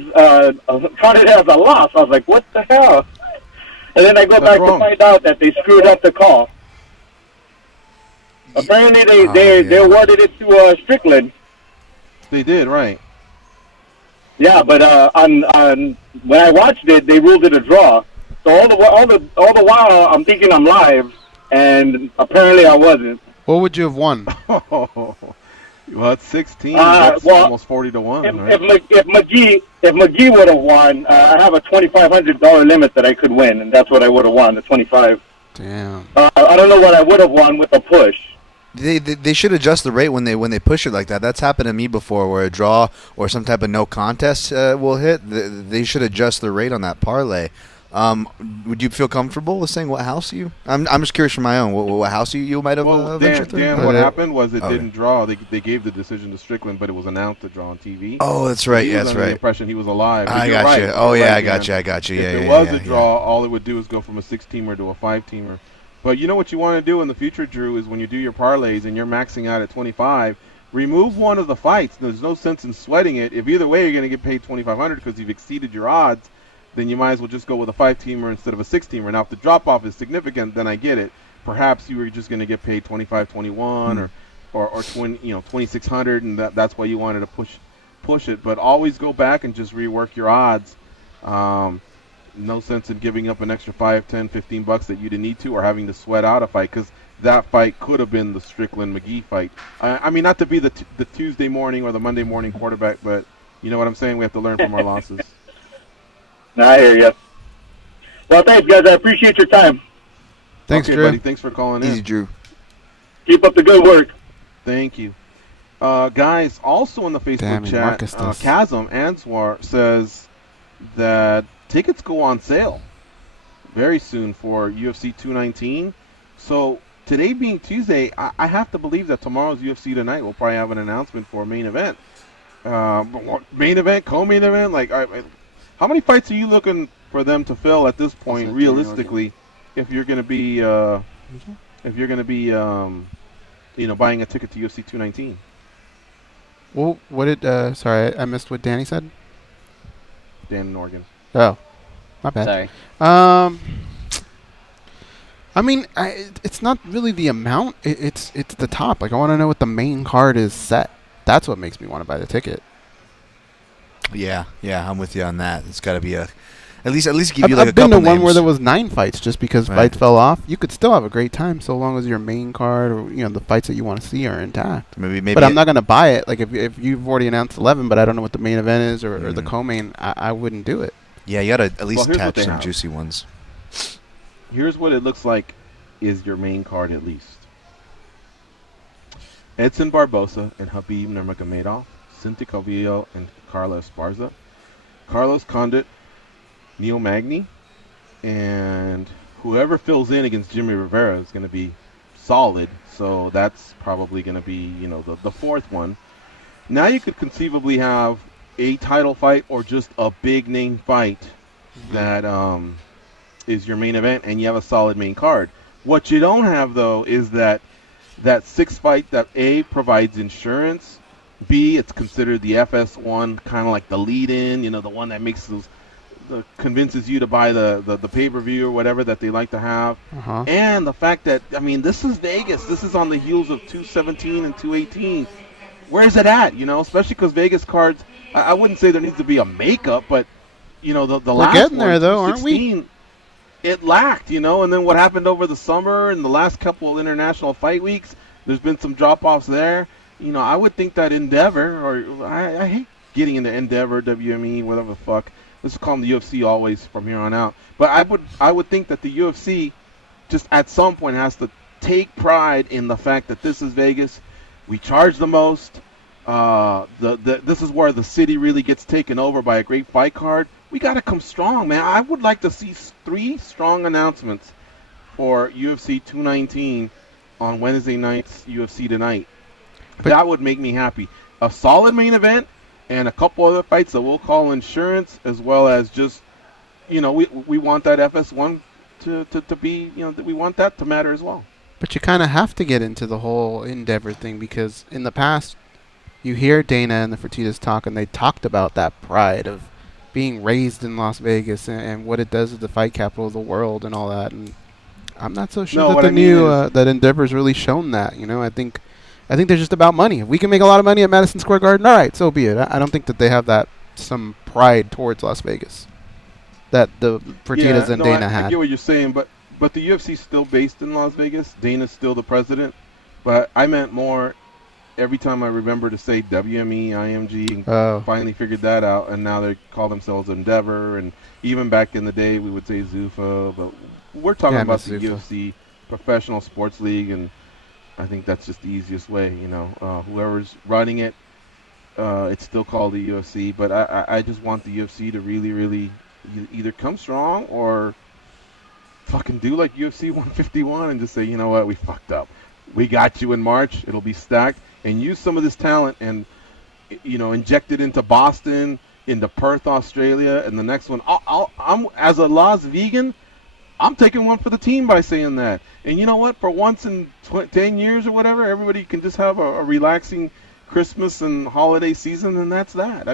counted as a loss. I was like, what the hell? And then I go back to find out that they screwed up the call. Apparently they awarded it to Strickland. They did, right? Yeah, but on when I watched it, they ruled it a draw. So all the while I'm thinking I'm live, and apparently I wasn't. What would you have won? Well, it's 16. That's almost 40 to 1. If McGee would have won, I have a $2,500 limit that I could win, and that's what I would have won, the 25. Damn. I don't know what I would have won with a push. They should adjust the rate when they push it like that. That's happened to me before, where a draw or some type of no contest will hit. They should adjust the rate on that parlay. Would you feel comfortable with saying what house you? I'm just curious for my own. What house you might have ventured through? Dan, what happened was it didn't draw. They gave the decision to Strickland, but it was announced to draw on TV. Oh, that's right. Yeah, that's right. The impression he was alive. I got you. Oh yeah, I got you. I got you. Yeah, if it was a draw, all it would do is go from a 6-teamer to a 5-teamer. But you know what you want to do in the future, Drew, is when you do your parlays and you're maxing out at 25, remove one of the fights. There's no sense in sweating it. If either way you're going to get paid $2,500 because you've exceeded your odds, then you might as well just go with a 5-teamer instead of a 6-teamer. Now, if the drop-off is significant, then I get it. Perhaps you were just going to get paid $2,521 or $2,600, and that's why you wanted to push it. But always go back and just rework your odds. No sense in giving up an extra $5, $10, $15 that you didn't need to, or having to sweat out a fight, because that fight could have been the Strickland-McGee fight. I mean, not to be the Tuesday morning or the Monday morning quarterback, but you know what I'm saying? We have to learn from our losses. I hear you. Well, thanks, guys. I appreciate your time. Thanks, okay, Drew. Buddy. Thanks for calling in. Easy, Drew. Keep up the good work. Thank you. Guys, also in the Facebook chat, Chasm Answar says that tickets go on sale very soon for UFC 219. So today being Tuesday, I have to believe that tomorrow's UFC Tonight will probably have an announcement for a main event. Main event, co-main event, like how many fights are you looking for them to fill at this point, realistically, if you're going to be buying a ticket to UFC 219? Well, what did sorry, I missed what Danny said. Dan in Oregon. Oh, my bad. Sorry. I mean, it's not really the amount. It's the top. Like, I want to know what the main card is set. That's what makes me want to buy the ticket. Yeah, I'm with you on that. It's got to be a At least give you like a I've been couple to one names. where there was 9 fights just because fights fell off. You could still have a great time so long as your main card or the fights that you want to see are intact. Maybe. But I'm not going to buy it. Like if you've already announced 11, but I don't know what the main event is or the co-main, I wouldn't do it. Yeah, you gotta at least here's what attach they some have. juicy ones. Here's what it looks like is your main card at least. Edson Barbosa and Habib Nurmagomedov, Cinti Calvillo and Carlos Esparza, Carlos Condit, Neil Magny, and whoever fills in against Jimmy Rivera is going to be solid. So that's probably going to be, the fourth one. Now you could conceivably have a title fight or just a big name fight that is your main event, and you have a solid main card. What you don't have though is that 6th fight that A, provides insurance, B, it's considered the FS1, kind of like the lead-in, the one that makes those, convinces you to buy the pay-per-view or whatever that they like to have. And the fact that, this is Vegas. This is on the heels of 217 and 218. Where's it at, especially because Vegas cards, I wouldn't say there needs to be a makeup, but, the We're last getting one, there, though, aren't we? 216, it lacked, and then what happened over the summer and the last couple of international fight weeks, there's been some drop-offs there. I would think that Endeavor, or I hate getting into Endeavor, WME, whatever the fuck. Let's call them the UFC always from here on out. But I would think that the UFC just at some point has to take pride in the fact that this is Vegas. We charge the most. This is where the city really gets taken over by a great fight card. We got to come strong, man. I would like to see 3 strong announcements for UFC 219 on Wednesday night's UFC Tonight. That would make me happy. A solid main event and a couple other fights that we'll call insurance, as well as just, we want that FS1 to be, we want that to matter as well. But you kind of have to get into the whole Endeavor thing because in the past, you hear Dana and the Fertittas talk, and they talked about that pride of being raised in Las Vegas and what it does to the fight capital of the world and all that. And I'm not so sure that Endeavor's really shown that. I think they're just about money. If we can make a lot of money at Madison Square Garden, all right, so be it. I don't think that they have some pride towards Las Vegas that the Fertittas and Dana had. I get what you're saying, but the UFC's still based in Las Vegas. Dana's still the president. But I meant more every time I remember to say WME, IMG, and finally figured that out, and now they call themselves Endeavor, and even back in the day we would say Zuffa, but we're talking about the UFC Professional Sports League, and I think that's just the easiest way, whoever's running it, it's still called the UFC, but I just want the UFC to really, really either come strong or fucking do like UFC 151 and just say, you know what, we fucked up. We got you in March, it'll be stacked, and use some of this talent and, inject it into Boston, into Perth, Australia, and the next one. I'm as a Las Vegan, I'm taking one for the team by saying that. And you know what? For once in 10 years or whatever, everybody can just have a relaxing Christmas and holiday season, and that's that.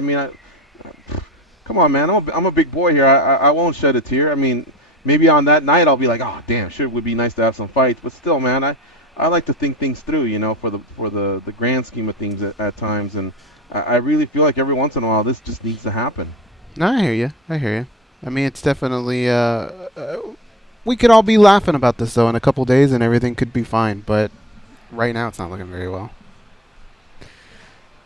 Come on, man. I'm a big boy here. I won't shed a tear. Maybe on that night I'll be like, oh, damn, sure, it would be nice to have some fights. But still, man, I like to think things through, for the grand scheme of things at times. And I really feel like every once in a while this just needs to happen. No, I hear you. It's definitely we could all be laughing about this, though, in a couple days, and everything could be fine. But right now, it's not looking very well.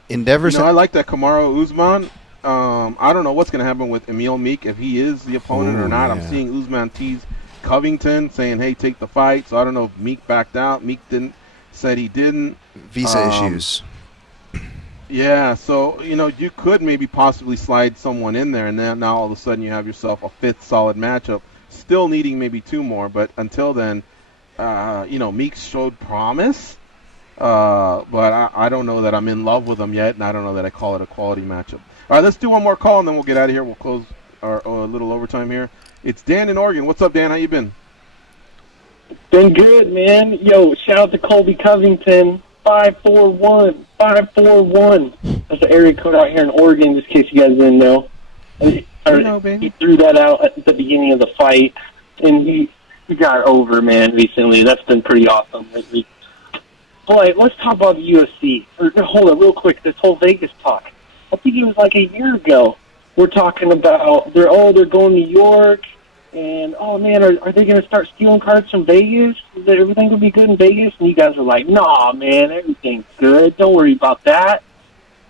Endeavor's. I like that Kamaru Usman. I don't know what's going to happen with Emil Meek, if he is the opponent or not. Yeah. I'm seeing Usman tease Covington, saying, hey, take the fight. So I don't know if Meek backed out. Meek said he didn't. Visa issues. Yeah, so, you could maybe possibly slide someone in there, and now all of a sudden you have yourself a 5th solid matchup. Still needing maybe 2 more, but until then, Meek showed promise, but I don't know that I'm in love with him yet, and I don't know that I call it a quality matchup. All right, let's do one more call, and then we'll get out of here. We'll close our little overtime here. It's Dan in Oregon. What's up, Dan? How you been? Been good, man. Yo, shout out to Colby Covington. 541. 541. That's the area code out here in Oregon, just in case you guys didn't know. He threw that out at the beginning of the fight, and he got over, man, recently. That's been pretty awesome lately. But let's talk about the UFC. Hold it real quick, this whole Vegas talk. I think it was like a year ago. we're talking about they're going to New York, and oh man, are they going to start stealing cards from Vegas? Is everything going to be good in Vegas? And you guys are like, nah, man, everything's good. Don't worry about that.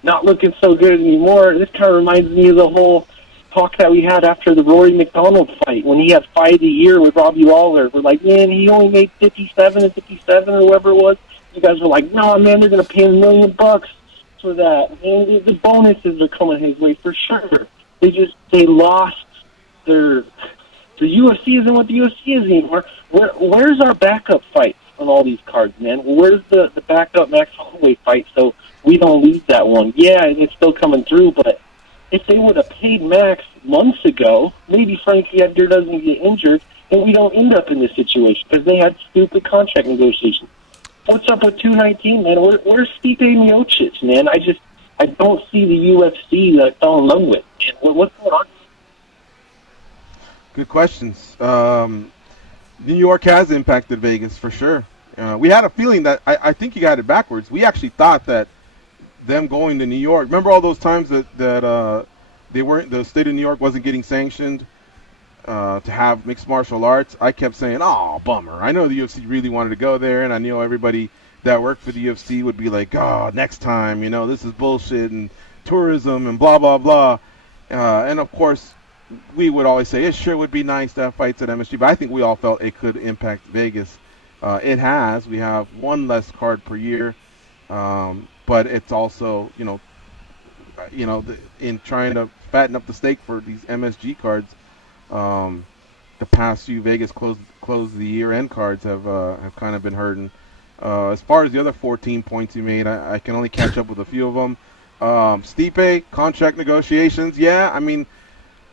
Not looking so good anymore. This kind of reminds me of the whole talk that we had after the Rory McDonald fight when he had Fight of the Year with Robbie Lawler. We're like, man, he only made 57 and 57 or whatever it was. You guys were like, nah, man, they're going to pay $1 million for that. And the bonuses are coming his way for sure. They lost the UFC isn't what the UFC is anymore. Where's our backup fight on all these cards, man? Where's the backup Max Holloway fight so we don't lose that one? Yeah, it's still coming through, but if they would have paid Max months ago, maybe Frankie Edgar doesn't get injured, and we don't end up in this situation because they had stupid contract negotiations. What's up with 219, man? Where's Stipe Miocic, man? I don't see the UFC that I fell in love with, man. What's going on? Good questions. New York has impacted Vegas for sure. We had a feeling that I think you got it backwards. We actually thought that them going to New York. Remember all those times that the state of New York wasn't getting sanctioned to have mixed martial arts. I kept saying, "Oh, bummer." I know the UFC really wanted to go there, and I knew everybody that worked for the UFC would be like, "Oh, next time, this is bullshit and tourism and blah blah blah." And of course, we would always say it sure would be nice to have fights at MSG, but I think we all felt it could impact Vegas. It has. We have one less card per year, but it's also, in trying to fatten up the stake for these MSG cards, the past few Vegas close the year-end cards have kind of been hurting. As far as the other 14 points you made, I can only catch up with a few of them. Stipe, contract negotiations, yeah, I mean,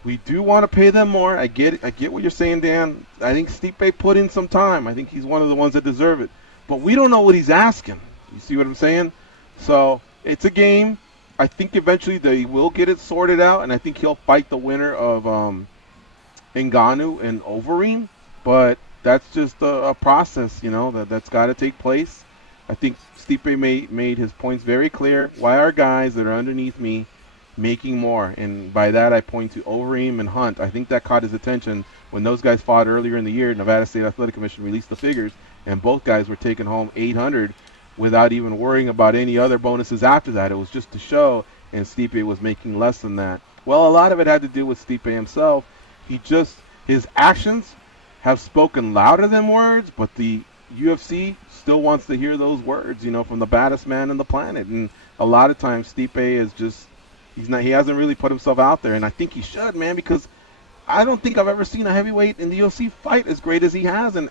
we do want to pay them more. I get what you're saying, Dan. I think Stipe put in some time. I think he's one of the ones that deserve it. But we don't know what he's asking. You see what I'm saying? So it's a game. I think eventually they will get it sorted out, and I think he'll fight the winner of Ngannou and Overeem. But that's just a process, that's got to take place. I think Stipe made his points very clear. Why are guys that are underneath me making more? And by that I point to Overeem and Hunt. I think that caught his attention when those guys fought earlier in the year. Nevada State Athletic Commission released the figures, and both guys were taking home $800 without even worrying about any other bonuses after that. It was just to show, and Stipe was making less than that. Well, a lot of it had to do with Stipe himself. His actions have spoken louder than words, but the UFC still wants to hear those words, from the baddest man on the planet. And a lot of times Stipe is just, he hasn't really put himself out there, and I think he should, man, because I don't think I've ever seen a heavyweight in the UFC fight as great as he has, and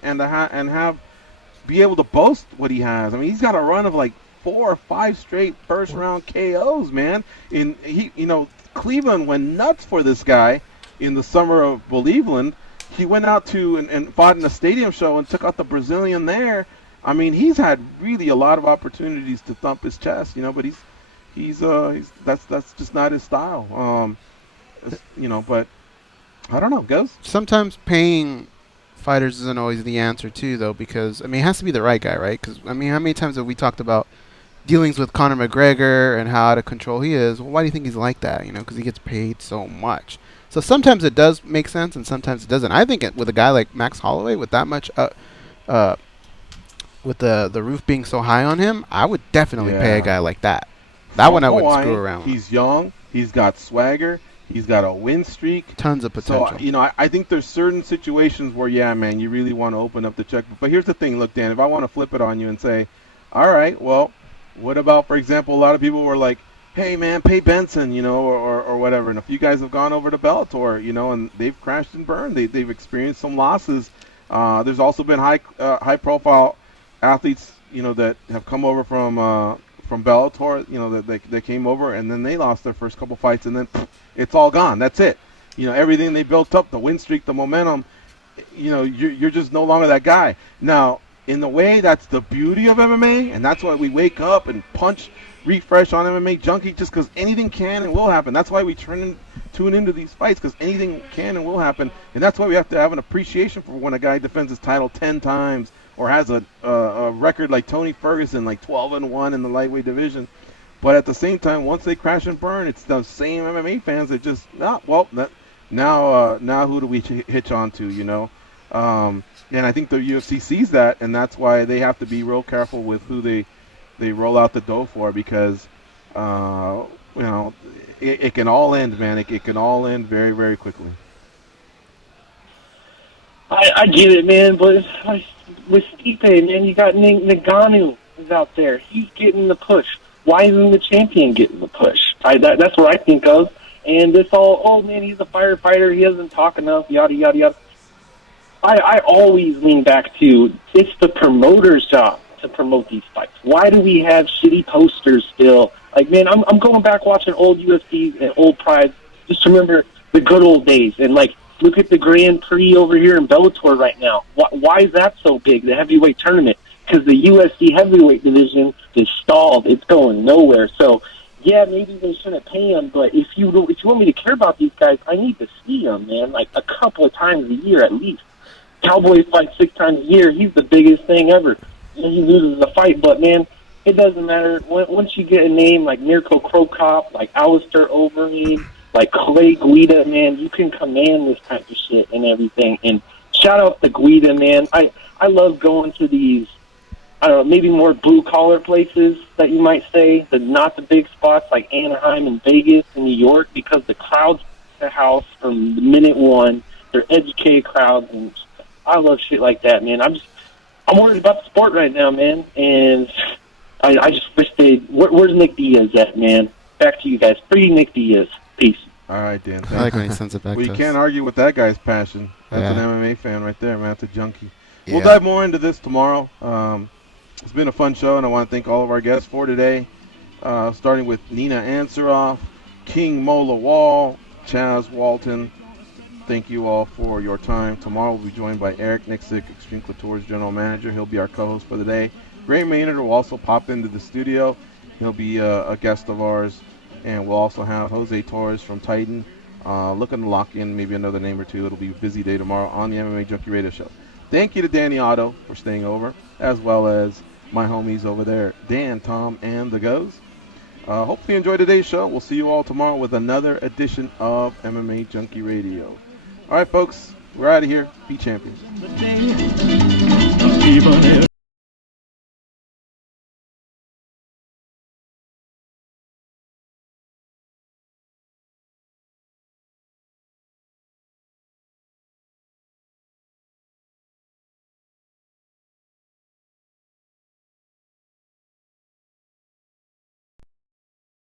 be able to boast what he has. I mean, he's got a run of like 4 or 5 straight first round KOs, man. Cleveland went nuts for this guy in the summer of Believeland. He went out to and fought in a stadium show and took out the Brazilian there. I mean, he's had really a lot of opportunities to thump his chest, but that's just not his style. But I don't know, Goes. Sometimes paying fighters isn't always the answer too, though, because it has to be the right guy, right? Because how many times have we talked about dealings with Conor McGregor and how out of control he is? Well, why do you think he's like that? Because he gets paid so much. So sometimes it does make sense, and sometimes it doesn't. I think with a guy like Max Holloway with that much, with the roof being so high on him, I would definitely pay a guy like that. That one I wouldn't screw around with. He's young. He's got swagger. He's got a win streak. Tons of potential. So, I think there's certain situations where, yeah, man, you really want to open up the checkbook. But here's the thing. Look, Dan, if I want to flip it on you and say, all right, well, what about, for example, a lot of people were like, hey, man, pay Benson, or whatever. And a few guys have gone over to Bellator, and they've crashed and burned. They've experienced some losses. There's also been high-profile athletes, that have come over from Bellator, that they came over, and then they lost their first couple fights, and then it's all gone. That's it. Everything they built up, the win streak, the momentum, you're just no longer that guy. Now, in the way, that's the beauty of MMA, and that's why we wake up and refresh on MMAjunkie, just because anything can and will happen. That's why we tune into these fights, because anything can and will happen, and that's why we have to have an appreciation for when a guy defends his title 10 times or has a record like Tony Ferguson, like 12-1 in the lightweight division. But at the same time, once they crash and burn, it's the same MMA fans that just, now who do we hitch on to, you know? And I think the UFC sees that, and that's why they have to be real careful with who they roll out the dough for, because, you know, it can all end, man. It can all end very, very quickly. I get it, man, but it's like with Stipe, man, you got Ngannou is out there. He's getting the push. Why isn't the champion getting the push? That's what I think of. And it's all, oh, man, he's a firefighter. He doesn't talk enough, yada, yada, yada. I always lean back to, it's the promoter's job to promote these fights. Why do we have shitty posters still? Like, man, I'm going back watching old UFC and old Pride just to remember the good old days. And, like, look at the Grand Prix over here in Bellator right now. Why is that so big, the heavyweight tournament? Because the UFC heavyweight division is stalled. It's going nowhere. So, yeah, maybe they shouldn't pay them, but if you want me to care about these guys, I need to see them, man, like a couple of times a year at least. Cowboy fights 6 times a year. He's the biggest thing ever. And he loses a fight, but, man, it doesn't matter. Once you get a name like Mirko Krokop, like Alistair Overeem, like Clay Guida, man, you can command this type of shit and everything. And shout out to Guida, man. I love going to these, I don't know, maybe more blue-collar places that you might say, not the big spots like Anaheim and Vegas and New York, because the crowds at the house from the minute one, they're educated crowds, and I love shit like that, man. I'm worried about the sport right now, man, and I just wish where's Nick Diaz at, man? Back to you guys. Free Nick Diaz. Peace. All right, Dan. I like when he sends it back well, to you us. can't argue with that guy's passion. That's Yeah. an MMA fan right there, man. That's a junkie. Yeah. We'll dive more into this tomorrow. It's been a fun show, and I want to thank all of our guests for today, starting with Nina Ansaroff, King Mo Lawal, Chaz Walton. Thank you all for your time. Tomorrow we'll be joined by Eric Nixick, Extreme Couture's general manager. He'll be our co-host for the day. Ray Maynard will also pop into the studio. He'll be a guest of ours. And we'll also have Jose Torres from Titan looking to lock in maybe another name or two. It'll be a busy day tomorrow on the MMA Junkie Radio Show. Thank you to Danny Otto for staying over, as well as my homies over there, Dan, Tom, and the Goes. Hopefully you enjoyed today's show. We'll see you all tomorrow with another edition of MMA Junkie Radio. All right, folks, we're out of here. Be champions. Even if